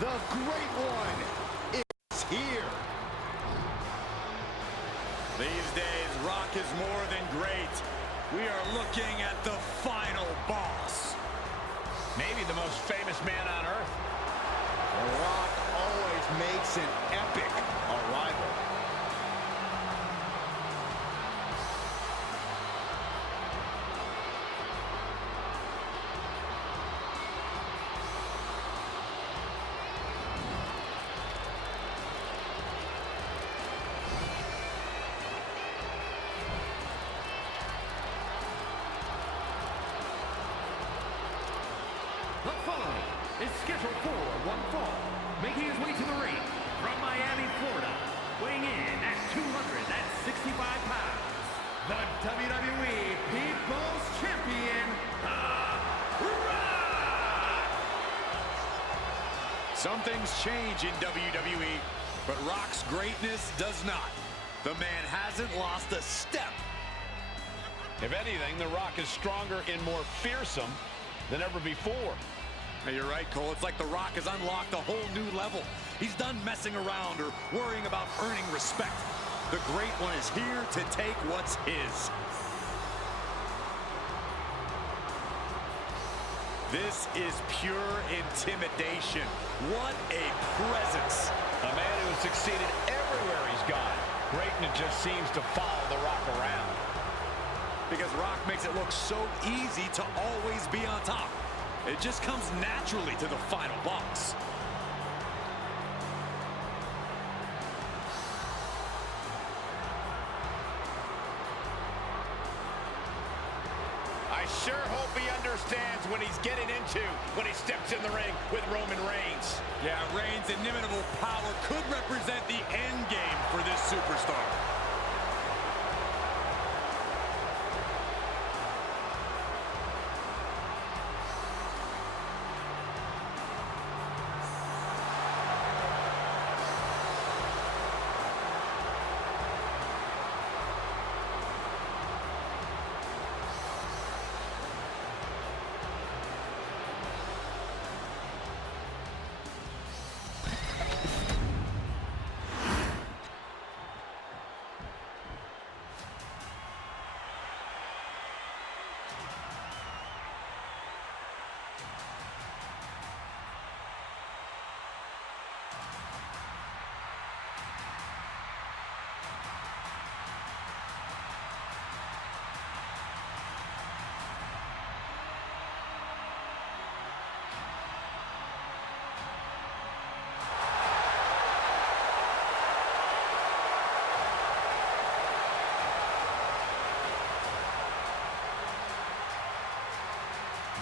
The Great One is here. These days, Rock is more than great. We are looking at the final boss. Maybe the most famous man on earth. Rock always makes an epic arrival. The following is scheduled for one fall, making his way to the ring from Miami, Florida, weighing in at 265 pounds, the WWE People's Champion, The Rock! Some things change in WWE, but Rock's greatness does not. The man hasn't lost a step. If anything, The Rock is stronger and more fearsome than ever before. Now, you're right, Cole. It's like The Rock has unlocked a whole new level. He's done messing around or worrying about earning respect. The Great One is here to take what's his. This is pure intimidation. What a presence. A man who has succeeded everywhere he's gone. Greatness just seems to follow The Rock around. Because Rock makes it look so easy to always be on top. It just comes naturally to the final boss. I sure hope he understands what he's getting into when he steps in the ring with Roman Reigns. Yeah, Reigns' inimitable power could represent the end game for this superstar.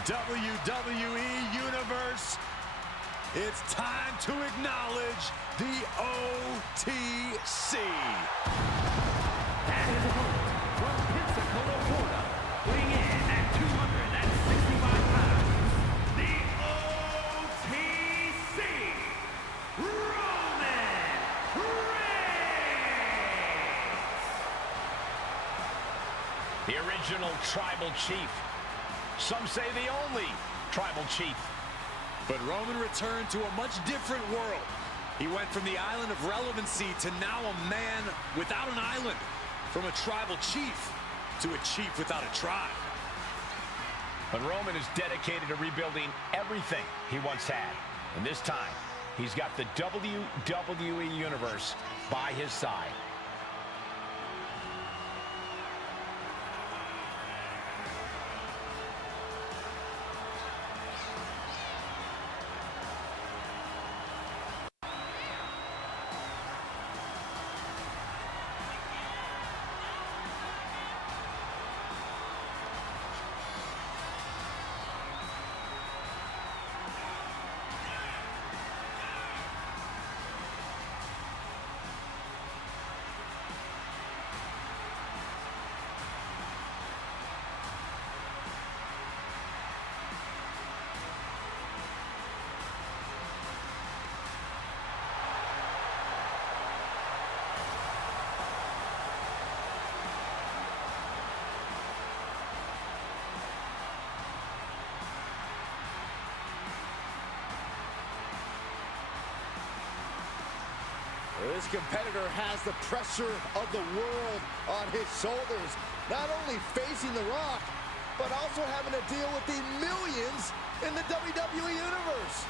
WWE Universe, it's time to acknowledge the OTC. And his opponent from Pensacola, Florida, weighing in at 265 pounds, the OTC, Roman Reigns! The original tribal chief. Some say the only tribal chief. But Roman returned to a much different world. He went from the island of relevancy to now a man without an island. From a tribal chief to a chief without a tribe. But Roman is dedicated to rebuilding everything he once had. And this time, he's got the WWE Universe by his side. This competitor has the pressure of the world on his shoulders. Not only facing The Rock, but also having to deal with the millions in the WWE Universe.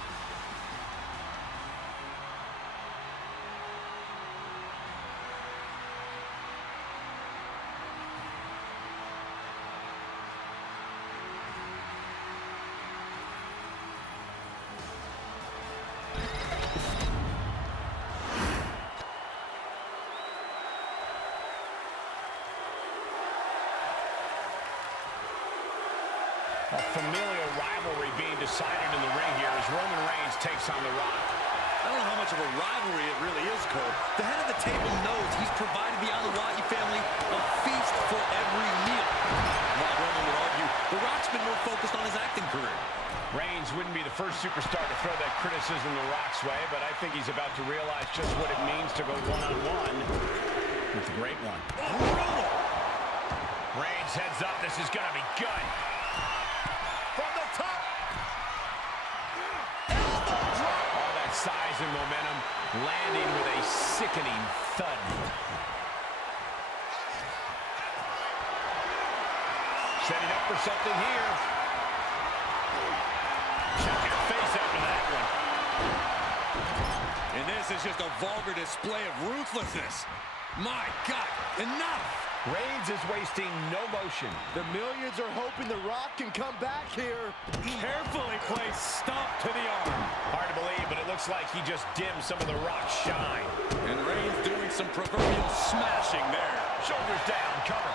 A familial rivalry being decided in the ring here as Roman Reigns takes on The Rock. I don't know how much of a rivalry it really is, Cole. The head of the table knows he's provided the Anoa'i family a feast for every meal. While Roman would argue, The Rock's been more focused on his acting career. Reigns wouldn't be the first superstar to throw that criticism The Rock's way, but I think he's about to realize just what it means to go one-on-one with the Great One. Reigns heads up. This is going to be good. From the top. Elbow drop. All that size and momentum landing with a sickening thud. Setting up for something here. Check your face after that one. And this is just a vulgar display of ruthlessness. My God, enough! Reigns is wasting no motion. The millions are hoping The Rock can come back here. Carefully placed stomp to the arm. Hard to believe, but it looks like he just dimmed some of The Rock's shine. And Reigns doing some proverbial smashing there. Shoulders down, cover.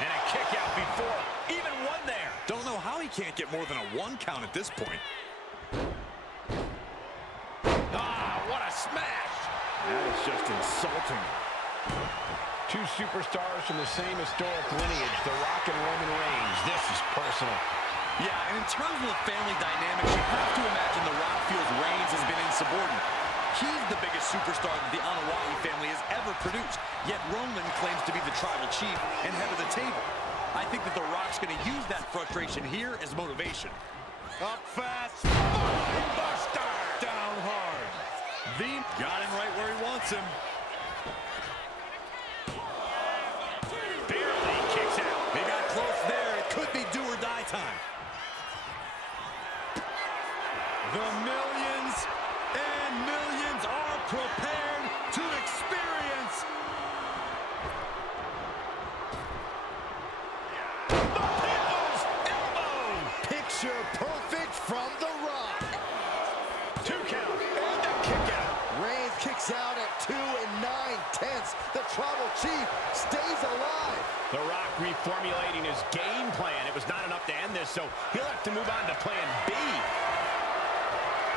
And a kick out before even one there. Don't know how he can't get more than a 1 count at this point. Ah, what a smash! That is just insulting. Two superstars from the same historic lineage, The Rock and Roman Reigns. This is personal. Yeah, and in terms of the family dynamics, you have to imagine The Rock feels Reigns has been insubordinate. He's the biggest superstar that the Anoa'i family has ever produced, yet Roman claims to be the tribal chief and head of the table. I think that The Rock's going to use that frustration here as motivation. Up fast. Buster. Down hard. Got him right where he wants him. Barely kicks out. They got close there. It could be do or die time. The millions and millions are prepared to experience The People's Elbow. Picture perfect from The Rock. 2 count and a kick out. Reigns kicks out at 2 9/10. The tribal chief stays alive. The Rock reformulating his game plan. It was not enough to end this, so he'll have to move on to plan B.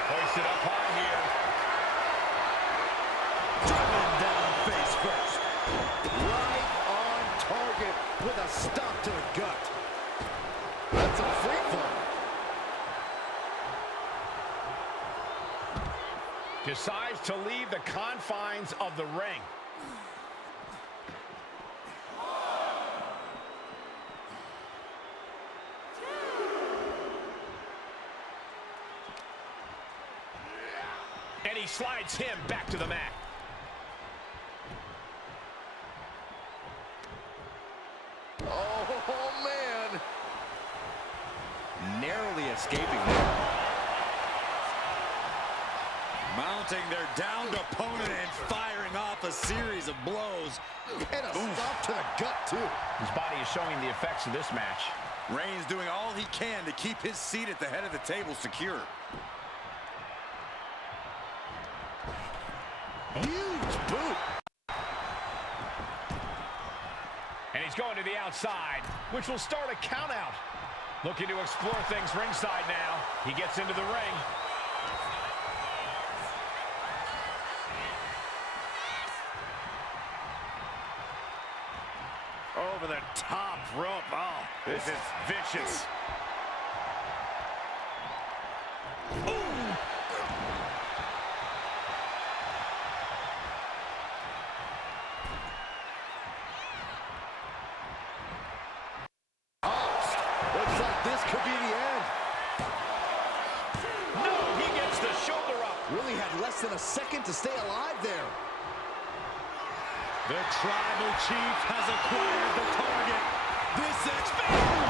Hoisted up high here. Driven down face first. Right on target with a stop to the gut. That's a free fall. Decides to leave the confines of the ring. And he slides him back to the mat. Oh, man. narrowly escaping there. Mounting their downed opponent and firing off a series of blows. And a stop to the gut, too. His body is showing the effects of this match. Reigns doing all he can to keep his seat at the head of the table secure. Huge boot. And he's going to the outside, which will start a count out. Looking to explore things ringside now. He gets into the ring. Over the top rope. Oh, this is vicious. Looks like this could be the end. No, he gets the shoulder up. Really had less less than a second to stay alive there. The tribal chief has acquired the target. This expansion.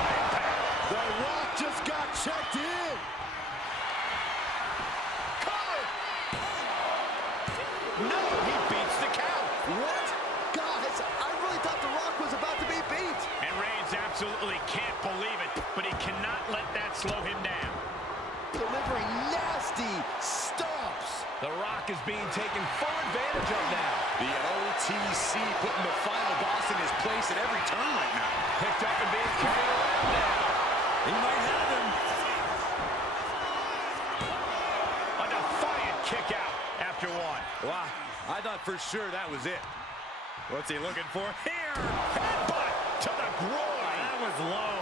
The Rock just got checked in. Cover. No, he beats the count. What? Guys, I really thought The Rock was about to be beat. And Reigns absolutely can't believe it, but he cannot let that slow him down. Delivering nasty stomps. The Rock is being taken full advantage of now. The OTC putting the final boss in his place at every turn right now. Picked up and being carried around now. He might have him. A defiant kick out after one. Wow, I thought for sure that was it. What's he looking for here? Headbutt to the groin. That was low.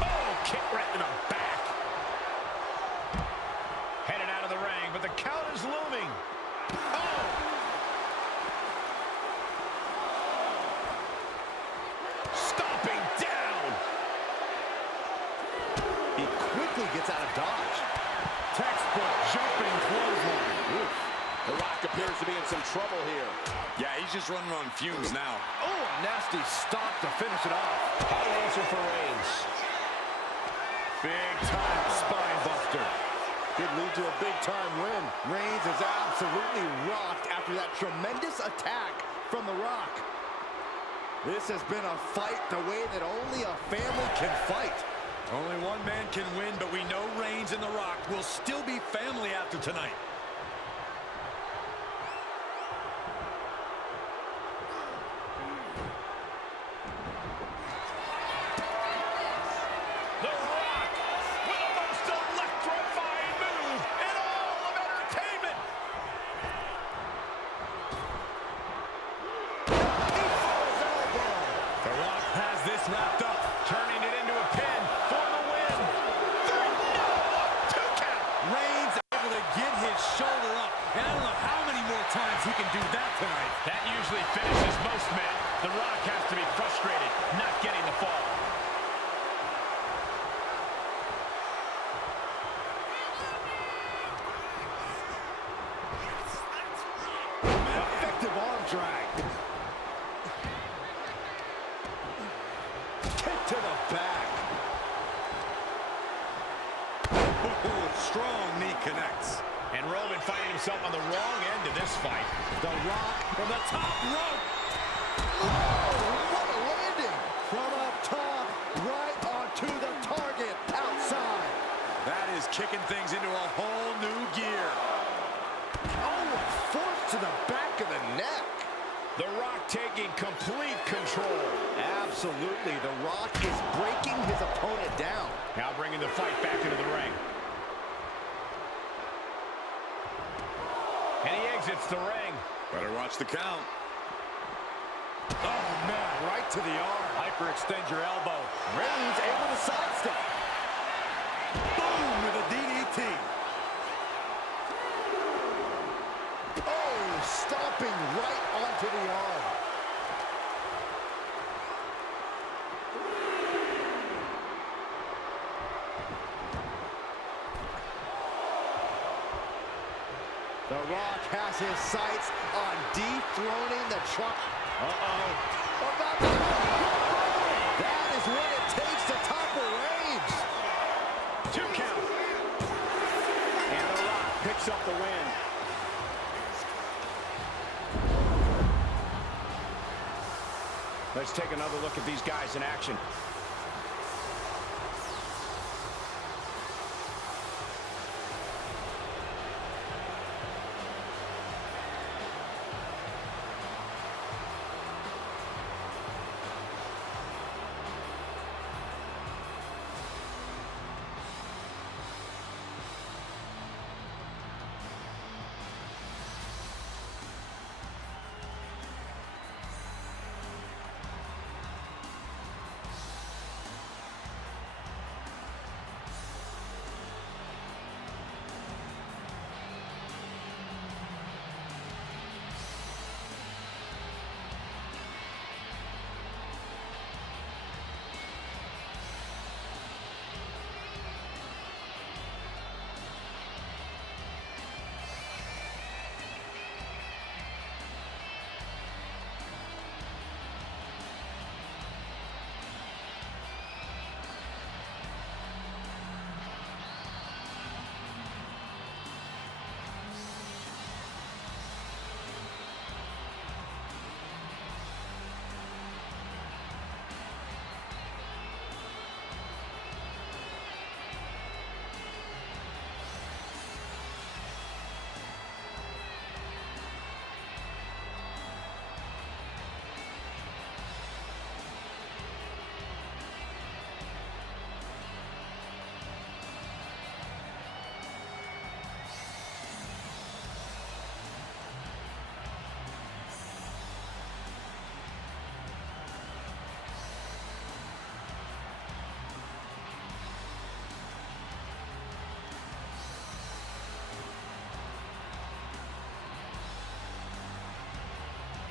Oh, kick right in the back. Headed out of the ring, but the count is looming. Oh! Stomping down. He quickly gets out of dodge. Textbook jumping clothesline. Oof. The Rock appears to be in some trouble here. Yeah, he's just running on fumes now. Oh, a nasty stomp to finish it off. Hot answer for Reigns. Big time spine buster. Could lead to a big time win. Reigns is absolutely rocked after that tremendous attack from The Rock. This has been a fight the way that only a family can fight. Only one man can win, but we know Reigns and The Rock will still be family after tonight. The Rock with the most electrifying move in all of entertainment. The Rock has this wrapped up. Turning it into a pin for the win. Two count. Reigns able to get his shoulder up. And I don't know how many more times he can do that tonight. That usually finishes most men. The Rock has to be frustrated, not getting the fall. Effective arm drag. Kick to the back. Ooh, strong knee connects. And Roman finding himself on the wrong end of this fight. The Rock from the top rope. Oh, what a landing. From up top, right onto the target outside. That is kicking things into a whole new gear. Oh, forced to the back of the neck. The Rock taking complete control. Absolutely, The Rock is breaking his opponent down. Now bringing the fight back into the ring. And he exits the ring. Better watch the count. Oh, man, right to the arm. Hyperextend your elbow. Reigns able to sidestep. Boom with a DDT. Oh, stomping right onto the arm. The Rock has his sights on dethroning the truck. About to... That is what it takes to topple Reigns. 2 count. And The Rock picks up the win. Let's take another look at these guys in action.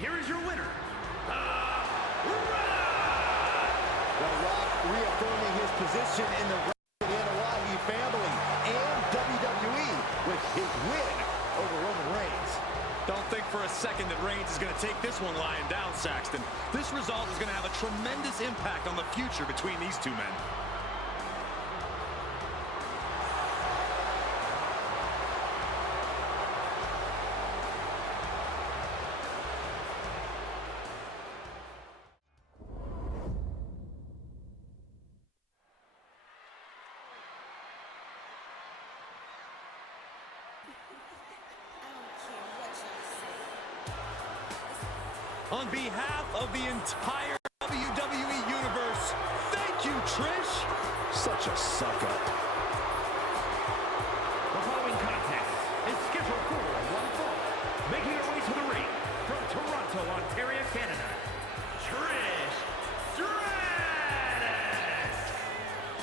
here is your winner, The Rock reaffirming his position in the NYE family and WWE with his win over Roman Reigns. Don't think for a second that Reigns is going to take this one lying down, Saxton. This result is going to have a tremendous impact on the future between these two men. On behalf of the entire WWE Universe, thank you, Trish. Such a suck-up. The following contest is scheduled for one fall. Making her way to the ring from Toronto, Ontario, Canada, Trish Stratus.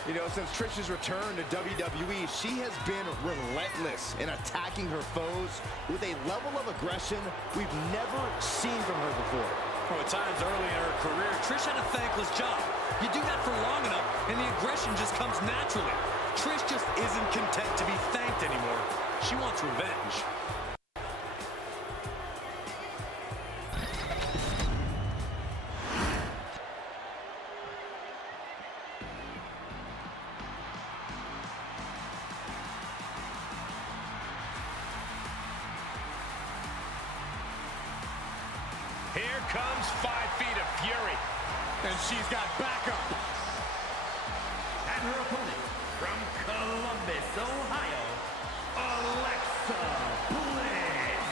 You know, since Trish's return to WWE, she has been relentless in attacking her foes with a level of aggression we've never seen from her before. Well, at times early in her career, Trish had a thankless job. You do that for long enough, and the aggression just comes naturally. Trish just isn't content to be thanked anymore. She wants revenge. Here comes 5 feet of fury. And she's got backup. And her opponent from Columbus, Ohio, Alexa Bliss.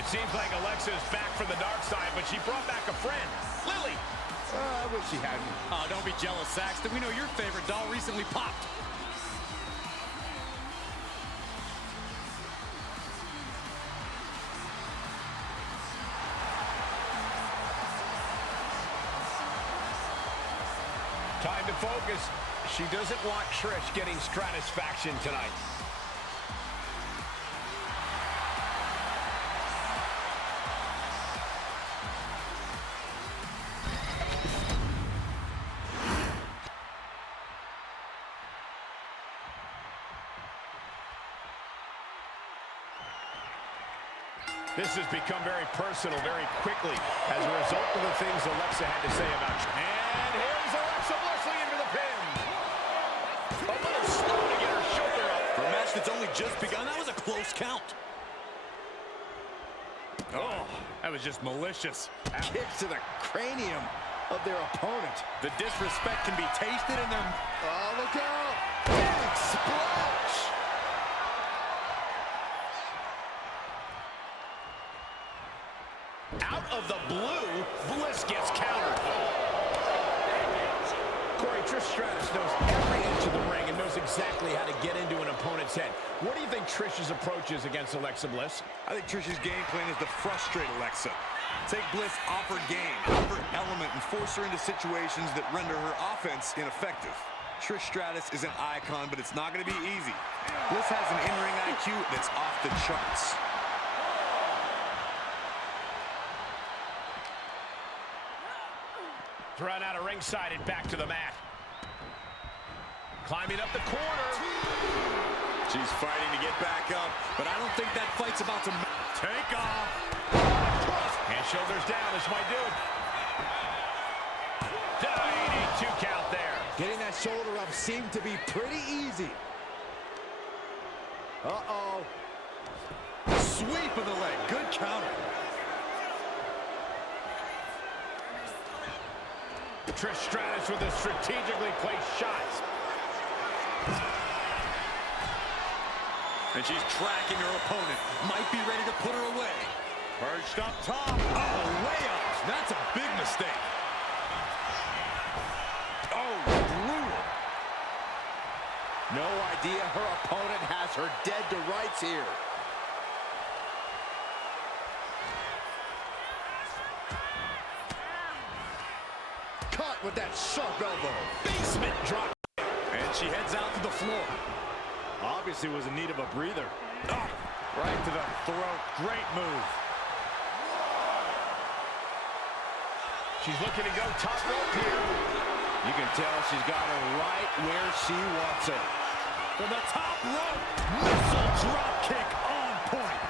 It seems like Alexa is back from the dark side, but she brought back a friend, Lily. I wish she hadn't. Oh, don't be jealous, Saxton. We know your favorite doll recently popped. Time to focus. She doesn't want Trish getting stratisfaction tonight. This has become very personal very quickly as a result of the things Alexa had to say about Trish. And here's Alexa Bliss into the pin. A little slow to get her shoulder up. For a match that's only just begun, that was a close count. Oh, that was just malicious. Kicks to the cranium of their opponent. The disrespect can be tasted in their... Oh, look out! Big splash! Out of the blue, Bliss gets countered. Corey, Trish Stratus knows every inch of the ring and knows exactly how to get into an opponent's head. What do you think Trish's approach is against Alexa Bliss? I think Trish's game plan is to frustrate Alexa. Take Bliss off her game, off her element, and force her into situations that render her offense ineffective. Trish Stratus is an icon, but it's not going to be easy. Bliss has an in-ring IQ that's off the charts. Thrown out of ringside and back to the mat. Climbing up the corner. She's fighting to get back up, but I don't think that fight's about to take off. And shoulders down, this might do it. Dominating 2 count there. Getting that shoulder up seemed to be pretty easy. Uh-oh. Sweep of the leg, good counter. Trish Stratus with a strategically placed shot. And she's tracking her opponent. Might be ready to put her away. Perched up top. Oh, way up. That's a big mistake. Oh, brutal. No idea her opponent has her dead to rights here. Cut with that sharp elbow. Basement drop. And she heads out to the floor. Obviously was in need of a breather. Oh, right to the throat. Great move. She's looking to go top rope here. You can tell she's got her right where she wants her. From the top rope, missile drop kick on point.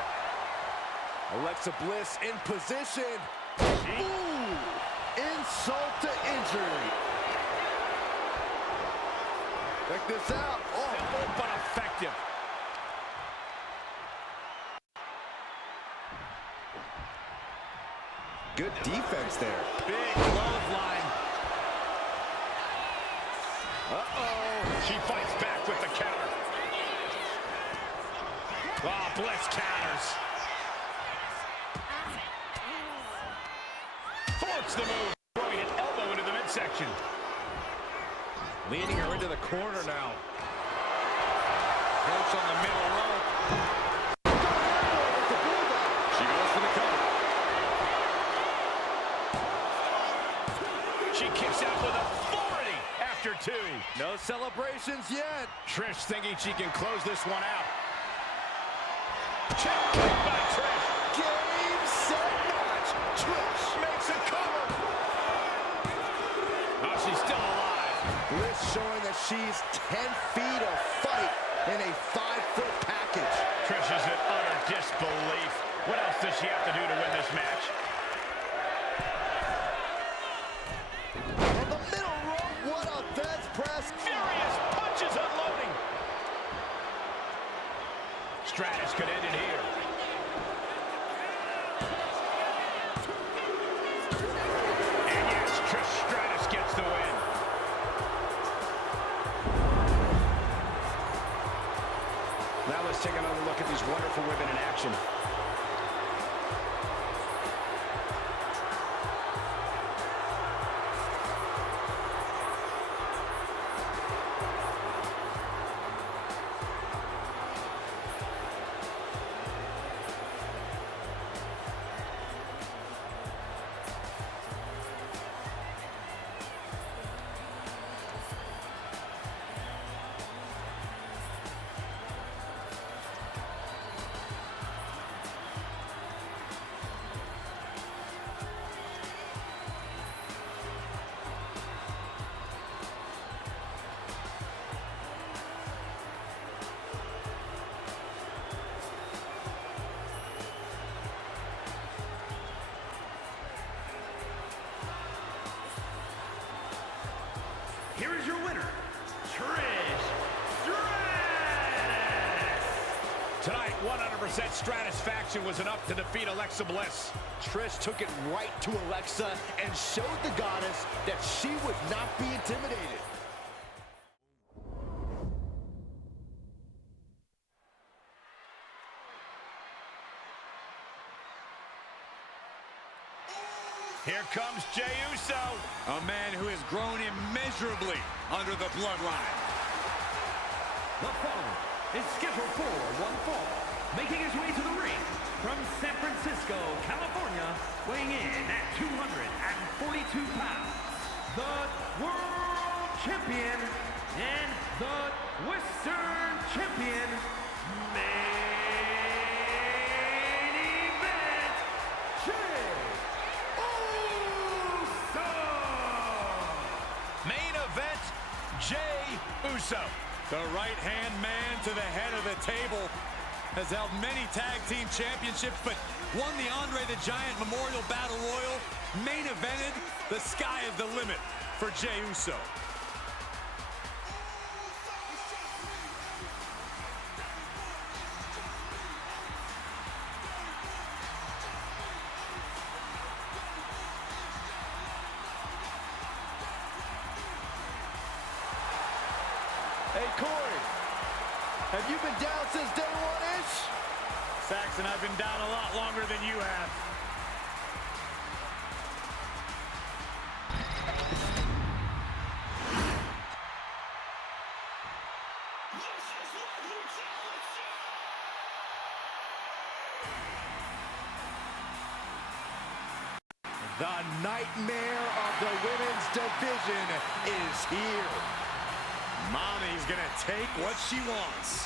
Alexa Bliss in position. Ooh, insult to injury. Check this out. Simple but effective. Good defense there. Big clothesline. Uh-oh. She fights back with the counter. Oh, Bliss counters. Thwarts the move. Throwing an elbow into the midsection. Leading her into the corner now. Coach on the middle rope. She goes for the cover. She kicks out with authority after two. No celebrations yet. Trish thinking she can close this one out. Check kick by Trish. Game, set, match. Trish makes a cover. Oh, she's still alive. Bliss showing that she's 10 feet of fight in a 5-foot package. Trish is in utter disbelief. What else does she have to do to win this match? From the middle rope, what a bench press. Furious punches unloading. Stratus could end it here. And yes, Trish Stratus gets the win. Now let's take another look at these wonderful women in action. Here is your winner, Trish Stratus. Tonight, 100% Stratisfaction was enough to defeat Alexa Bliss. Trish took it right to Alexa and showed the goddess that she would not be intimidated. Here comes Jey Uso. A man who has grown immeasurably under the bloodline. The following is scheduled for one fall. Making his way to the ring from San Francisco, California, weighing in at 242 pounds, the World Champion and the Western Champion, main event, Jade Uso! Main event, Jey Uso. The right-hand man to the head of the table has held many tag team championships, but won the Andre the Giant Memorial Battle Royal, main evented. The sky is the limit for Jey Uso. Hey, Corey, have you been down since day one-ish? Saxon, I've been down a lot longer than you have. The nightmare of the women's division is here. Mommy's gonna take what she wants.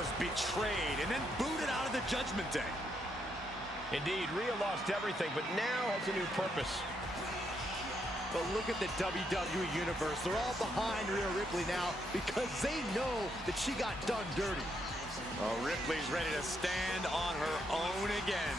was betrayed and then booted out of the Judgment Day. Indeed, Rhea lost everything, but now has a new purpose. But look at the WWE Universe. They're all behind Rhea Ripley now because they know that she got done dirty. Oh, Ripley's ready to stand on her own again.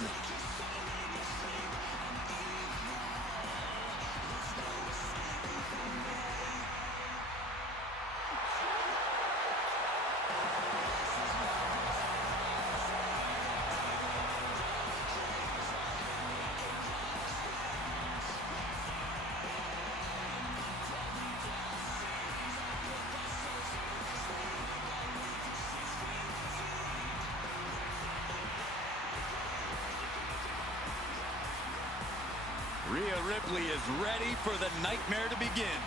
Rhea Ripley is ready for the nightmare to begin.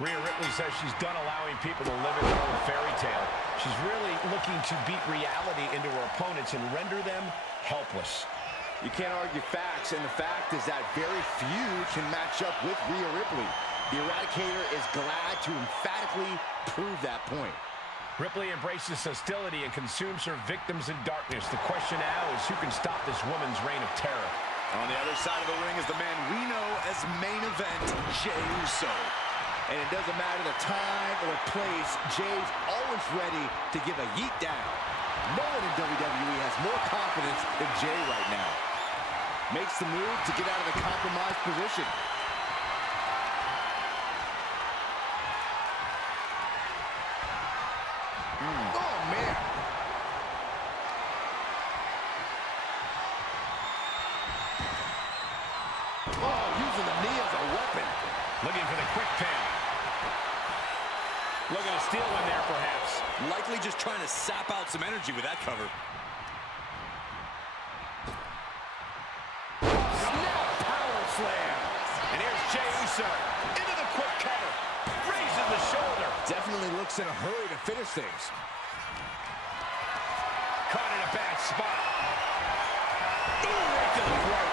Rhea Ripley says she's done allowing people to live in their own fairy tale. She's really looking to beat reality into her opponents and render them helpless. You can't argue facts, and the fact is that very few can match up with Rhea Ripley. The Eradicator is glad to emphatically prove that point. Ripley embraces hostility and consumes her victims in darkness. The question now is who can stop this woman's reign of terror. On the other side of the ring is the man we know as main event, Jey Uso. And it doesn't matter the time or place, Jay's always ready to give a yeet down. No one in WWE has more confidence than Jay right now. Makes the move to get out of the compromised position. Oh, man. Oh, using the knee as a weapon. Looking for the quick pin. Looking to steal one there, perhaps. Likely just trying to sap out some energy with that cover. Snap power slam. And here's Jey Uso into the quick cover. Raises the shoulder. Definitely looks in a hurry to finish things. Caught in a bad spot. Ooh, right to the throat.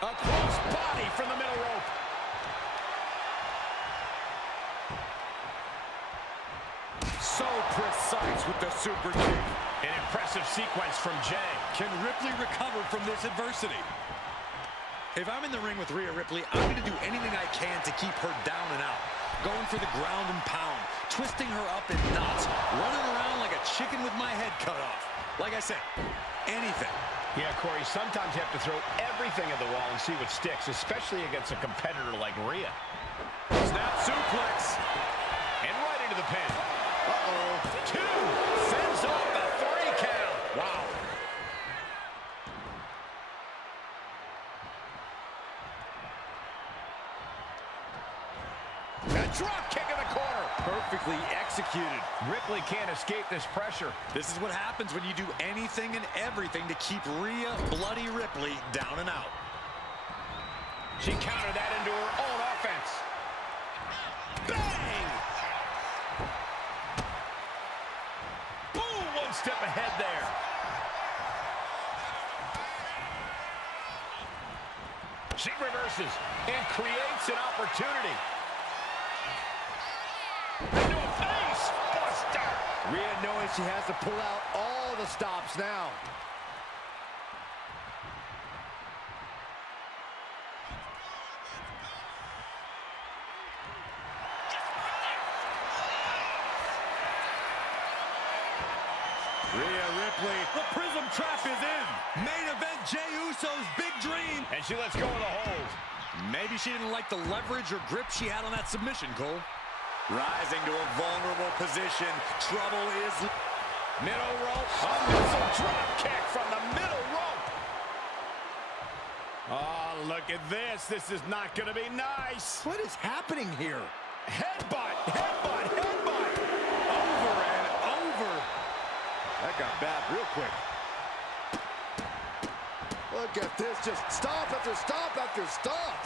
A cross body from the middle rope. So precise with the super kick. An impressive sequence from Jey. Can Ripley recover from this adversity? If I'm in the ring with Rhea Ripley, I'm going to do anything I can to keep her down and out. Going for the ground and pound, twisting her up in knots, running around like a chicken with my head cut off. Like I said, anything. Yeah, Corey, sometimes you have to throw everything at the wall and see what sticks, especially against a competitor like Rhea. Snap suplex. And right into the pin. Uh-oh. 2. Fends off the 3 count. Wow. A drop kick in the corner. Perfectly executed. Ripley can't escape this pressure. This is what happens when you do anything and everything to keep Rhea Bloody Ripley down and out. She countered that into her own offense. Bang! Boom! One step ahead there. She reverses and creates an opportunity. Into a face buster. Rhea knowing she has to pull out all the stops now. Rhea Ripley, the prism trap is in. Main event Jey Uso's big dream. And she lets go of the hold. Maybe she didn't like the leverage or grip she had on that submission, Cole. Rising to a vulnerable position. Trouble is Middle rope. A missile drop kick from the middle rope. Oh, look at this. This is not going to be nice. What is happening here? Headbutt, headbutt, headbutt. over and over. That got bad real quick. Look at this, just stop after stop after stop.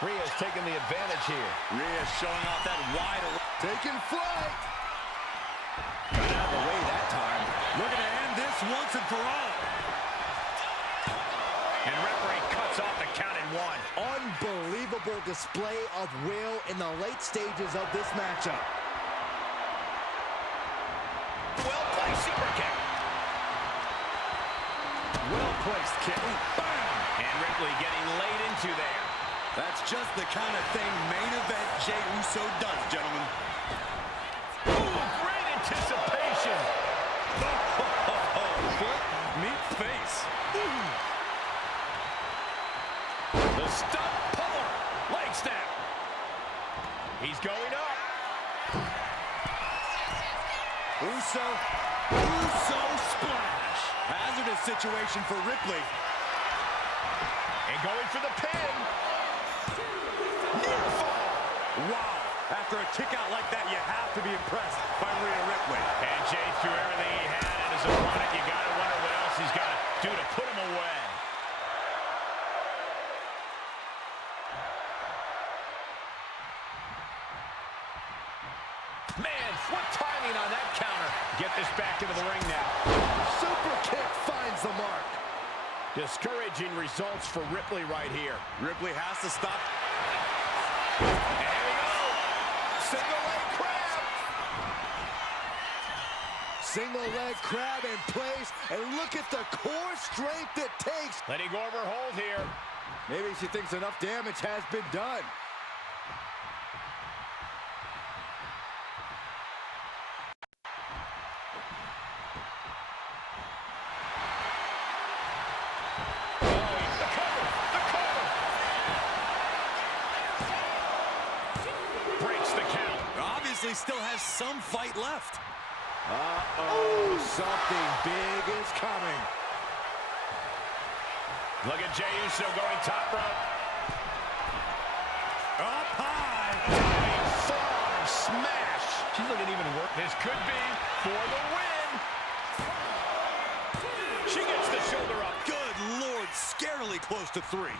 Rhea's taking the advantage here. Rhea showing off that wide Taking flight. got out of the way that time. Looking to end this once and for all. And referee cuts off the count in 1. Unbelievable display of will in the late stages of this matchup. Well-placed super kick. Well-placed kick. Bam! And Ripley getting laid into there. That's just the kind of thing main event Jey Uso does, gentlemen. Ooh, great anticipation. Foot meet face. The stump puller. Leg snap. He's going up. Uso splash. Hazardous situation for Ripley. And going for the pin. Near fall. Wow. After a kick out like that, you have to be impressed by Rhea Ripley. And Jey threw everything he had at his opponent. You got to wonder what else he's got to do to put him away. Man, what timing on that counter. Get this back into the ring now. Super kick finds the mark. Discouraging results for Ripley right here. Ripley has to stop. And here we go. Single leg crab. Single leg crab in place, and look at the core strength it takes. Letting go of her hold here. Maybe she thinks enough damage has been done. Still has some fight left. Uh-oh, something big is coming. Look at Jey Uso going top rope. Up high. Diving forearm smash. She's looking even worse. This could be for the win. She gets the shoulder up. Good Lord, scarily close to 3.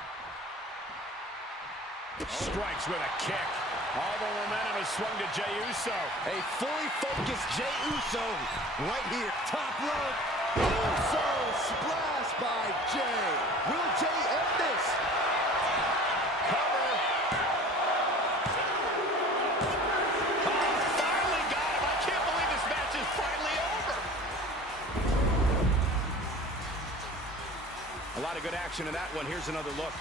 Strikes with a kick. All the momentum has swung to Jey Uso. A fully focused Jey Uso right here. Top rope. Uso splash by Jey. Will Jey end this? Cover. Oh, finally got him. I can't believe this match is finally over. A lot of good action in that one. Here's another look.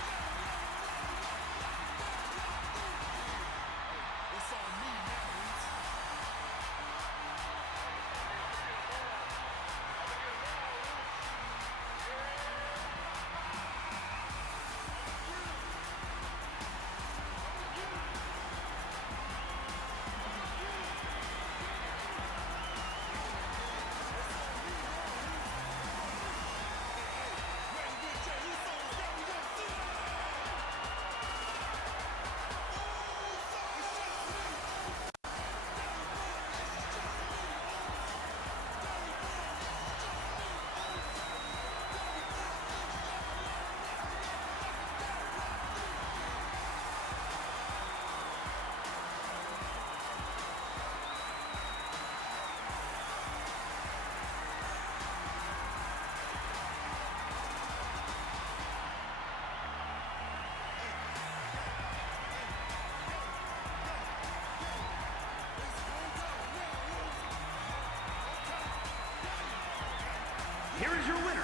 Here is your winner,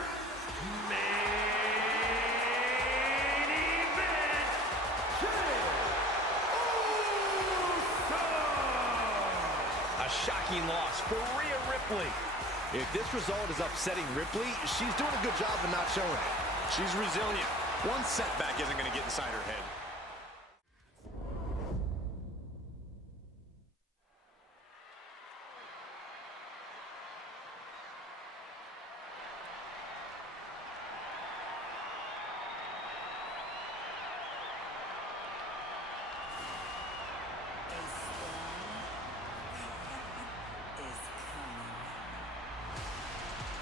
main event, Jey Uso! A shocking loss for Rhea Ripley. If this result is upsetting Ripley, she's doing a good job of not showing it. She's resilient. One setback isn't going to get inside her head.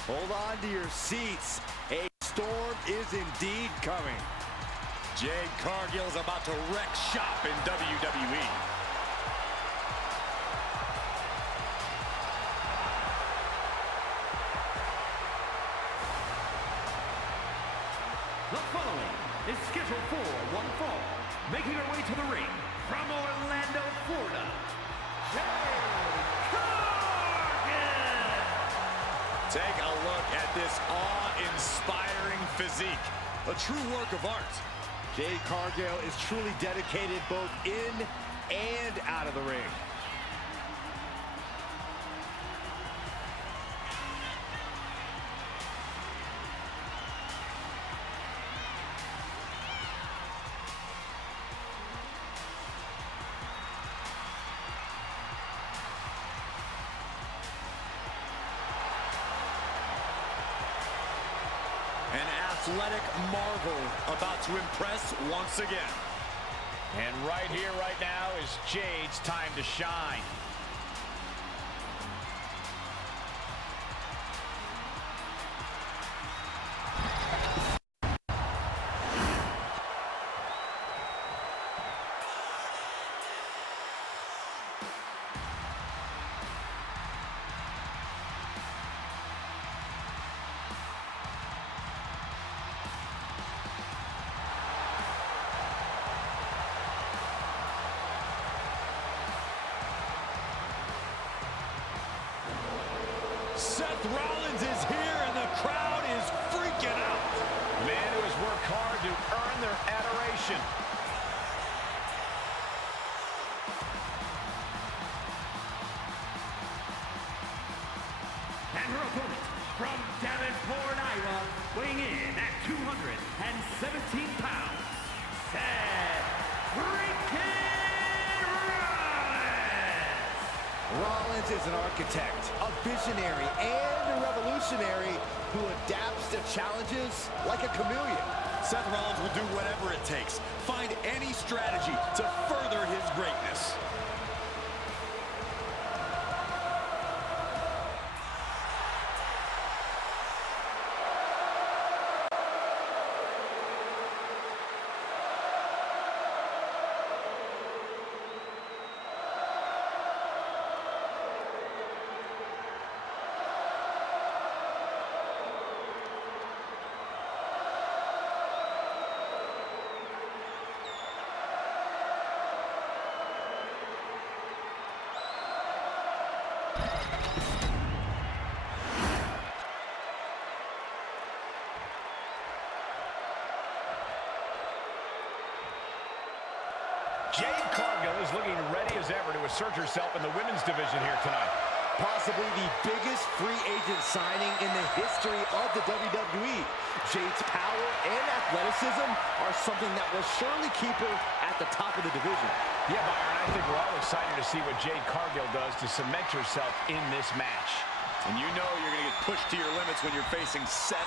Hold on to your seats. A storm is indeed coming. Jade Cargill is about to wreck shop in WWE. The following is scheduled for one fall, making her way to the ring from Orlando, Florida, Jade Cargill. Take a look at this awe-inspiring physique. A true work of art. Jade Cargill is truly dedicated both in and out of the ring. An athletic marvel about to impress once again. And right here, right now is Jade's time to shine. Seth Rollins is here and the crowd is freaking out. The man who has worked hard to earn their adoration. And her opponent from Davenport, Iowa, weighing in at 217 pounds, Seth freaking Rollins. Rollins is an architect, a visionary, and a revolutionary who adapts to challenges like a chameleon. Seth Rollins will do whatever it takes. Find any strategy to further his greatness. Jade Cargill is looking ready as ever to assert herself in the women's division here tonight. Possibly the biggest free agent signing in the history of the WWE. Jade's power and athleticism are something that will surely keep her at the top of the division. Yeah, Byron, I think we're all excited to see what Jade Cargill does to cement herself in this match. And you know you're going to get pushed to your limits when you're facing Seth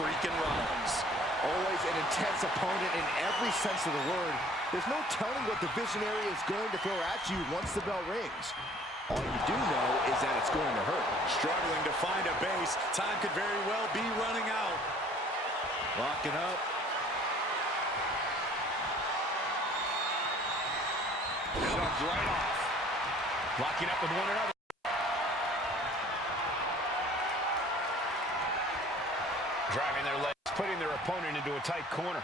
freaking Rollins. Always an intense opponent in every sense of the word. There's no telling what the visionary is going to throw at you once the bell rings. All you do know is that it's going to hurt. Struggling to find a base. Time could very well be running out. Locking up. Shoved right off. Locking up with one another. Driving their legs, putting their opponent into a tight corner.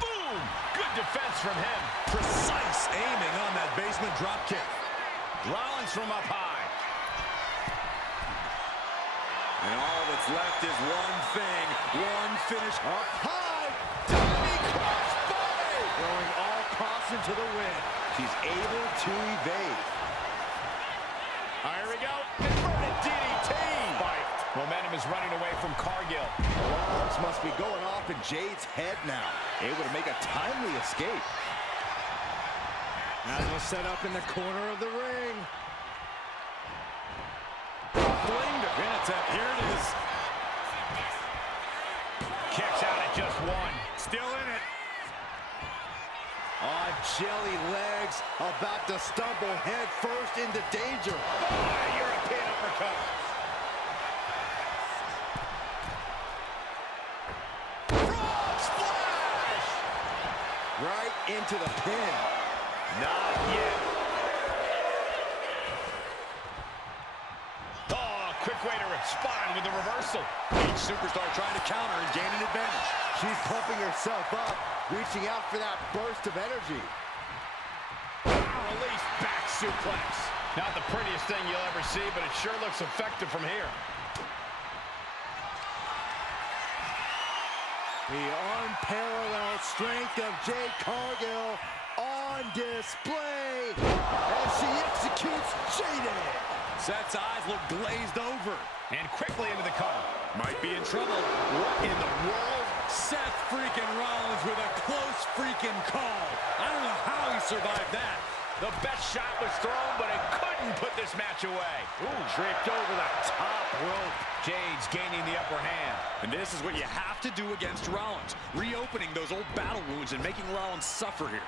Boom! Good defense from him. Precise aiming on that basement drop kick. Rollins from up high. And all that's left is one thing, one finish. Up high. Diving crossbody. Throwing all caution to the wind. She's able to evade. Here we go. Converted DDT. Fight. Momentum is running away from Cargill. Alarms must be going off in Jade's head now. Able to make a timely escape. Now we'll set up in the corner of the ring. Fling to pin attempt. Here it is. Kicks out at just one. Still in it. On jelly legs, about to stumble head first into danger. European uppercut. Frog splash! Right into the pin. Not yet. Oh, quick way to respond with the reversal. Each superstar trying to counter and gain an advantage. She's pumping herself up, reaching out for that burst of energy. Release back suplex. Not the prettiest thing you'll ever see, but it sure looks effective from here. The unparalleled strength of Jade Cargill on display as she executes Jade. Seth's eyes look glazed over. And quickly into the cover. Might be in trouble. What in the world? Seth freaking Rollins with a close freaking call. I don't know how he survived that. The best shot was thrown, but it couldn't put this match away. Ooh, tripped over the top rope. Jade's gaining the upper hand. And this is what you have to do against Rollins. Reopening those old battle wounds and making Rollins suffer here.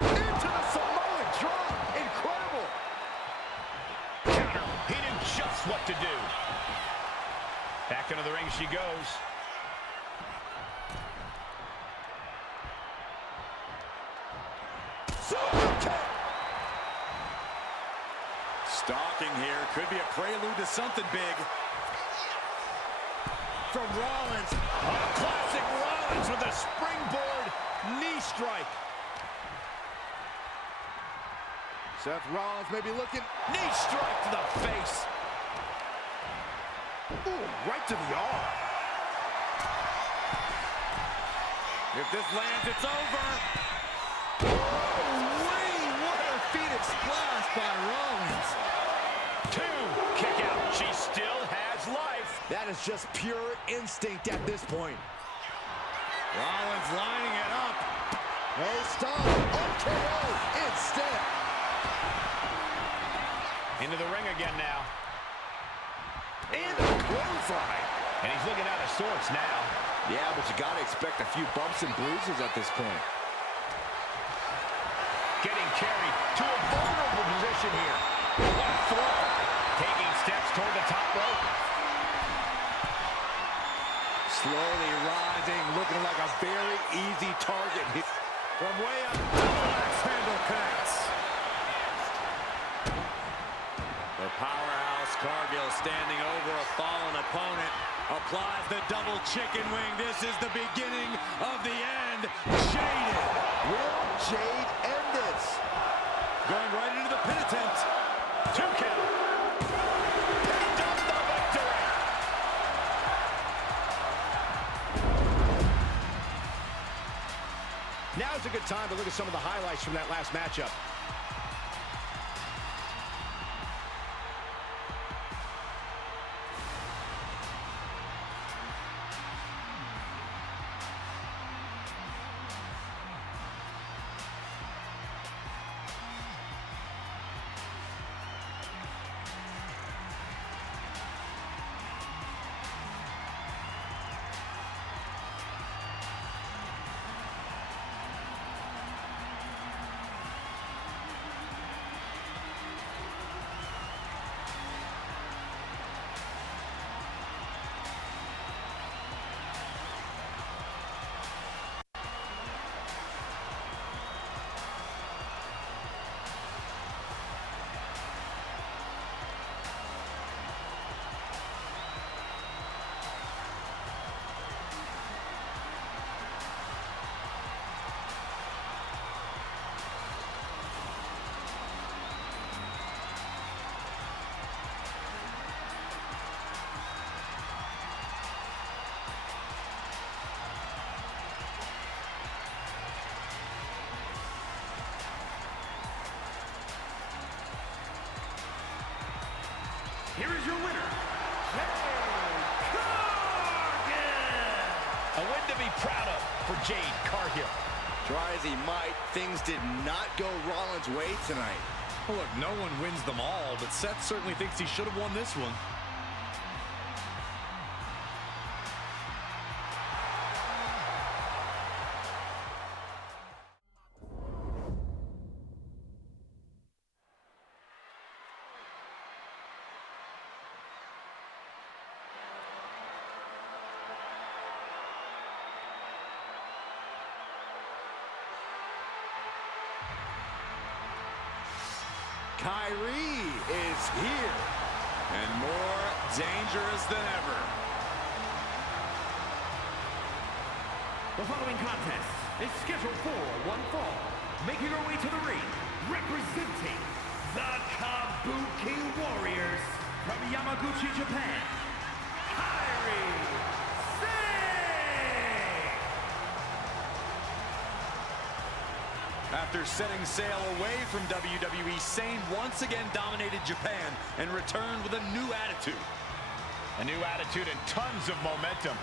Into the Samoan drop. Incredible. Counter. He knew just what to do. Back into the ring she goes. Stalking here. Could be a prelude to something big. From Rollins. Classic Rollins with a springboard knee strike. Seth Rollins may be looking. Knee strike to the face. Ooh, right to the arm. If this lands, it's over. What a Phoenix splash by Rollins. 2, kick out. She still has life. That is just pure instinct at this point. Rollins lining it up. No stop. RKO instead. Into the ring again now. And a clothesline. And he's looking out of sorts now. Yeah, but you got to expect a few bumps and bruises at this point. Getting carried to a vulnerable position here. What a throw. Taking steps toward the top rope. Slowly rising, looking like a very easy target. From way up, axe handle connects. The powerhouse Cargill standing over a fallen opponent. Applies the double chicken wing. This is the beginning of the end. Jade. Will Jade end this? Going right into the pin attempt. 2 count. Picked up the victory. Now's a good time to look at some of the highlights from that last matchup. Here is your winner, Jade Cargill. A win to be proud of for Jade Cargill. Try as he might, things did not go Rollins' way tonight. Well, look, no one wins them all, but Seth certainly thinks he should have won this one. Kairi is here. And more dangerous than ever. The following contest is scheduled for one fall. Making her way to the ring, representing the Kabuki Warriors from Yamaguchi, Japan, Kairi Sane! After setting sail away from WWE, Sane once again dominated Japan and returned with a new attitude. A new attitude and tons of momentum.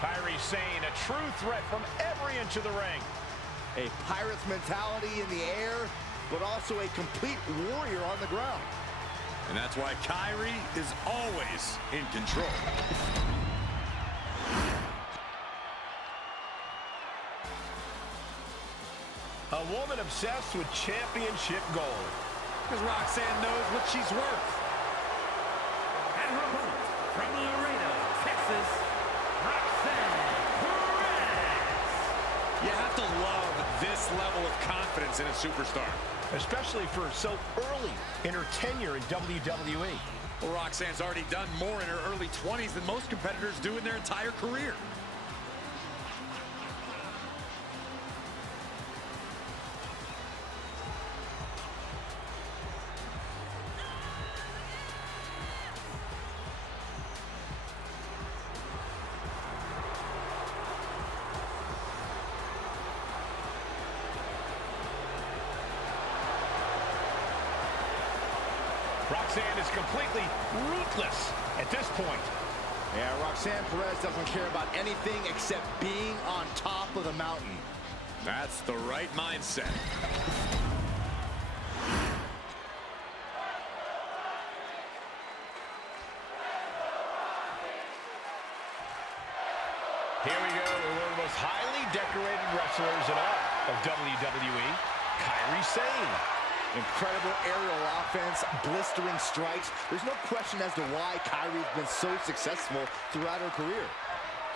Kairi Sane, a true threat from every inch of the ring. A Pirate's mentality in the air, but also a complete warrior on the ground. And that's why Kairi is always in control. A woman obsessed with championship gold. Because Roxanne knows what she's worth. And her opponent from Laredo, Texas, Roxanne Perez. You have to love this level of confidence in a superstar. Especially for so early in her tenure in WWE. Well, Roxanne's already done more in her early 20s than most competitors do in their entire career. Roxanne is completely ruthless at this point. Yeah, Roxanne Perez doesn't care about anything except being on top of the mountain. That's the right mindset. Here we go, one of the most highly decorated wrestlers in all of WWE, Kairi Sane. Incredible aerial offense, blistering strikes. There's no question as to why Kairi's been so successful throughout her career.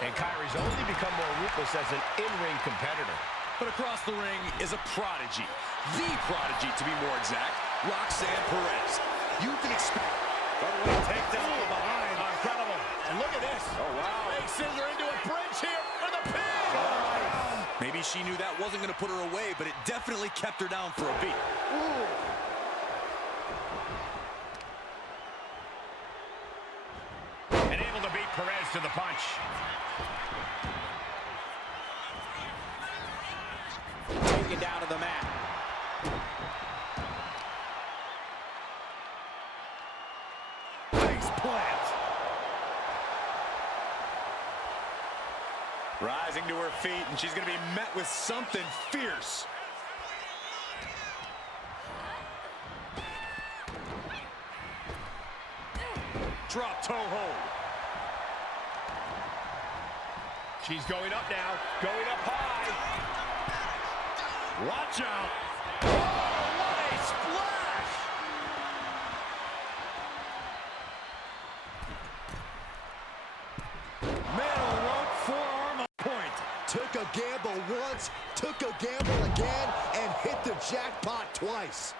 And Kairi's only become more ruthless as an in-ring competitor. But across the ring is a prodigy. The prodigy, to be more exact, Roxanne Perez. You can expect... Runaway takedown from behind. Incredible. And look at this. Oh, wow. Big scissor into a bridge here for the pin. Maybe she knew that wasn't going to put her away, but it definitely kept her down for a beat. Ooh. And able to beat Perez to the punch. Taken down to the mat. Face plant. Rising to her feet, and she's going to be met with something fierce. Drop toe hold. She's going up now. Going up high. Watch out. Oh, what a splash! Middle rope forearm on point. Took a gamble once, took a gamble again, and hit the jackpot twice.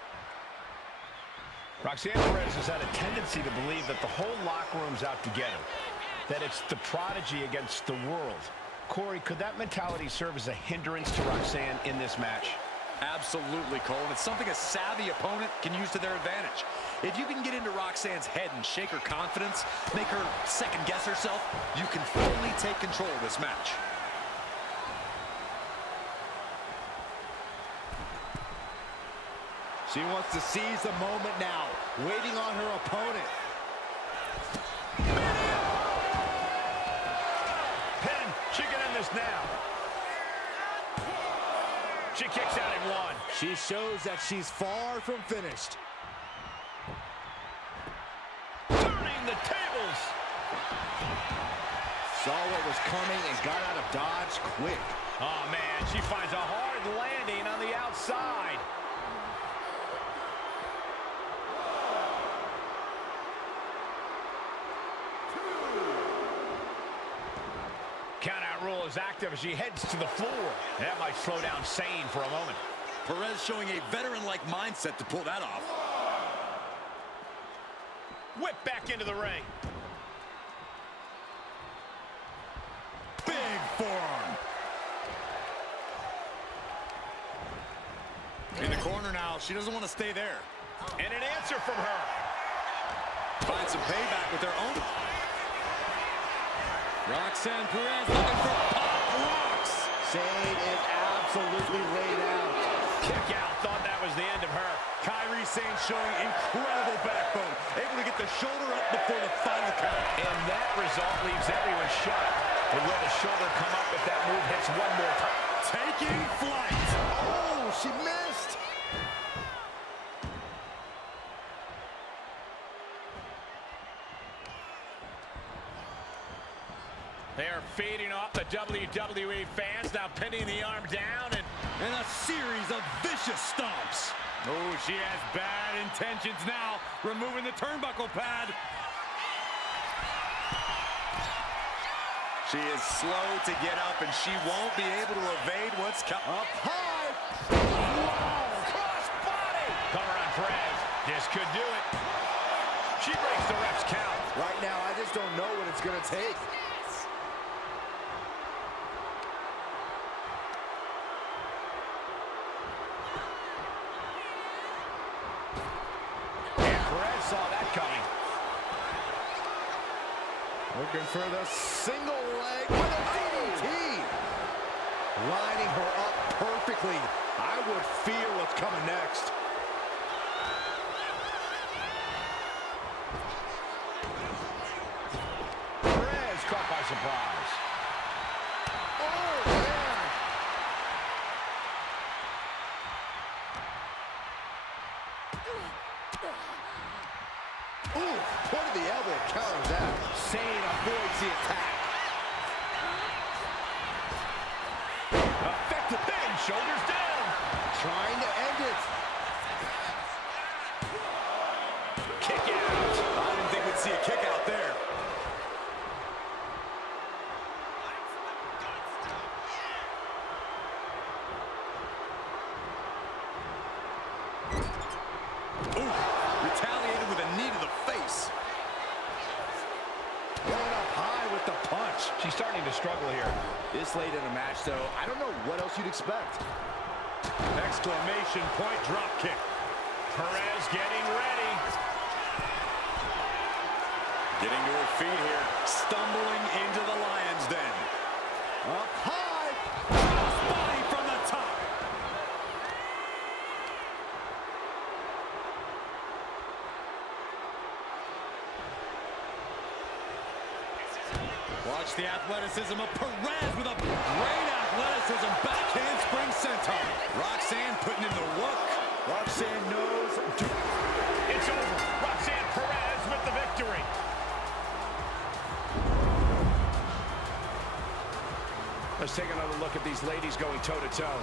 Roxanne Perez has had a tendency to believe that the whole locker room's out to get her, that it's the prodigy against the world. Corey, could that mentality serve as a hindrance to Roxanne in this match? Absolutely, Cole, and it's something a savvy opponent can use to their advantage. If you can get into Roxanne's head and shake her confidence, make her second-guess herself, you can fully take control of this match. She wants to seize the moment now, waiting on her opponent. Pin, she can end this now. She kicks out in one. She shows that she's far from finished. Turning the tables. Saw what was coming and got out of dodge quick. Oh, man, she finds a hard landing on the outside. Countout rule is active as she heads to the floor. That might slow down Sane for a moment. Perez showing a veteran-like mindset to pull that off. Whip back into the ring. Big forearm. In the corner now. She doesn't want to stay there. And an answer from her. Find some payback with their own. Roxanne Perez looking for pop rocks. Sane is absolutely laid out. Kick out. Thought that was the end of her. Kairi Sane showing incredible backbone. Able to get the shoulder up before the final count. And that result leaves everyone shocked. But will the shoulder come up if that move hits one more time? Taking flight. Oh, she missed. They are feeding off the WWE fans, now pinning the arm down And a series of vicious stomps. oh, she has bad intentions now, removing the turnbuckle pad. She is slow to get up, and she won't be able to evade what's coming. Up high. Wow. Cross body. Cover on Perez. This could do it. She breaks the ref's count. Right now, I just don't know what it's going to take. And Perez saw that coming. Looking for the single leg with a DDT. Lining her up perfectly. I would feel what's coming next. Perez caught by surprise. Oh, man. Ooh, point of the elbow counters that. Sane avoids the attack. Effective bend, shoulders down. Trying to end it. Kick out. I didn't think we'd see a kick out there. Ooh, retaliated with a knee to the face. Going up high with the punch. She's starting to struggle here. This late in the match, though, I don't know what else you'd expect. Exclamation point drop kick. Perez getting ready. Getting to her feet here. Stumbling into the lion's den. Up high. Body from the top. Watch the athleticism of Perez with a great athleticism. Backhand spring senton. Roxanne putting in the work. Roxanne knows. It's over. Roxanne Perez with the victory. Let's take another look at these ladies going toe-to-toe.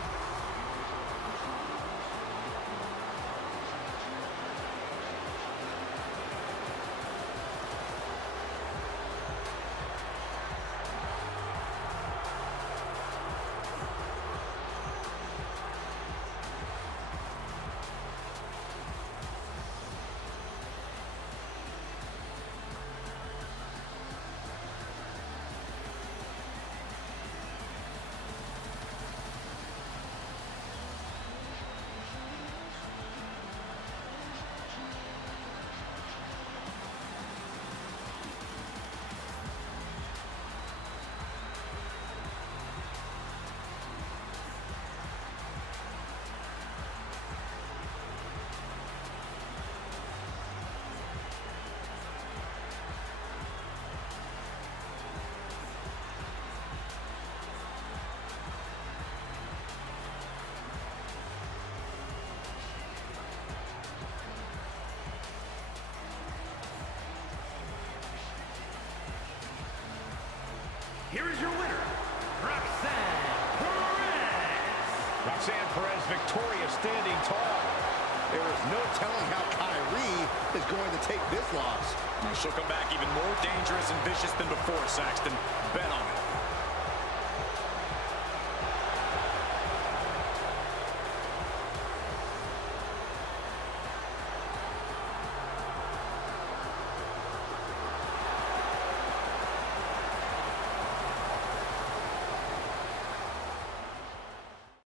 here is your winner, Roxanne Perez. Roxanne Perez victorious, standing tall. There is no telling how Kairi is going to take this loss. She'll come back even more dangerous and vicious than before, Saxton. Bet on it.